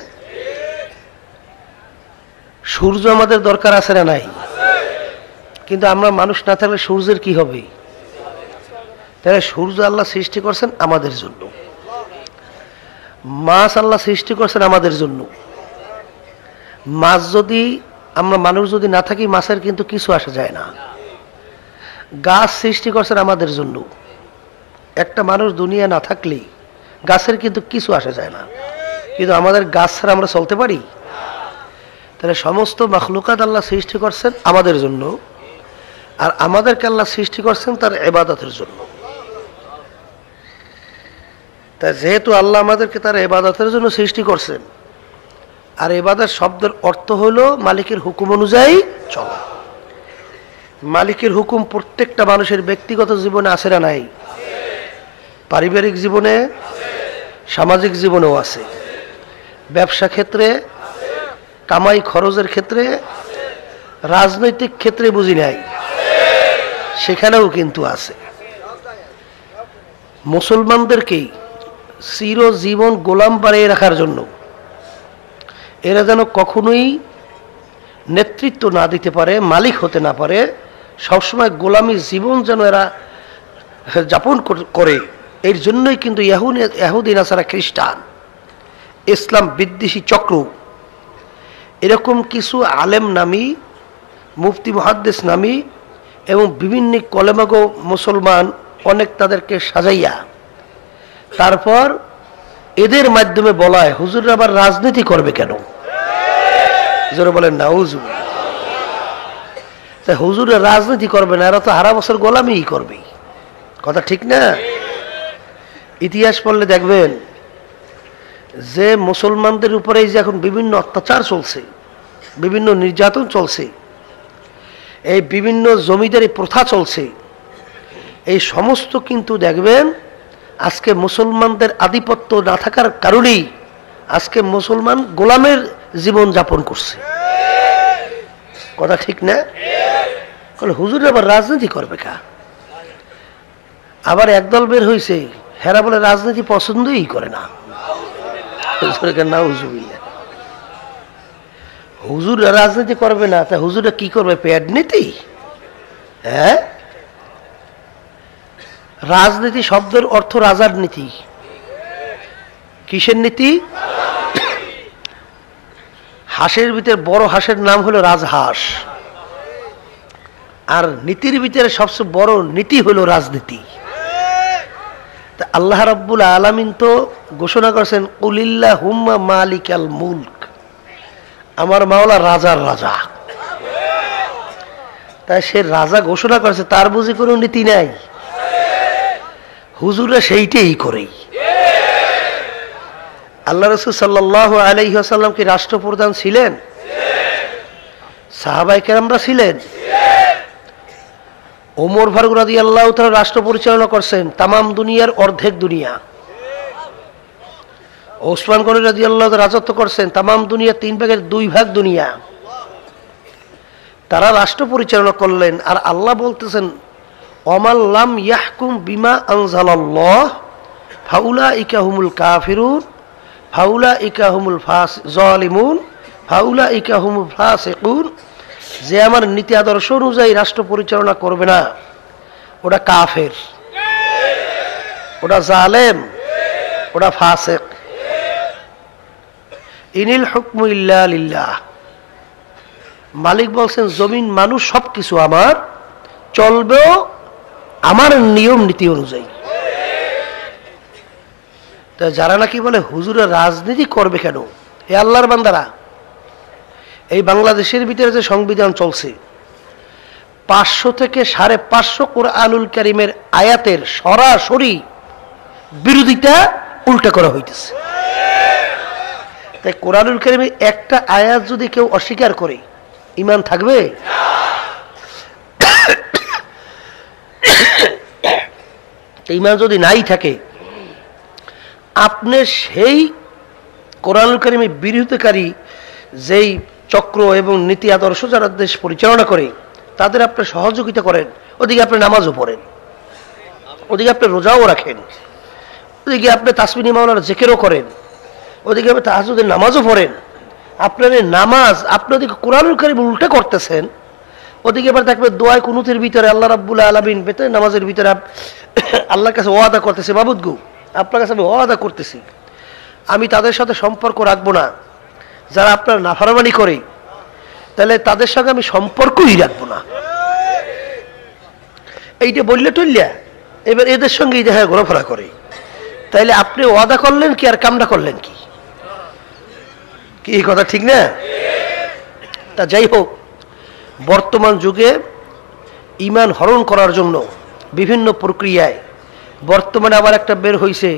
সূর্য আমাদের দরকার আছে না নাই? কিন্তু আমরা মানুষ না থাকলে সূর্যের কি হবে? তাহলে সূর্য আল্লাহ সৃষ্টি করছেন আমাদের জন্য, মাছ আল্লাহ সৃষ্টি করছেন আমাদের জন্য। মাছ যদি আমরা মানুষ যদি না থাকি, মাছের কিন্তু কিছু আসা যায় না। গাছ সৃষ্টি করছেন আমাদের জন্য। একটা মানুষ দুনিয়া না থাকলেই গাছের কিন্তু কিছু আসা যায় না। কিন্তু আমাদের গাছ ছাড়া আমরা চলতে পারি? তাহলে সমস্ত মাখলুকাত আল্লাহ সৃষ্টি করছেন আমাদের জন্য, আর আমাদেরকে আল্লাহ সৃষ্টি করছেন তার ইবাদতের জন্য। তাই যেহেতু আল্লাহ আমাদেরকে তার ইবাদতের জন্য সৃষ্টি করছেন, আর ইবাদত শব্দের অর্থ হলো মালিকের হুকুম অনুযায়ী চলা। মালিকের হুকুম প্রত্যেকটা মানুষের ব্যক্তিগত জীবনে আছে না নাই? পারিবারিক জীবনে, সামাজিক জীবনেও আছে, ব্যবসা ক্ষেত্রে, কামাই খরচের ক্ষেত্রে, রাজনৈতিক ক্ষেত্রে বুঝি নাই, সেখানেও কিন্তু আছে। মুসলমানদেরকেই চিরজীবন গোলাম বানিয়ে রাখার জন্য এরা যেন কখনোই নেতৃত্ব না দিতে পারে, মালিক হতে না পারে, সবসময় গোলামী জীবন যেন এরা যাপন করে, এর জন্যই কিন্তু ইহুদি নাসারা খ্রিস্টান, ইসলাম বিদ্বেষী চক্র এরকম কিছু আলেম নামী, মুফতি মুহাদ্দিস নামী এবং বিভিন্ন কলেমাগো মুসলমান অনেক তাদেরকে সাজাইয়া তারপর এদের মাধ্যমে বলায় হুজুররা আবার রাজনীতি করবে কেন? হুজুরে বলেন নাউজুবিল্লাহ। তাই হুজুরে রাজনীতি করবে না, এরা তো হারা বছর গোলামিই করবে। কথা ঠিক না? ইতিহাস পড়লে দেখবেন যে মুসলমানদের উপরে যে এখন বিভিন্ন অত্যাচার চলছে, বিভিন্ন নির্যাতন চলছে, এই বিভিন্ন জমিদারি প্রথা চলছে, এই সমস্ত কিন্তু দেখবেন আজকে মুসলমানদের আধিপত্য না থাকার কারণেই আজকে মুসলমান গোলামের জীবন যাপন করছে। কথা ঠিক না? হুজুর আবার রাজনীতি করবে কা? আবার একদল বের হয়েছে, হেরা বলে রাজনীতি পছন্দই করে না। হুজুর রাজনীতি করবে না, তা হুজুরা কি করবে? পেট নীতি? হ্যাঁ, রাজনীতি শব্দের অর্থ রাজার নীতি। কিসের নীতি? হাঁসের ভিতরে বড় হাঁসের নাম হলো রাজহাঁস, আর নীতির ভিতরে সবচেয়ে বড় নীতি হলো রাজনীতি। আল্লাহ রাব্বুল আলামিন তো ঘোষণা করেছেন কুলিল্লাহুম্মা মালিকাল মুলক, আমার মাওলা রাজার রাজা। তাই সে রাজা ঘোষণা করেছে, তার বুঝি কোনো নীতি নাই? হুজুরা সেইটাই করে। আল্লাহ রাসূল সাল্লাল্লাহু আলাইহি ওয়াসাল্লাম কি রাষ্ট্রপ্রধান ছিলেন? সাহাবায়ে কেরামরা ছিলেন। ওমর ফারুক রাদিয়াল্লাহু তাআলা রাষ্ট্র পরিচালনা করছেন তামাম দুনিয়ার অর্ধেক দুনিয়া। ওসমান গনি রাদিয়াল্লাহু তাআলা রাজত্ব করছেন তামাম দুনিয়া 3/2 দুনিয়া। তারা রাষ্ট্র পরিচালনা করলেন, আর আল্লাহ বলতেছেন ওয়ামাল লাম ইয়াহকুম বিমা আনজালাল্লাহ ফাউলাইকা হুমুল কাফিরুন ফাউলাইকা হুমুল জালিমুন ফাউলাইকা হুমুল ফাসিকুন। যে আমার নীতি আদর্শ অনুযায়ী রাষ্ট্র পরিচালনা করবে না, ওটা কাফের, ওটা জালেম, ওটা ফাসিক। ইনিল হুকমু ইল্লা লিল্লাহ। মালিক বলছেন জমিন মানুষ সবকিছু আমার, চলবেও আমার নিয়ম নীতি অনুযায়ী। তা যারা নাকি বলে হুজুরা রাজনীতি করবে কেন, এ আল্লাহর বান্দারা, এই বাংলাদেশের ভিতরে যে সংবিধান চলছে 500 থেকে 550 কোরআনুল কারীমের আয়াতের সরাসরি বিরোধিতা উল্টা করা হইতেছে। তাই কোরআনুল কারীমে একটা আয়াত যদি কেউ অস্বীকার করে ঈমান থাকবে? ঈমান যদি নাই থাকে, আপনি সেই কোরআনুল কারীমের বিরোধিতাকারী যেই চক্র এবং নীতি আদর্শ যারা দেশ পরিচালনা করে তাদের আপনি সহযোগিতা করেন, ওদিকে আপনি নামাজও পড়েন, ওদিকে আপনি রোজাও রাখেন, ওদিকে আপনি তাসবিহ মাওলানা জিকিরও করেন, ওদিকে আপনি তাহাজ্জুদের নামাজও পড়েন। আপনার এই নামাজ আপনি ওদিকে কোরআনুল কারীম উল্টা করতেছেন, ওদিকে আবার দেখবেন দোয়ায় কুনুতের ভিতরে আল্লাহ রাব্বুল আলামিন বেতে নামাজের ভিতরে আল্লাহর কাছে ওয়াদা করতেছে, মাবুদ গো আপনার কাছে আমি ওয়াদা করতেছি আমি তাদের সাথে সম্পর্ক রাখবো না যারা আপনার নাফরমানি করে, তাহলে তাদের সঙ্গে আমি সম্পর্কই রাখবো না। এইটা বললে টললে এবার এদের সঙ্গেই দেখা ঘোরাফেরা করে, তাইলে আপনি ওয়াদা করলেন কি আর কামটা করলেন কি? কি এই কথা ঠিক না? তা যাই হোক, বর্তমান যুগে ঈমান হরণ করার জন্য বিভিন্ন প্রক্রিয়ায় বর্তমানে আবার একটা বের হইছে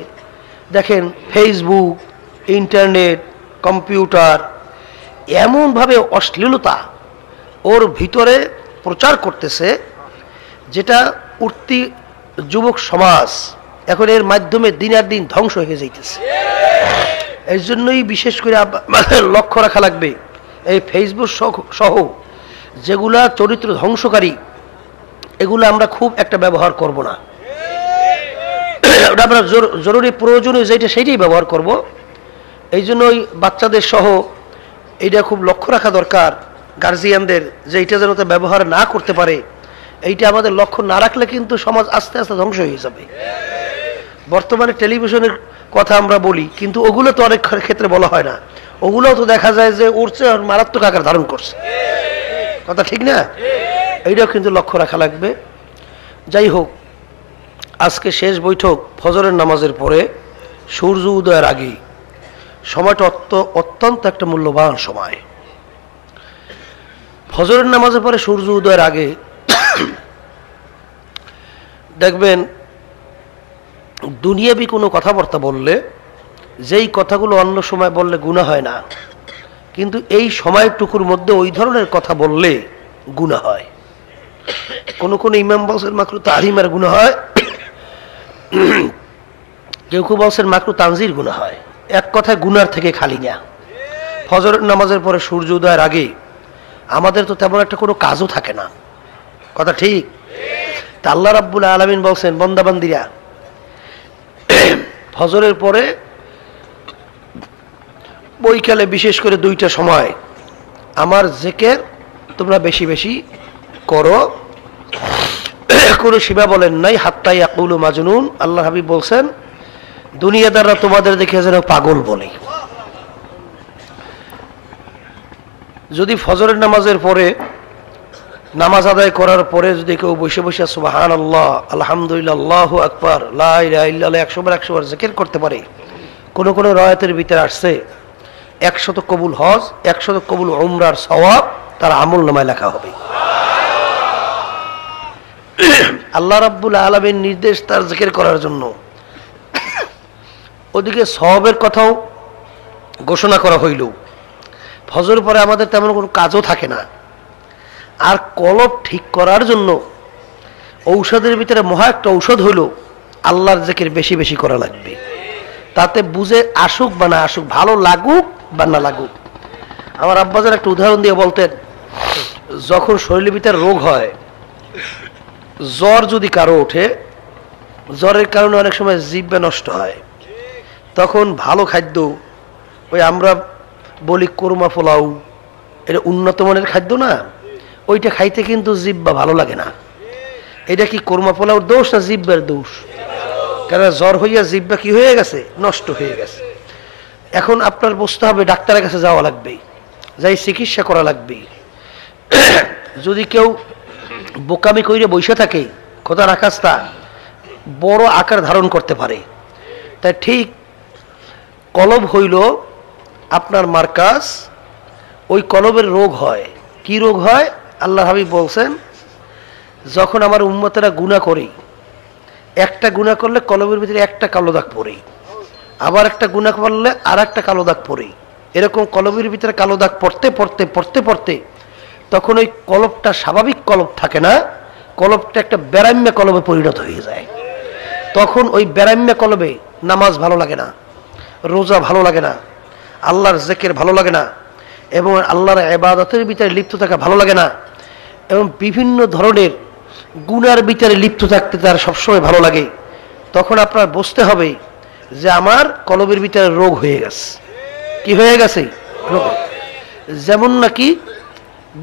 দেখেন, ফেসবুক, ইন্টারনেট, কম্পিউটার এমনভাবে অশ্লীলতা ওর ভিতরে প্রচার করতেছে, যেটা উঠতি যুবক সমাজ এখন এর মাধ্যমে দিনের দিন ধ্বংস হয়ে যাইতেছে। এই জন্যই বিশেষ করে আমাদের লক্ষ্য রাখা লাগবে, এই ফেসবুক সহ যেগুলা চরিত্র ধ্বংসকারী এগুলো আমরা খুব একটা ব্যবহার করব না। ওটা আমরা জরুরি প্রয়োজনীয় যেটা সেইটাই ব্যবহার করব। এই জন্য ওই বাচ্চাদের সহ এইটা খুব লক্ষ্য রাখা দরকার গার্জিয়ানদের, যে এইটা যেন তো ব্যবহার না করতে পারে। এইটা আমাদের লক্ষ্য না রাখলে কিন্তু সমাজ আস্তে আস্তে ধ্বংস হয়ে যাবে। বর্তমানে টেলিভিশনের কথা আমরা বলি, কিন্তু ওগুলো তো অনেক ক্ষেত্রে বলা হয় না। ওগুলোও তো দেখা যায় যে উঠছে আর মারাত্মক আকার ধারণ করছে, কথা ঠিক না? এইটাও কিন্তু লক্ষ্য রাখা লাগবে। যাই হোক, আজকে শেষ বৈঠক ফজরের নামাজের পরে সূর্য উদয়ের আগে, সময়টা অত্যন্ত একটা মূল্যবান সময়। ফজরের নামাজের পরে সূর্য উদয়ের আগে দেখবেন দুনিয়াবি কোনো কথাবার্তা বললে, যেই কথাগুলো অন্য সময় বললে গুনাহ হয় না, কিন্তু এই সময়টুকুর মধ্যে ওই ধরনের কথা বললে গুনাহ হয়। কোন কোন ইমাম বলছেন মাকরু তাহরিমের গুনাহ হয়, কেউ কেউ বলছেন মাকরু তানজির গুনাহ হয়। এক কথায় গুনার থেকে খালি না। ফজরের নামাজের পরে সূর্য উদয়ের আগে আমাদের তো তেমন একটা কোনো কাজও থাকে না, কথা ঠিক? তা আল্লাহ রাব্বুল আলামিন বলছেন, বান্দাবান্দিরা ফজরের পরে বৈকালে বিশেষ করে দুইটা সময় আমার জিকির তোমরা বেশি বেশি করো। কোনো সীমা বলেন নাই, হাত্তা ইয়াকুলু মাজনুন। আল্লাহ হাবিব বলছেন, দুনিয়াদাররা তোমাদের দেখে যেন পাগল বলে। যদি ফজরের নামাজের পরে নামাজ আদায় করার পরে যদি কেউ বসে বসে সুবহানাল্লাহ, আলহামদুলিল্লাহ, আল্লাহু আকবার, লা ইলাহা ইল্লাল্লাহ 100 বার 100 বার জিকির করতে পারে, কোন কোন রওয়ায়াতের ভিতরে আসছে 100 কবুল হজ, 100 কবুল উমরার সওয়াব তার আমল নামায় লেখা হবে। আল্লাহ রাব্বুল আলামিন নির্দেশ তার জিকির করার জন্য। ওদিকে সওয়াবের কথাও ঘোষণা করা হইল। ফজর পরে আমাদের তেমন কোনো কাজও থাকে না। আর কলব ঠিক করার জন্য ঔষধের ভিতরে মহা একটা ঔষধ হইল আল্লাহর জিকির বেশি বেশি করা লাগবে। তাতে বুঝে আসুক বা না আসুক, ভালো লাগুক বা না লাগুক। আমার আব্বাজান একটা উদাহরণ দিয়ে বলতেন, যখন শরীরের ভিতরে রোগ হয়, জ্বর যদি কারো ওঠে, জ্বরের কারণে অনেক সময় জিহ্বা নষ্ট হয়, তখন ভালো খাদ্য, ওই আমরা বলি কোরমা পোলাও, এটা উন্নত মানের খাদ্য না, ওইটা খাইতে কিন্তু জিহ্বা ভালো লাগে না। এটা কি কোরমা পোলাওর দোষ না জিহ্বার দোষ? কারণ জ্বর হইয়া জিহ্বা কি হয়ে গেছে, নষ্ট হয়ে গেছে। এখন আপনার বুঝতে হবে ডাক্তারের কাছে যাওয়া লাগবে, যাই চিকিৎসা করা লাগবে। যদি কেউ বোকামি কইরে বসে থাকে, খোদার আকাশটা বড় আকার ধারণ করতে পারে। তাই ঠিক কলব হইল আপনার মার্কাজ, ওই কলবের রোগ হয়। কি রোগ হয়? আল্লাহ হাবিব বলছেন, যখন আমার উম্মতেরা গুনাহ করে, একটা গুনাহ করলে কলবের ভিতরে একটা কালো দাগ পড়ে, আবার একটা গুনাহ করলে আর একটা কালো দাগ পড়ে, এরকম কলবের ভিতরে কালো দাগ পড়তে পড়তে পড়তে পড়তে তখন ওই কলবটা স্বাভাবিক কলব থাকে না, কলবটা একটা বেরাম্য কলবে পরিণত হয়ে যায়। তখন ওই বেরাম্য কলবে নামাজ ভালো লাগে না, রোজা ভালো লাগে না, আল্লাহর জিকির ভালো লাগে না, এবং আল্লাহর ইবাদতের ভিতরে লিপ্ত থাকা ভালো লাগে না, এবং বিভিন্ন ধরনের গুনার ভিতরে লিপ্ত থাকতে তার সবসময় ভালো লাগে। তখন আপনার বুঝতে হবে যে আমার কলবের ভিতরে রোগ হয়ে গেছে। কি হয়ে গেছে? রোগ। যেমন নাকি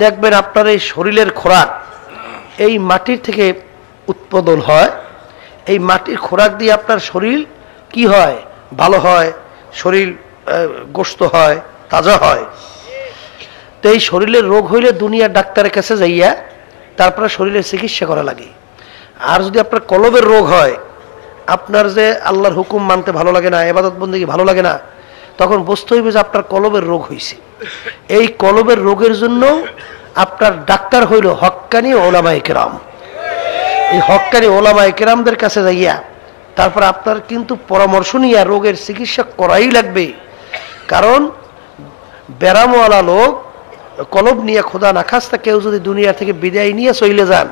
দেখবেন আপনার এই শরীরের খোরাক এই মাটির থেকে উৎপাদন হয়, এই মাটির খোরাক দিয়ে আপনার শরীর কি হয়? ভালো হয়, শরীর গোস্ত হয়, তাজা হয়। তো এই শরীরের রোগ হইলে দুনিয়ার ডাক্তারের কাছে যাইয়া তারপরে শরীরের চিকিৎসা করা লাগে। আর যদি আপনার কলবের রোগ হয়, আপনার যে আল্লাহর হুকুম মানতে ভালো লাগে না, ইবাদত বন্দেগী ভালো লাগে না, তখন বুঝতে হইবে যে আপনার কলবের রোগ হয়েছে। এই কলবের রোগের জন্য আপনার ডাক্তার হইল হক্কানি ওলামায়ে কেরাম, এই হক্কানি ওলামায়ে কেরামদের কাছে যাইয়া তারপর আপনার কিন্তু পরামর্শ নিয়ে রোগের চিকিৎসা করাই লাগবে। কারণ ব্যারামওয়ালা লোক কলব নিয়ে খোদা না খাস্তা কেউ যদি দুনিয়া থেকে বিদায় নিয়ে চলে যান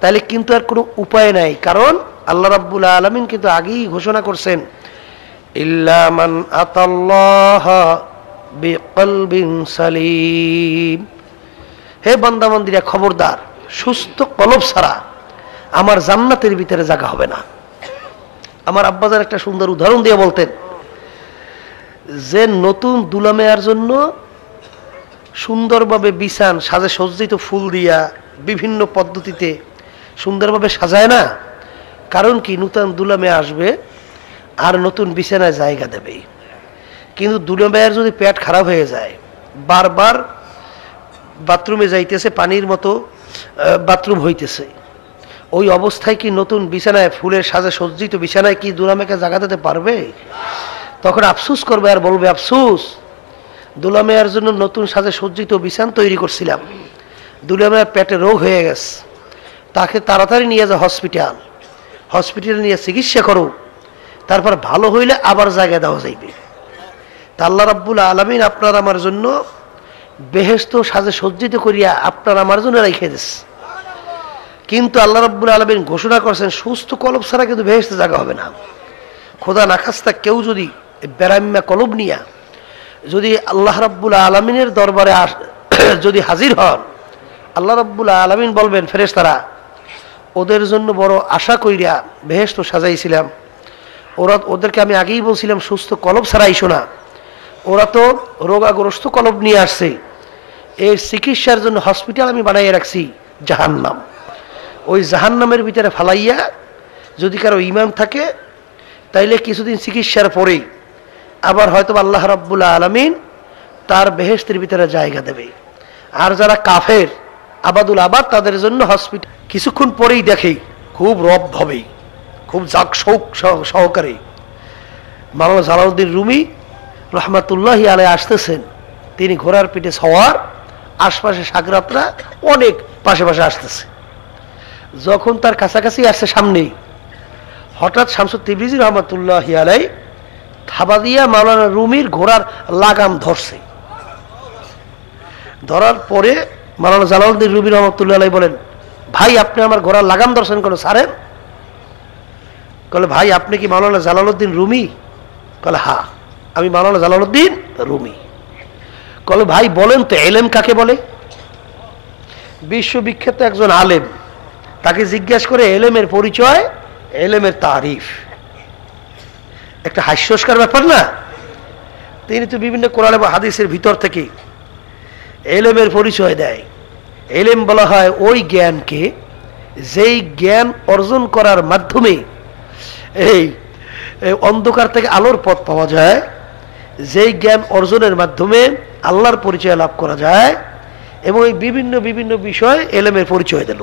তাহলে কিন্তু আর কোনো উপায় নাই। কারণ আল্লাহ রাব্বুল আলামিন কিন্তু আগেই ঘোষণা করছেন, ইল্লা মান আতাল্লাহ বিকলবিন সালিম। হে বান্দা বান্দীরা, খবরদার, সুস্থ কলব ছাড়া আমার জান্নাতের ভিতরে জায়গা হবে না। আমার আব্বাজান একটা সুন্দর উদাহরণ দিয়ে বলতেন যে নতুন দুলামেয়ার জন্য সুন্দরভাবে বিছান সাজে সজ্জিত ফুল দিয়া বিভিন্ন পদ্ধতিতে সুন্দরভাবে সাজায় না। কারণ কি, নতুন দুলামে আসবে আর নতুন বিছানায় জায়গা দেবে। কিন্তু দুলামেয়ার যদি পেট খারাপ হয়ে যায়, বারবার বাথরুমে যাইতেছে, পানির মতো বাথরুম হইতেছে, ওই অবস্থায় কি নতুন বিছানায় ফুলের সাজে সজ্জিত বিছানায় কি দুলামেকে জায়গা দিতে পারবে? তখন আফসুস করবে আর বলবে, আফসুস, দুলামেয়ার জন্য নতুন সাজে সজ্জিত বিছান তৈরি করছিলাম, দুলামেয়ার পেটে রোগ হয়ে গেছে, তাকে তাড়াতাড়ি নিয়ে যাও হসপিটাল, হসপিটালে নিয়ে চিকিৎসা করো, তারপর ভালো হইলে আবার জায়গা দেওয়া যাইবে। তা আল্লাহ রাব্বুল আলামিন আপনার আমার জন্য বেহেশত সাজে সজ্জিত করিয়া আপনার আমার জন্য রেখে দিয়েছে। কিন্তু আল্লাহ রাব্বুল আলামিন ঘোষণা করছেন, সুস্থ কলব ছাড়া কিন্তু বেহেশতে জায়গা হবে না। খোদা না খাস্তা কেউ যদি বেরাম্যা কলব নিয়া যদি আল্লাহ রাব্বুল আলামিনের দরবারে যদি হাজির হন, আল্লাহ রাব্বুল আলামিন বলবেন, ফেরেশতারা, ওদের জন্য বড় আশা কইরা বেহেশত সাজাইছিলাম, ওদেরকে আমি আগেই বলছিলাম সুস্থ কলব ছাড়া আইসো না, ওরা তো রোগাগ্রস্ত কলব নিয়ে আসছে, এর চিকিৎসার জন্য হসপিটাল আমি বানাইয়ে রাখছি জাহান্নাম। ওই জাহান্নামের ভিতরে ফালাইয়া যদি কারো ঈমান থাকে তাইলে কিছুদিন চিকিৎসার পরেই আবার হয়তো আল্লাহ রাব্বুল আলামিন তার বেহেশতের ভিতরে জায়গা দেবে। আর যারা কাফের আবাদুল আবাদ, তাদের জন্য হসপিটাল কিছুক্ষণ পরেই দেখে খুব রব ভাবে, খুব জাক শৌক সহকারে মাওলানা জালালউদ্দিন রুমি রহমাতুল্লাহি আলাইহি আসতেছেন। তিনি ঘোড়ার পিঠে সওয়ার, আশপাশে সাগরাতরা অনেক পাশে পাশে আসতেছে। যখন তার কাছাকাছি আসছে সামনেই, হঠাৎ শামসুত তিবরিজি রহমাতুল্লাহি আলাইহি থাবা দিয়া মাওলানা রুমির ঘোড়ার লাগাম ধরছে। ধরার পরে মাওলানা জালালউদ্দিন রুমি রহমাতুল্লাহি আলাইহি বলেন, ভাই, আপনি আমার ঘোড়ার লাগাম ধরছেন কেন? সারেন। বলে, ভাই, আপনি কি মাওলানা জালালউদ্দিন রুমি? বলে, হ্যাঁ, আমি মাওলানা জালালউদ্দিন রুমি। বলে, ভাই, বলেন তো এলেম কাকে বলে? বিশ্ববিখ্যাত একজন আলেম, তাকে জিজ্ঞাসা করে এলেমের পরিচয়, এলেমের তারিফ। একটা হাস্যস্কর ব্যাপার না? তিনি তো বিভিন্ন কোরআন এবং হাদিসের ভিতর থেকে এলেমের পরিচয় দেয়। এলেম বলা হয় ওই জ্ঞানকে যেই জ্ঞান অর্জন করার মাধ্যমে এই অন্ধকার থেকে আলোর পথ পাওয়া যায়, যেই জ্ঞান অর্জনের মাধ্যমে আল্লাহর পরিচয় লাভ করা যায়, এবং এই বিভিন্ন বিভিন্ন বিষয় এলেমের পরিচয় দিল।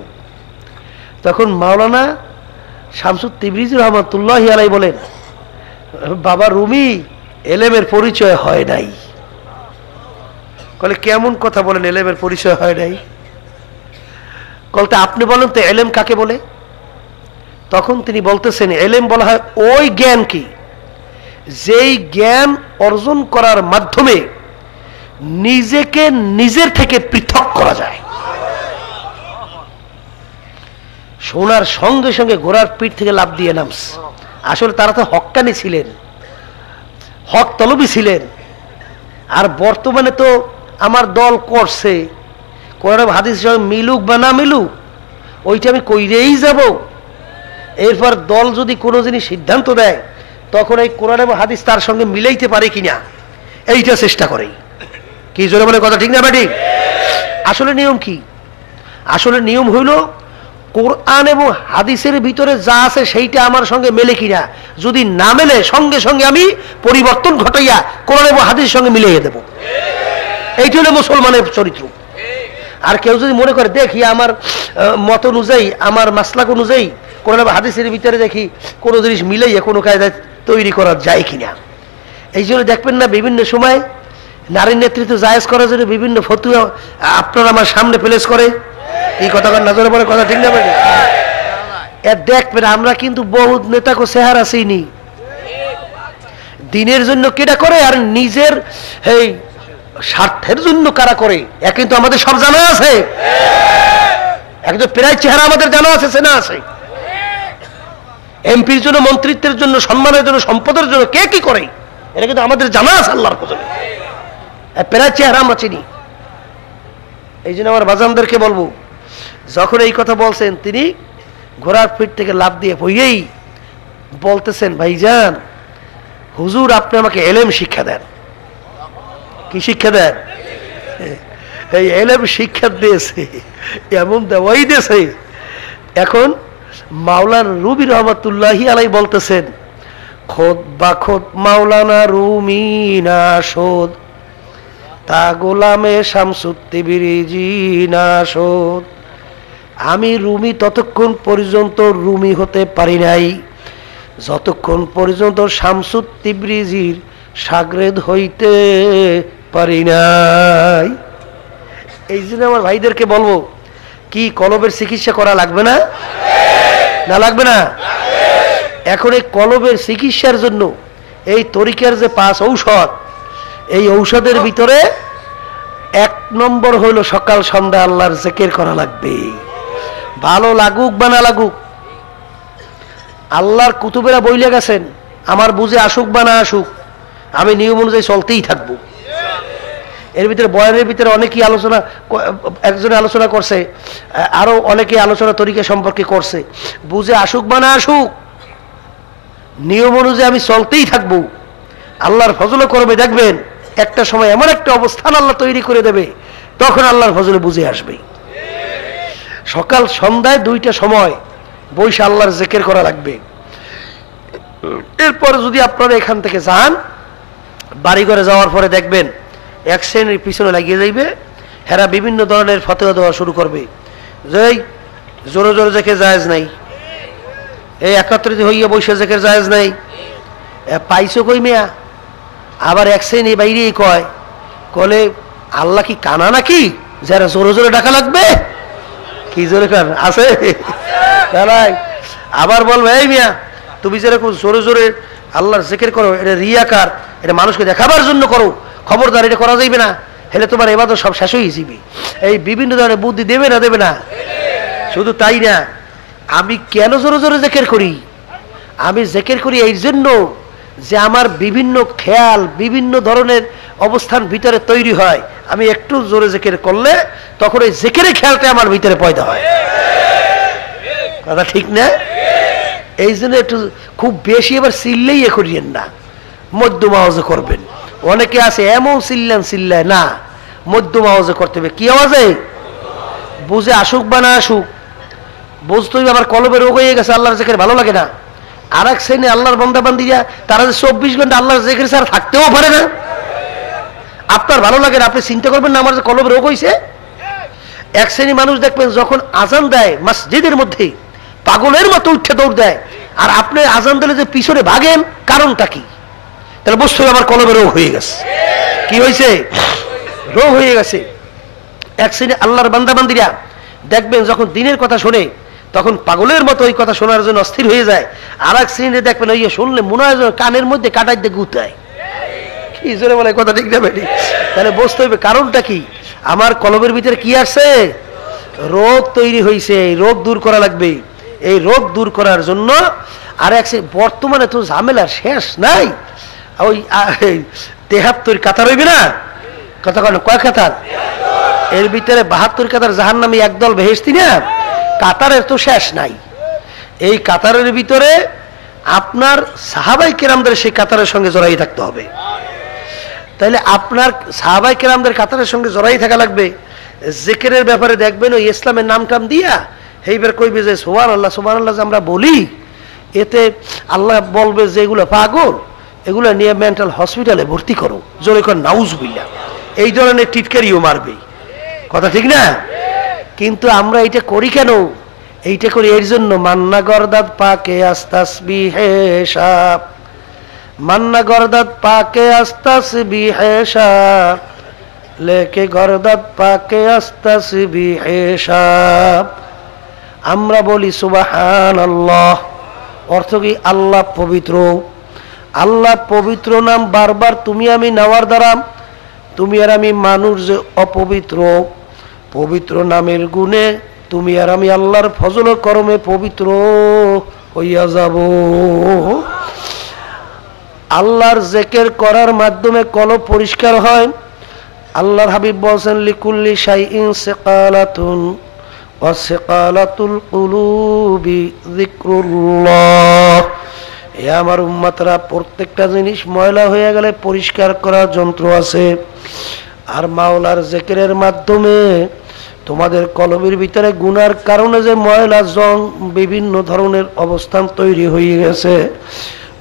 তখন মাওলানা শামসুত তিবরিজি রহমাতুল্লাহি আলাইহি বলেন, বাবা রুমি, এলেমের পরিচয় হয় নাই। বলে, কেমন কথা বলেন, এলেমের পরিচয় হয় নাই? বলতে, আপনি বলেন তো এলেম কাকে বলে? তখন তিনি বলতেছেন, এলেম বলা হয় ওই জ্ঞান কি যেই জ্ঞান অর্জন করার মাধ্যমে নিজেকে নিজের থেকে পৃথক করা যায়। শোনার সঙ্গে সঙ্গে ঘোড়ার পিঠ থেকে লাফ দিয়ে নামছে। আসলে তারা তো হক্কানি ছিলেন, হক তলবি ছিলেন। আর বর্তমানে তো আমার দল করছে, কোরআন হাদিস মিলুক বা না মিলুক, ওইটা আমি কইরেই যাব। এরপর দল যদি কোনো জিনিস সিদ্ধান্ত দেয়, তখন এই কোরআন এবং হাদিস তার সঙ্গে মিলাইতে পারে কিনা এইটা চেষ্টা করে। কি জোরে বলে কথা, ঠিক না ব্যাটি? আসলে নিয়ম কি? আসলে নিয়ম হইল কোরআন এবং হাদিসের ভিতরে যা আছে সেইটা আমার সঙ্গে মেলে কিনা। যদি না মেলে, সঙ্গে সঙ্গে আমি পরিবর্তন ঘটাইয়া কোরআন এবং হাদিসের সঙ্গে মিলিয়ে দেব। এইটা হলো মুসলমানের চরিত্র। আর কেউ যদি মনে করে দেখি আমার মত অনুযায়ী, আমার মাসলাক অনুযায়ী কোরআন এবং হাদিসের ভিতরে দেখি কোনো জিনিস মিলাইয়া কোনো কায়দায় তৈরি করা যায় কিনা, এই জন্য দেখবেন না বিভিন্ন সময় নারীর নেতৃত্ব জায়েজ করার জন্য বিভিন্ন ফতুয়া আপনার আমার সামনে প্লেস করে। এই কথা নজরে পড়ে কথা, ঠিক না? দেখবেন আমরা কিন্তু বহুত নেতাকে চেহারা চিনি, দিনের জন্য কেটা করে আর নিজের এই স্বার্থের জন্য কারা করে, এ কিন্তু আমাদের সব জানা আছে। একদম প্রায় চেহারা আমাদের জানা আছে, চেনা আছে। এমপির জন্য, মন্ত্রিত্বের জন্য, সম্মানের জন্য, সম্পদের জন্য কে কি করে এটা কিন্তু আমাদের জানা আছে আল্লাহর ফজলে। প্রায় চেহারা আমরা চিনি। এই জন্য আমার বাজানদেরকে বলবো, যখন এই কথা বলছেন তিনি ঘোড়ার পিঠ থেকে লাফ দিয়ে পড়েই বলতেছেন, ভাইজান হুজুর আপনি আমাকে এলেম শিক্ষা দেন। কি শিক্ষা দেন? এই এলেম শিক্ষা দিয়েছে, এমন দেওয়াই দিয়েছে। এখন মাওলানা রুমি রহমাতুল্লাহি আলাই বলতেছেন, খোদ বা খোদ মাওলানা রুমি না শোধ, তা গোলামে শামসুত্তিবিরিজি না শোধ। আমি রুমি ততক্ষণ পর্যন্ত রুমি হতে পারি নাই যতক্ষণ পর্যন্ত শামসুত্তিবরিজির শাগরেদ হইতে পারি নাই। এই জন্য আমার ভাইদেরকে বলবো, কি কলবের চিকিৎসা করা লাগবে না? না লাগবে না? এখন এই কলবের চিকিৎসার জন্য এই তরিকার যে 5 ঔষধ, এই ঔষধের ভিতরে 1 নম্বর হইল সকাল সন্ধ্যা আল্লাহর জিকির করা লাগবে। ভালো লাগুক বা না লাগুক, আল্লাহর কুতুবেরা বইলে গেছেন, আমার বুঝে আসুক বা না আসুক, আমি নিয়ম অনুযায়ী চলতেই থাকবো। এর ভিতরে বয়ানের ভিতরে অনেকেই আলোচনা, একজনে আলোচনা করছে, আরো অনেকে আলোচনা তরিকা সম্পর্কে করছে। বুঝে আসুক বা না আসুক, নিয়ম অনুযায়ী আমি চলতেই থাকবো। আল্লাহর ফজলে করবে, দেখবেন একটা সময় এমন একটা অবস্থান আল্লাহ তৈরি করে দেবে, তখন আল্লাহর ফজলে বুঝে আসবে। সকাল সন্ধ্যায় 2টা সময় বৈশা আল্লাহর জিকির করা লাগবে। এরপর যদি আপনারা এখান থেকে যান, বাড়ি ঘরে যাওয়ার পরে দেখবেন 1 শ্রেণীর পিছনে লাগিয়ে যাইবে, হেরা বিভিন্ন ধরনের ফতোয়া দেওয়া শুরু করবে, যে জোরে জোরে জিকির জায়েজ নাই, এই একত্রিত হইয়া বৈশা জিকির জায়েজ নাই। পাইছো কই মেয়া? আবার 1 শ্রেণী বাইরেই কয়, কলে আল্লাহ কি কানা নাকি যারা জোরে জোরে ডাকা লাগবে? কি জোরে কান আছে? আবার বলবে, এই মিয়া তুমি যেরকম জোরে জোরে আল্লাহর জিকির করো, এটা রিয়াকার, এটা মানুষকে দেখাবার জন্য করো, খবরদার এটা করা যাইবে না, হেলে তোমার ইবাদত সব শেষ হয়ে যাবে। এই বিভিন্ন ধরনের বুদ্ধি দেবে না, দেবে না? শুধু তাই না, আমি কেন জোরে জোরে জিকির করি? আমি জিকির করি এই জন্য যে আমার বিভিন্ন খেয়াল, বিভিন্ন ধরনের অবস্থান ভিতরে তৈরি হয়। আমি একটু জোরে জিকির করলে তখন ওই জিকিরের খেয়ালটা আমার ভিতরে পয়দা হয়। কথা ঠিক না? এই জন্য একটু খুব বেশি এবার চিল্লেই করিয়েন না, মধ্যম আওয়াজে করবেন। অনেকে আছে এমন চিল্লায় না, মধ্যম আওয়াজে করতে হবে। কি আওয়াজে? বুঝে আসুক বা না আসুক, বুঝতে হবে আমার কলবে রোগ হয়ে গেছে, আল্লাহর জিকির ভালো লাগে না। আর এক শ্রেণী আল্লাহর বান্দা বান্দিরা, তারা যে 24 ঘন্টা আল্লাহর জিকির ছাড়া থাকতেও পারে না। আপনার ভালো লাগে না, আপনি চিন্তা করবেন না আমার যে কলবে রোগ হয়েছে। এক শ্রেণী মানুষ দেখবেন যখন আজান দেয় মসজিদের মধ্যে পাগলের মতো উঠে দৌড় দেয়, আর আপনি আজান দিলে যে পিছনে ভাগেন, কারণটা কি? তাহলে বুঝতে হবে আমার কলবে রোগ হয়ে গেছে। কি হয়েছে? রোগ হয়ে গেছে। এক শ্রেণী আল্লাহর বান্দা বান্দিরা দেখবেন যখন দিনের কথা শোনে তখন পাগলের মতো ওই কথা শোনার জন্য অস্থির হয়ে যায়। আর এক শ্রেণী দেখবেন ওই শুনলে মনে হয় কানের মধ্যে কাটাই দিয়ে গুতায়। কি জোরে বলে, কথা ঠিক না বেটি? তাহলে বুঝতে হবে কারণটা কি। আমার কলবের ভিতরে কি আসছে? রোগ তৈরি হয়েছে, এই রোগ দূর করা লাগবে। এই রোগ দূর করার জন্য আর এক বর্তমানে তো ঝামেলার শেষ নাই। ওই 73 কাতার হইবে না, কথা কয় কয় কাতার? এর ভিতরে 72 কাতার জাহান্নামী একদল বেহেশতি না, কাতারের তো শেষ নাই। এই কাতারের ভিতরে আপনার সাহাবাই কেরামদের সেই কাতারের সঙ্গে জড়াই থাকতে হবে। তাহলে আপনার সাহাবাই কেরামদের কাতারের সঙ্গে জড়াই থাকা লাগবে। জিকিরের ব্যাপারে দেখবেন ওই ইসলামের নাম টাম দিয়া এইবার কইবে যে সুবহানাল্লাহ সুবহানাল্লাহ যে আমরা বলি, এতে আল্লাহ বলবে যে এগুলো পাগল, এগুলো নিয়ে মেন্টাল হসপিটালে ভর্তি করো, জোরে কর নাউজুবিল্লাহ। এই ধরনের টিটকারিও মারবে, কথা ঠিক না? কিন্তু আমরা এটা করি কেন? এইটা করি এর জন্য, মান্না গরদাদ পাকে আস্তাসবিহে সাপ, মান্না গরদাদ পাকে আস্তাসবিহে সাপ, লেকে গরদাদ পাকে আস্তাসবিহে সাপ। আমরা বলি সুবহানাল্লাহ, অর্থ কি? আল্লাহ পবিত্র। আল্লাহ পবিত্র নাম বারবার তুমি আমি নেওয়ার দ্বারা তুমি আর আমি মানুষ যে অপবিত্র, পবিত্র নামের গুণে তুমি আর আমি আল্লাহর ফজল ও করমে পবিত্র হইয়া যাব। আল্লাহর জিকির করার মাধ্যমে কলব পরিষ্কার হয়। আল্লাহর হাবিব বলেন লিকুল্লি শাইইন সিকালাতুন ওয়া সিকালাতুল কুলুবি যিকরুল্লাহ। এ আমার উম্মতরা, প্রত্যেকটা জিনিস ময়লা হয়ে গেলে পরিষ্কার করার যন্ত্র আছে। আর মাওলার জিকিরের মাধ্যমে তোমাদের কলবের ভিতরে গুনার কারণে যে ময়লা জং বিভিন্ন ধরনের অবস্থান তৈরি হয়ে গেছে,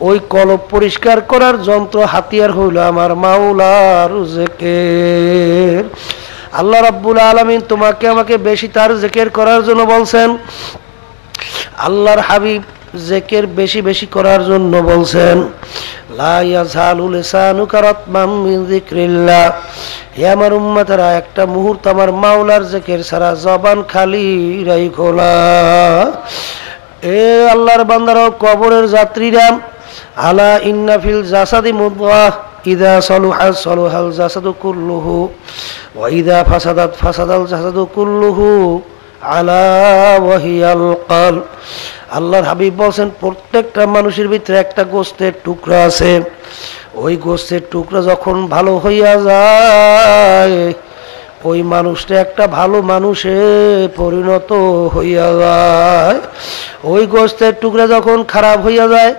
ওই কলব পরিষ্কার করার যন্ত্র হাতিয়ার হইল আমার মাওলার জিকির। আল্লাহ রাব্বুল আলামিন তোমাকে আমাকে বেশি তার জিকির করার জন্য বলছেন। আল্লাহর হাবিব জিকির বেশি বেশি করার জন্য বলছেন। লা ইয়াজালু লিসানুকা রাতবাম মিন যিকরিল্লাহ। হে আমার উম্মতেরা, একটা মুহূর্ত আমার মাওলার জিকির ছাড়া জবান খালি রাইখো না। এ আল্লাহর বান্দারা, কবরের যাত্রীরা, আলা ইন্না ফিল জাসাদি মুদগাহ ইযা সালুহা সালুহাল জাসাদু কুল্লুহু ওয়া ইযা ফাসাদাত ফাসাদাল জাসাদু কুল্লুহু আলা ওয়াহিয়াল কলব। আল্লাহর হাবিব বলেন, প্রত্যেকটা মানুষের ভিতরে একটা গোশতের টুকরা আছে। ওই গোশতের টুকরা যখন ভালো হইয়া যায়, ওই মানুষটা একটা ভালো মানুষে পরিণত হইয়া যায়। ওই গোশতের টুকরা যখন খারাপ হইয়া যায়,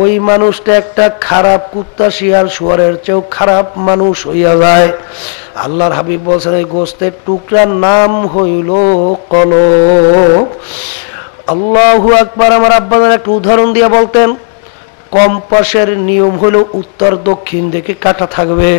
ওই মানুষটা একটা খারাপ কুত্তা শিয়াল শুয়ারের চেয়েও খারাপ মানুষ হইয়া যায়। আল্লাহর হাবিব বলছেন, এই গোশতের টুকরার নাম হইল কলব। আল্লাহু আকবার। আমার আব্বাজান একটা উদাহরণ দিয়ে বলতেন, কম্পাসের নিয়ম হলো উত্তর দক্ষিণ দিকে কাটা থাকবে।